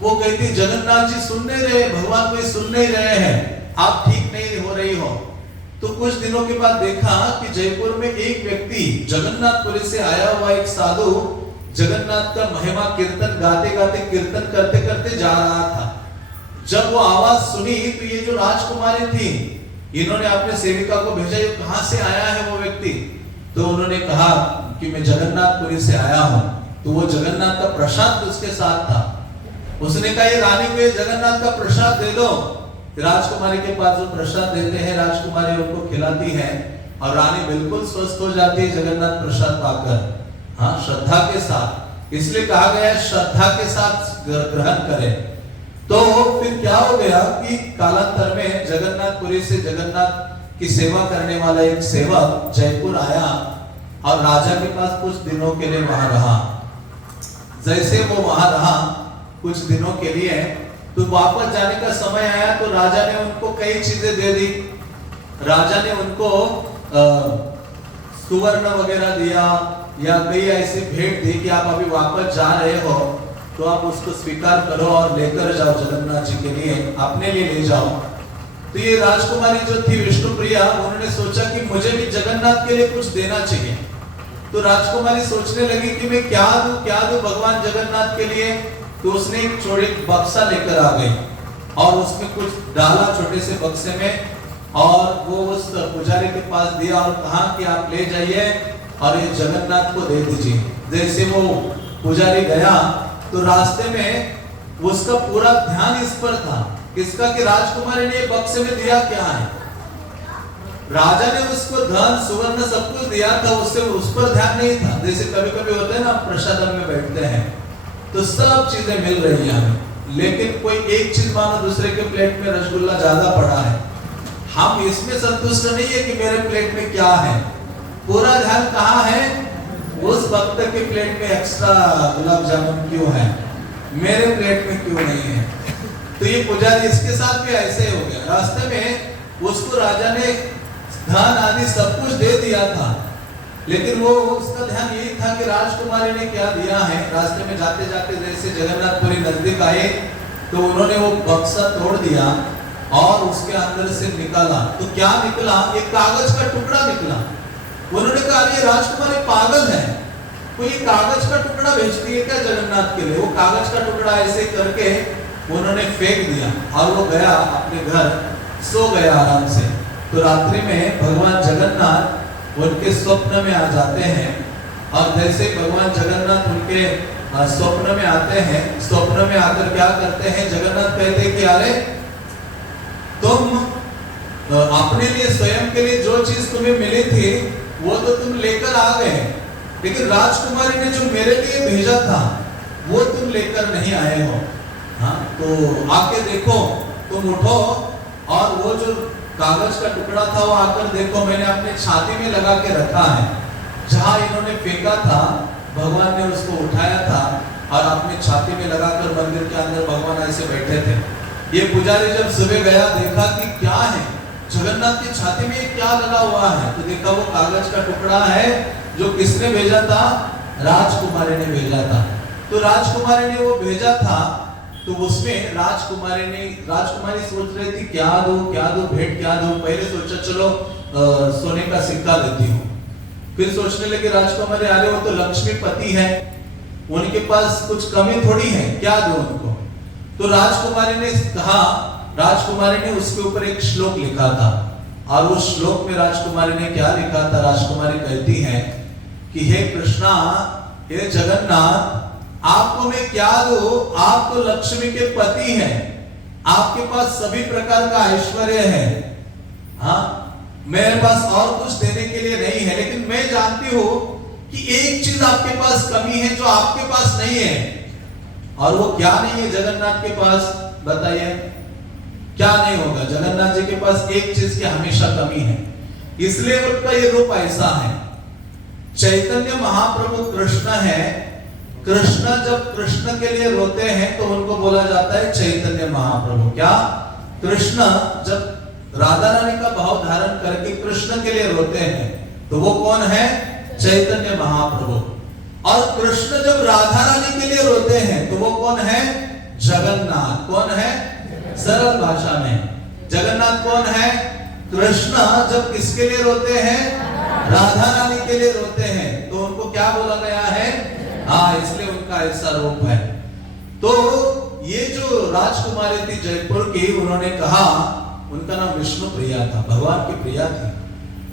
वो कहती जगन्नाथ जी सुन नहीं रहे, भगवान कोई सुन नहीं रहे हैं, आप ठीक नहीं हो रही हो। तो कुछ दिनों के बाद देखा कि जयपुर में एक व्यक्ति, जगन्नाथपुरी से आया हुआ एक साधु, जगन्नाथ का महिमा कीर्तन गाते गाते, कीर्तन करते करते जा रहा था। जब वो आवाज सुनी तो ये जो राजकुमारी थी, इन्होंने अपने सेविका को भेजा, ये कहां से आया है वो व्यक्ति। तो उन्होंने कहा कि मैं जगन्नाथपुरी से आया हूं। तो वो जगन्नाथ का प्रसाद उसके साथ था। उसने कहा ये रानी को ये जगन्नाथ का प्रसाद दे दो। राजकुमारी के पास जो प्रसाद देते हैं, राजकुमारी उनको खिलाती है और रानी बिल्कुल स्वस्थ हो जाती है जगन्नाथ प्रसाद पाकर, हाँ, श्रद्धा के साथ। इसलिए कहा गया श्रद्धा के साथ ग्रहण करें। तो फिर क्या हो गया कि कालांतर में जगन्नाथपुरी से जगन्नाथ की सेवा करने वाला एक सेवक जयपुर आया और राजा के पास कुछ दिनों के लिए वहां रहा। जैसे वो वहां रहा कुछ दिनों के लिए, तो वापस जाने का समय आया तो राजा ने उनको कई चीजें दे दी। राजा ने उनको सुवर्ण वगैरह दिया या कई ऐसी भेंट दी कि आप अभी वापस जा रहे हो तो आप उसको स्वीकार करो और लेकर जाओ जगन्नाथ जी के लिए, अपने लिए ले जाओ। तो ये राजकुमारी जो थी विष्णुप्रिया, उन्होंने सोचा कि मुझे भी जगन्नाथ के लिए कुछ देना चाहिए। तो राजकुमारी सोचने लगी कि मैं क्या दूं भगवान जगन्नाथ के लिए। तो उसने एक छोटे बक्सा लेकर आ गई और उसमें कुछ डाला छोटे से बक्से में और वो उस पुजारी के पास दिया और कहा कि आप ले जाइए और ये जगन्नाथ को दे दीजिए। जैसे वो पुजारी गया तो रास्ते में उसका पूरा ध्यान इस पर था, किसका, कि राजकुमारी ने बक्से में दिया क्या है। राजा ने उसको धन सुवर्ण सब कुछ दिया था, उससे उस पर ध्यान नहीं था। जैसे कभी कभी होता है ना, प्रसादम में बैठते हैं तो सब चीजें मिल रही हैं हमें, लेकिन कोई एक चीज मानो दूसरे के प्लेट में रसगुल्ला ज्यादा पड़ा है, हम इसमें संतुष्ट नहीं है कि मेरे प्लेट में क्या है, पूरा ध्यान कहाँ है, उस भक्त के प्लेट में एक्स्ट्रा गुलाब जामुन क्यों है, मेरे प्लेट में क्यों नहीं है। तो ये पुजारी इसके साथ भी ऐसे ही हो गया। रास्ते में उसको राजा ने धन आदि सब कुछ दे दिया था, लेकिन वो उसका ध्यान यही था कि राजकुमारी ने क्या दिया है। रास्ते में जाते जाते जैसे जगन्नाथपुरी नजदीक आए तो उन्होंने वो बक्सा तोड़ दिया और उसके अंदर से निकाला, तो क्या निकला, एक कागज का टुकड़ा निकला। उन्होंने कहा ये राजकुमारी पागल है, कोई कागज का टुकड़ा भेजती है क्या जगन्नाथ के लिए। वो कागज का टुकड़ा ऐसे करके उन्होंने फेंक दिया और वो गया अपने घर, सो गया आराम से। तो रात्रि में भगवान जगन्नाथ उनके स्वप्न में आ जाते हैं, और जैसे भगवान जगन्नाथ उनके स्वप्न में आते हैं, स्वप्न में आकर क्या करते हैं, जगन्नाथ कहते हैं कि अरे तुम अपने लिए स्वयं के लिए जो चीज तुम्हें मिली थी वो तो तुम लेकर आ गए, लेकिन राजकुमारी ने जो मेरे लिए भेजा था वो तुम लेकर नहीं आए हो। हाँ, तो आके देखो, तुम उठो और वो जो कागज का टुकड़ा था वो आकर देखो, मैंने अपने छाती में लगा के रखा है, जहां इन्होंने फेंका था भगवान ने उसको उठाया था और अपने छाती में लगाकर मंदिर के अंदर भगवान ऐसे बैठे थे। ये पुजारी जब सुबह गया देखा कि क्या है, जगन्नाथ की छाती में क्या लगा हुआ है, तो देखा वो कागज का टुकड़ा है जो किसने भेजा था, राजकुमारी ने भेजा था। तो राजकुमारी ने वो भेजा था, तो उसमें राजकुमारी सोच रही थी क्या दूं भेंट क्या दूं। पहले सोचा चलो सोने का सिक्का देती हूँ, फिर सोचने लगे राजकुमारी आ रहे हो तो लक्ष्मीपति है, उनके पास कुछ कमी थोड़ी है, क्या दूं उनको। तो राजकुमारी ने कहा, राजकुमारी ने उसके ऊपर एक श्लोक लिखा था, और उस श्लोक में राजकुमारी ने क्या लिखा था, राजकुमारी कहती है कि हे कृष्णा, हे जगन्नाथ, आपको मैं क्या दूं, आप तो लक्ष्मी के पति हैं, आपके पास सभी प्रकार का ऐश्वर्य है, हाँ, मेरे पास और कुछ देने के लिए नहीं है, लेकिन मैं जानती हूं कि एक चीज आपके पास कमी है जो आपके पास नहीं है। और वो क्या नहीं है जगन्नाथ के पास, बताइए क्या नहीं होगा। जगन्नाथ जी के पास एक चीज की हमेशा कमी है, इसलिए उनका ये रूप ऐसा है। चैतन्य महाप्रभु कृष्ण है, कृष्ण जब कृष्ण के लिए रोते हैं तो उनको बोला जाता है चैतन्य महाप्रभु। क्या, कृष्ण जब राधा रानी का भाव धारण करके कृष्ण के लिए रोते हैं तो वो कौन है, चैतन्य महाप्रभु। और कृष्ण जब राधा रानी के लिए रोते हैं तो वो कौन है, जगन्नाथ। कौन है, सरल भाषा में जगन्नाथ कौन है, कृष्ण जब किसके लिए रोते हैं, राधा रानी के लिए रोते हैं, तो उनको क्या बोला गया है, हाँ, इसलिए उनका ऐसा रूप है। तो ये जो राजकुमारी थी जयपुर की, उन्होंने कहा, उनका नाम विष्णु प्रिया था, भगवान की प्रिया थी।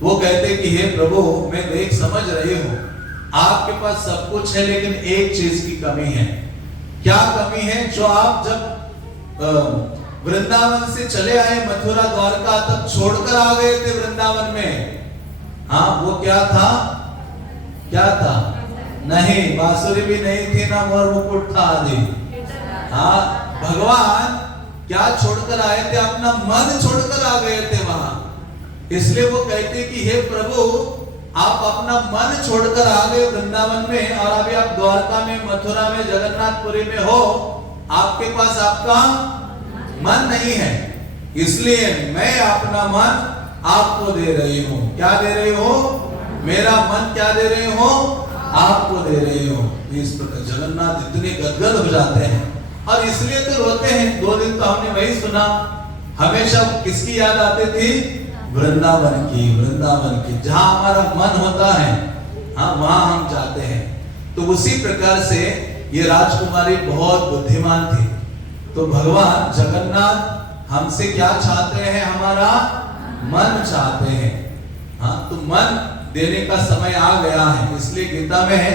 वो कहते कि हे प्रभु, मैं देख समझ रही हूँ आपके पास सब कुछ है, लेकिन एक चीज की कमी है। क्या कमी है, जो आप जब वृंदावन से चले आए मथुरा द्वारका, तब छोड़कर आ गए थे वृंदावन में, हाँ, वो क्या था, क्या था, नहीं, बांसुरी भी नहीं थी, ना मोर मुकुट था आदि। हाँ, भगवान क्या छोड़कर आए थे, अपना मन छोड़कर आ गए थे वहां। इसलिए वो कहते कि हे प्रभु, आप अपना मन छोड़कर आ गए वृंदावन में, और अभी आप द्वारका में, मथुरा में, जगन्नाथपुरी में हो, आपके पास आपका मन नहीं है, इसलिए मैं अपना मन आपको दे रही हूँ। क्या दे रही हो, मेरा मन क्या दे रही हो, आपको दे रही हो। इस प्रकार जगन्नाथ इतने गदगद हो जाते हैं, और इसलिए तो रोते हैं। 2 दिन तो हमने वही सुना, हमेशा किसकी याद आती थी, वृंदावन की, जहां हमारा मन होता है, हाँ, वहां हम जाते हैं। तो उसी प्रकार से ये राजकुमारी बहुत बुद्धिमान थी। तो भगवान जगन्नाथ हमसे क्या चाहते हैं, हमारा मन चाहते हैं, हाँ, तो मन देने का समय आ गया है। इसलिए गीता में है,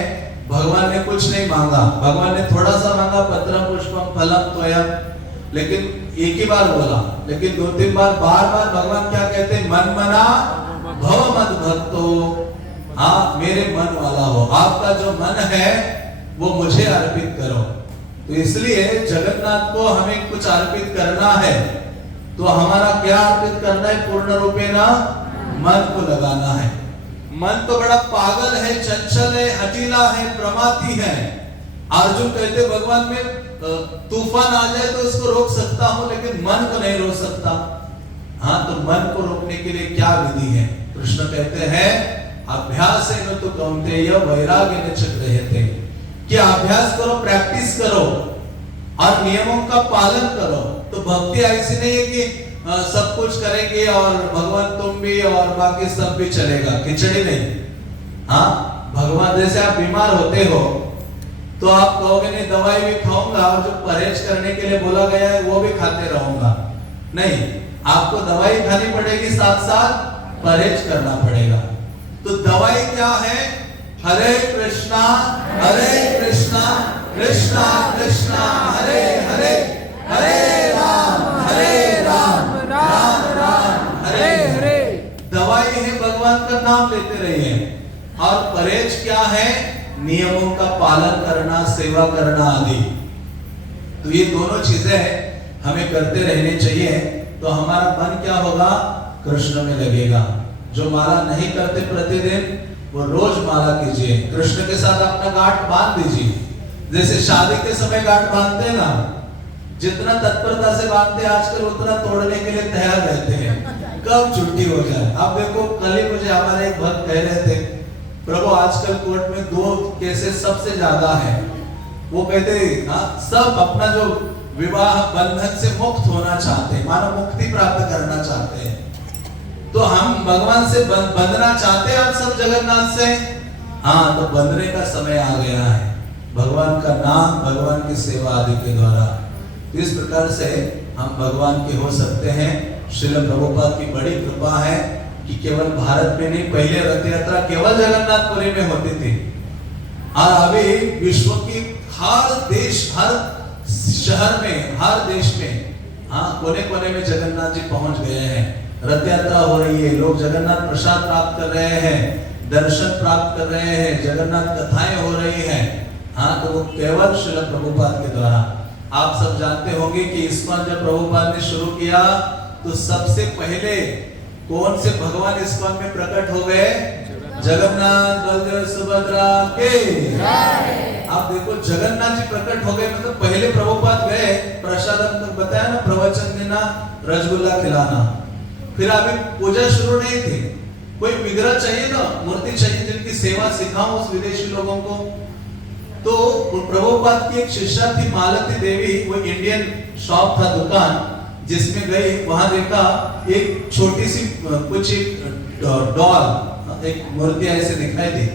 भगवान ने कुछ नहीं मांगा, भगवान ने थोड़ा सा मांगा, पत्रम पुष्पम फलम त्वयम, लेकिन एक ही बार बोला, लेकिन 2-3 बार बार भगवान क्या कहते हैं, मन मना भव मद भक्तो, हाँ, मेरे मन वाला हो, आपका जो मन है वो मुझे अर्पित करो। तो इसलिए जगन्नाथ को हमें कुछ अर्पित करना है, तो हमारा क्या अर्पित करना है? पूर्ण रूपेण मन को लगाना है। मन तो बड़ा पागल है, चंचल है, हठीला है, प्रमादी है। अर्जुन कहते भगवान में तूफान आ जाए तो उसको रोक सकता हूं, लेकिन मन को नहीं रोक सकता। हाँ, तो मन को रोकने के लिए क्या विधि है? कृष्ण कहते हैं अभ्यास है तो कौन्तेय वैराग्य न चक्रयते, कि अभ्यास करो, प्रैक्टिस करो और नियमों का पालन करो। तो भक्ति ऐसी नहीं है कि सब कुछ करेंगे और भगवान तुम भी और बाकी सब भी चलेगा, खिचड़ी नहीं। हाँ, भगवान जैसे आप बीमार होते हो तो आप कहोगे नहीं दवाई भी खाऊंगा और जो परहेज करने के लिए बोला गया है वो भी खाते रहूंगा। नहीं, आपको दवाई खानी पड़ेगी, साथ साथ परहेज करना पड़ेगा। तो दवाई क्या है? हरे कृष्णा कृष्णा कृष्णा हरे हरे, हरे राम राम राम हरे हरे। दवाई है भगवान का नाम लेते रहिए। और परहेज क्या है? नियमों का पालन करना, सेवा करना आदि। तो ये दोनों चीजें हमें करते रहने चाहिए। तो हमारा मन क्या होगा? कृष्ण में लगेगा। जो माला नहीं करते प्रतिदिन, वो रोज माला कीजिए, कृष्ण के साथ अपना गांठ बांध दीजिए। जैसे शादी के समय गांठ बांधते हैं ना, जितना तत्परता से बांधते आजकल उतना तोड़ने के लिए तैयार रहते हैं, कब छुट्टी हो जाए। अब देखो, कल ही मुझे हमारे एक भक्त कह रहे थे, प्रभु आजकल कोर्ट में 2 केसेस सबसे ज्यादा है। वो कहते सब अपना जो विवाह बंधन से मुक्त होना चाहते हैं, मानो मुक्ति प्राप्त करना चाहते हैं। तो हम भगवान से बंधना चाहते हैं, आप सब जगन्नाथ से। हाँ, तो बंधने का समय आ गया है, भगवान का नाम, भगवान की सेवा आदि के द्वारा। इस प्रकार से हम भगवान के हो सकते हैं। श्रील प्रभुपाद की बड़ी कृपा है कि केवल भारत में नहीं, पहले रथ यात्रा केवल जगन्नाथपुरी में होती थी, और अभी विश्व की हर देश, हर शहर में, हर देश में, हाँ, कोने कोने में जगन्नाथ जी पहुंच गए हैं। रथ यात्रा हो रही है, लोग जगन्नाथ प्रसाद प्राप्त कर रहे हैं, दर्शन प्राप्त कर रहे हैं, जगन्नाथ कथाएं हो रही हैं। हाँ, तो वो केवल श्रील प्रभुपाद के द्वारा। आप सब जानते होंगे कि इस्कॉन जब प्रभुपाद ने शुरू किया तो सबसे पहले कौन से भगवान इस्कॉन में प्रकट हो गए? जगन्नाथ, बलदेव, सुभद्रा के। आप देखो, जगन्नाथ जी प्रकट हो गए, मतलब पहले प्रभुपाद गए, प्रसाद बताया ना, प्रवचन देना, रसगुल्ला खिलाना। फिर अभी पूजा शुरू नहीं थी, कोई विग्रह चाहिए ना, मूर्ति चाहिए जिनकी सेवा सिखाऊं उस विदेशी लोगों को। तो प्रभुपाद की एक शिष्या थी मालती देवी, वो इंडियन शॉप था, दुकान, जिसमें गई, वहां देखा एक छोटी सी कुछ डॉल, एक मूर्ति ऐसे दिखाई दी।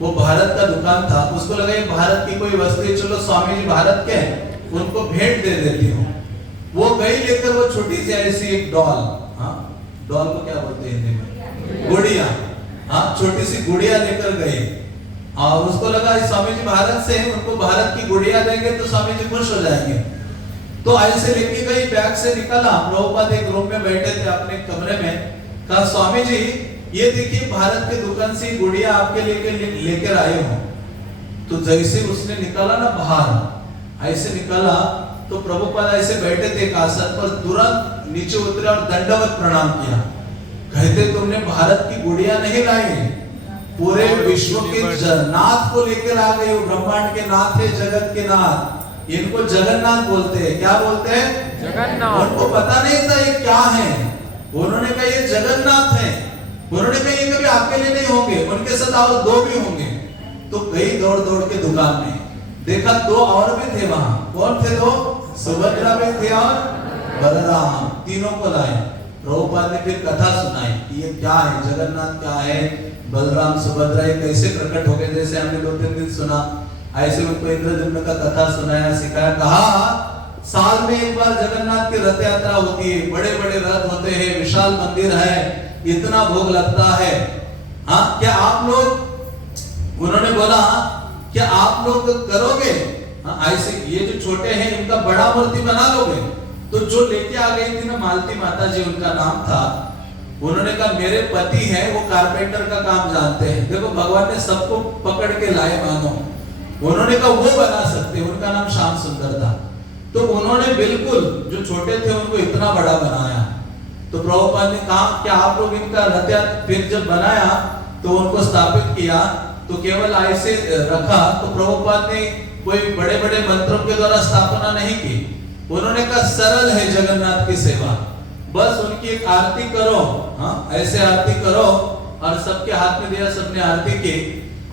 वो भारत का दुकान था, उसको लगा ये भारत की कोई वस्तु है, चलो स्वामी जी भारत के, उनको भेंट दे देती हूँ। वो गई लेकर वो छोटी सी ऐसी एक डॉल, हाँ, डॉल को क्या बोलते हैं हिंदी में? गुड़िया। हाँ, छोटी सी गुड़िया लेकर गई, और उसको लगा स्वामी जी भारत से हैं, उनको भारत की गुड़िया देंगे तो स्वामी जी खुश हो जाएंगे। तो ऐसे लेके गई, बैग से निकाला, प्रभुपाद एक रूम में बैठे थे अपने कमरे में, कहा स्वामी जी ये देखिए भारत के दुकान से गुड़िया आपके लेकर आए हो। तो जैसे उसने निकाला ना बाहर, ऐसे निकाला, तो प्रभुपाद ऐसे बैठे थे आसन पर, तुरंत नीचे उतरे और दंडवत प्रणाम किया। कहते तुमने भारत की गुड़िया नहीं लाई, पूरे विश्व के नाथ को लेकर आ गए हो, ब्रह्मांड के नाथ है, जगत के नाथ। इनको जगन्नाथ बोलते हैं। क्या बोलते हैं? जगन्नाथ। उनको पता नहीं था ये क्या है, उन्होंने कहा ये जगन्नाथ है। उन्होंने कहा ये कभी अकेले नहीं होंगे, उनके साथ और 2 भी होंगे। तो गई दौड़ दौड़ के दुकान में, देखा 2 और भी थे वहां। कौन थे 2? सुभद्रा भी थे और बलराम, तीनों को लाए। प्रभुपाद ने फिर कथा सुनाई कि ये क्या है, जगन्नाथ क्या है, बलराम सुभद्रा ये कैसे प्रकट हो गए, जैसे हमने 2-3 दिन सुना, ऐसे उनको इंद्रद्युम्न का कथा सुनाया, सिखाया। कहा साल में एक बार जगन्नाथ की रथ यात्रा होती है, बड़े बड़े रथ होते हैं, विशाल मंदिर है, इतना भोग लगता है। हाँ, क्या आप लोग, उन्होंने बोला क्या आप लोग करोगे? हाँ, ऐसे ये जो छोटे हैं इनका बड़ा मूर्ति बना लोगे? तो जो लेके आ गई थी ना मालती माता जी, उनका नाम था, उन्होंने कहा मेरे पति हैं, वो कारपेंटर का काम जानते हैं। देखो भगवान ने सबको पकड़ के लाए मानो। उन्होंने कहा वो बना सकते, उनका नाम श्याम सुंदर था। तो उन्होंने बिल्कुल जो छोटे थे उनको इतना बड़ा बनाया। तो प्रभुपाद ने कहा कि आप लोग इनका रथ यात्रा फिर जब बनाया तो उनको स्थापित किया तो केवल ऐसे रखा, तो प्रभुपाद ने कोई बड़े बड़े मंत्रों के द्वारा स्थापना नहीं की। उन्होंने कहा सरल है जगन्नाथ की सेवा, बस उनकी एक आरती करो, हाँ ऐसे आरती करो, और सबके हाथ में दिया, सबने आरती की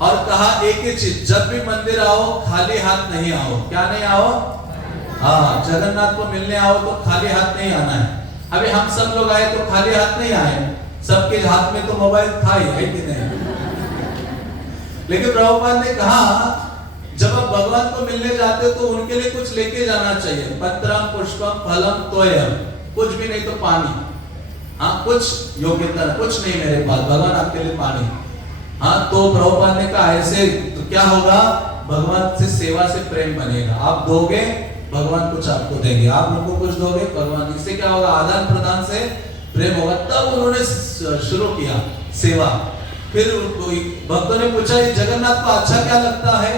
और कहा एक ही चीज, जब भी मंदिर आओ खाली हाथ नहीं आओ। क्या नहीं आओ? हाँ, जगन्नाथ को मिलने आओ तो खाली हाथ नहीं आना है। अभी हम सब लोग आए तो खाली हाथ नहीं आए, सबके हाथ में तो मोबाइल था ही, है कि नहीं? लेकिन प्रभुपाद ने कहा जब आप भगवान को मिलने जाते हो तो उनके लिए कुछ लेके जाना चाहिए, पत्रम पुष्पम फलम तोयम, कुछ भी नहीं तो पानी। हाँ, कुछ योग्यता कुछ नहीं मेरे पास, भगवान आपके लिए पानी। हाँ, तो प्रभुपाद ने कहा ऐसे तो क्या होगा, भगवान से सेवा से प्रेम बनेगा। आप दोगे भगवान कुछ आपको देंगे, आप उनको कुछ दोगे भगवान, इससे क्या होगा, आदान प्रदान से प्रेम होगा। तब उन्होंने शुरू किया सेवा। फिर भक्तों ने पूछा ये जगन्नाथ को अच्छा क्या लगता है,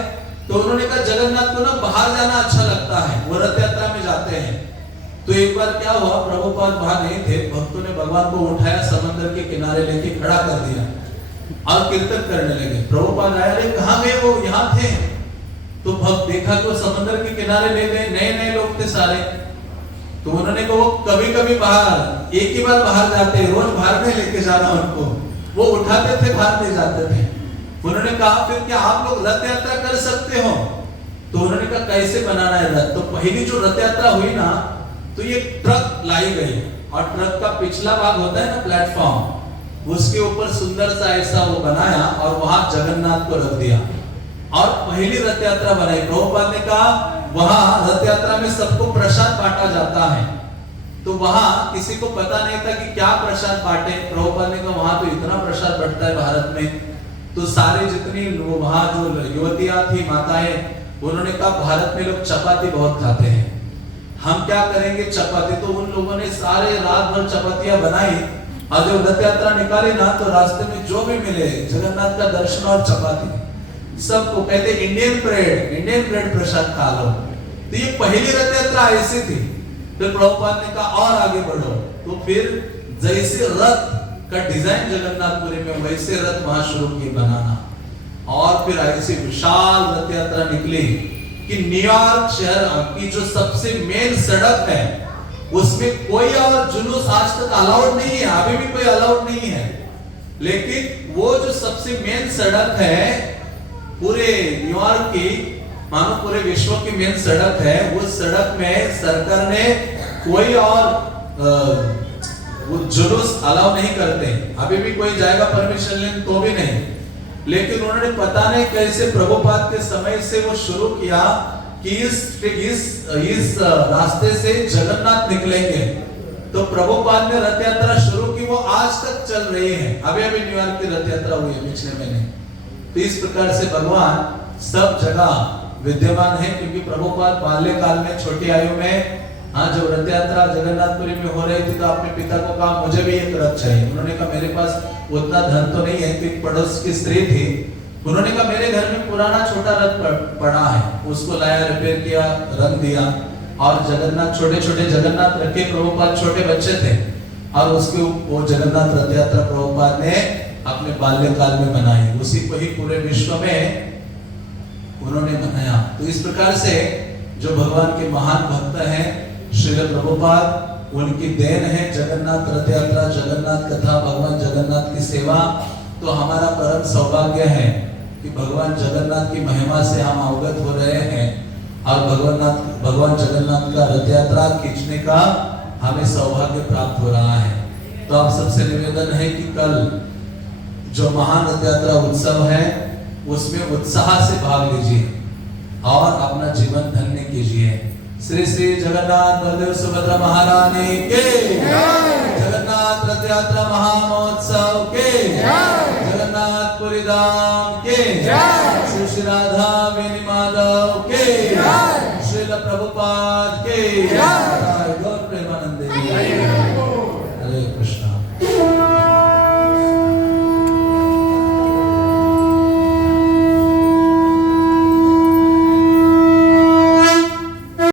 तो उन्होंने कहा जगन्नाथ को ना बाहर जाना अच्छा लगता है, वो रथ यात्रा में जाते हैं। तो एक बार क्या हुआ, प्रभुपाद वहां नहीं थे, भक्तों ने भगवान को उठाया, समंदर के किनारे लेके खड़ा कर दिया और कीर्तन करने लगे। प्रभुपाद आया, अरे कहाँ गए वो, यहाँ थे। तो भक्त देखा कि वो समंदर के किनारे ले गए, नए नए लोग थे सारे। तो उन्होंने कहा वो कभी कभी बाहर, एक ही बार बाहर जाते, रोज बाहर नहीं लेके जाना उनको, वो उठाते थे बाहर ले जाते थे। उन्होंने कहा फिर क्या आप लोग रथ यात्रा कर सकते हो? तो उन्होंने कहा कैसे बनाना है रथ? तो पहली जो रथ यात्रा हुई ना, तो ये ट्रक लाई गई और ट्रक का पिछला भाग होता है ना प्लेटफॉर्म, उसके ऊपर सुंदर सा ऐसा वो बनाया और वहां जगन्नाथ को रख दिया और पहली रथ यात्रा बनाई। प्रभुपाद ने कहा वहां रथ यात्रा में सबको प्रसाद बांटा जाता है, तो वहां किसी को पता नहीं था कि क्या प्रसाद बांटे। प्रभुपाद ने कहा वहां तो इतना प्रसाद बढ़ता है भारत में। तो सारे जितनी वहां जो युवतियां थी, माताएं, उन्होंने कहा भारत में लोग चपाती बहुत खाते हैं, हम क्या करेंगे चपाती। तो उन लोगों ने सारे रात भर चपातियां बनाई और जब रथ यात्रा निकाली ना, तो रास्ते में जो भी मिले जगन्नाथ का दर्शन और चपाती, सबको कहते इंडियन ब्रेड प्रसाद खा लो। तो ये पहली रथ यात्रा ऐसी थी। फिर प्रभुपाद ने कहा और आगे बढ़ो, तो फिर जैसे रथ का डिजाइन जगन्नाथपुरी में, वैसे रथ वहां शुरू किए बनाना। और फिर ऐसी विशाल रथ यात्रा निकली कि न्यूयॉर्क शहर की जो सबसे मेन सड़क है उसमें कोई और जुलूस आज तक अलाउड नहीं है, अभी भी कोई अलाउड नहीं है। लेकिन वो जो सबसे मेन सड़क है पूरे न्यूयॉर्क की, मानो पूरे विश्व की मेन सड़क है, उस सड़क में सरकार ने कोई और वो जुलूस अलाउ नहीं करते। अभी भी कोई जाएगा परमिशन लेने तो भी नहीं। लेकिन उन्होंने पता नहीं कैसे प्रभुपाद के समय से वो शुरू किया कि इस रास्ते से जगन्नाथ निकलेंगे। तो प्रभुपाद ने रथ यात्रा शुरू की, वो आज तक चल रही है। अभी न्यूयॉर्क की रथ यात्रा हुई है पिछले महीने। तो इस प्रकार से भगवान सब जगह विद्यमान है, क्योंकि प्रभुपाद बाल्यकाल में छोटी आयु में, हाँ जब रथ यात्रा जगन्नाथपुरी में हो रही थी तो अपने पिता को कहा मुझे भी एक रथ चाहिए। उन्होंने कहा मेरे पास उतना धन तो नहीं है, क्योंकि पड़ोस की स्त्री थी। उन्होंने कहा मेरे घर में पुराना छोटा रथ पड़ा है, उसको लाया, रिपेयर किया, रंग दिया और जगन्नाथ, छोटे छोटे जगन्नाथ रखे। प्रभुपाद छोटे बच्चे थे और उसके वो जगन्नाथ रथ यात्रा प्रभुपाद ने अपने बाल्यकाल में बनाई। उसी को ही पूरे विश्व में उन्होंने बनाया। तो इस प्रकार से जो भगवान के महान भक्त हैं श्रील प्रभुपाद, उनकी देन है जगन्नाथ रथ यात्रा, जगन्नाथ कथा, भगवान जगन्नाथ की सेवा। तो हमारा परम सौभाग्य है कि भगवान जगन्नाथ की महिमा से हम अवगत हो रहे हैं और भगवान जगन्नाथ का रथ यात्रा खींचने का हमें सौभाग्य प्राप्त हो रहा है। तो आप सबसे निवेदन है कि कल जो महान रथ यात्रा उत्सव है उसमें उत्साह से भाग लीजिए और अपना जीवन धन्य कीजिए। श्री श्री जगन्नाथ बलदेव सुभद्रा महारानी के, जगन्नाथ रथ यात्रा महामहोत्सव के, जगन्नाथपुरी धाम के, श्री श्री राधा वेणी माधव के, श्रील प्रभुपाद के।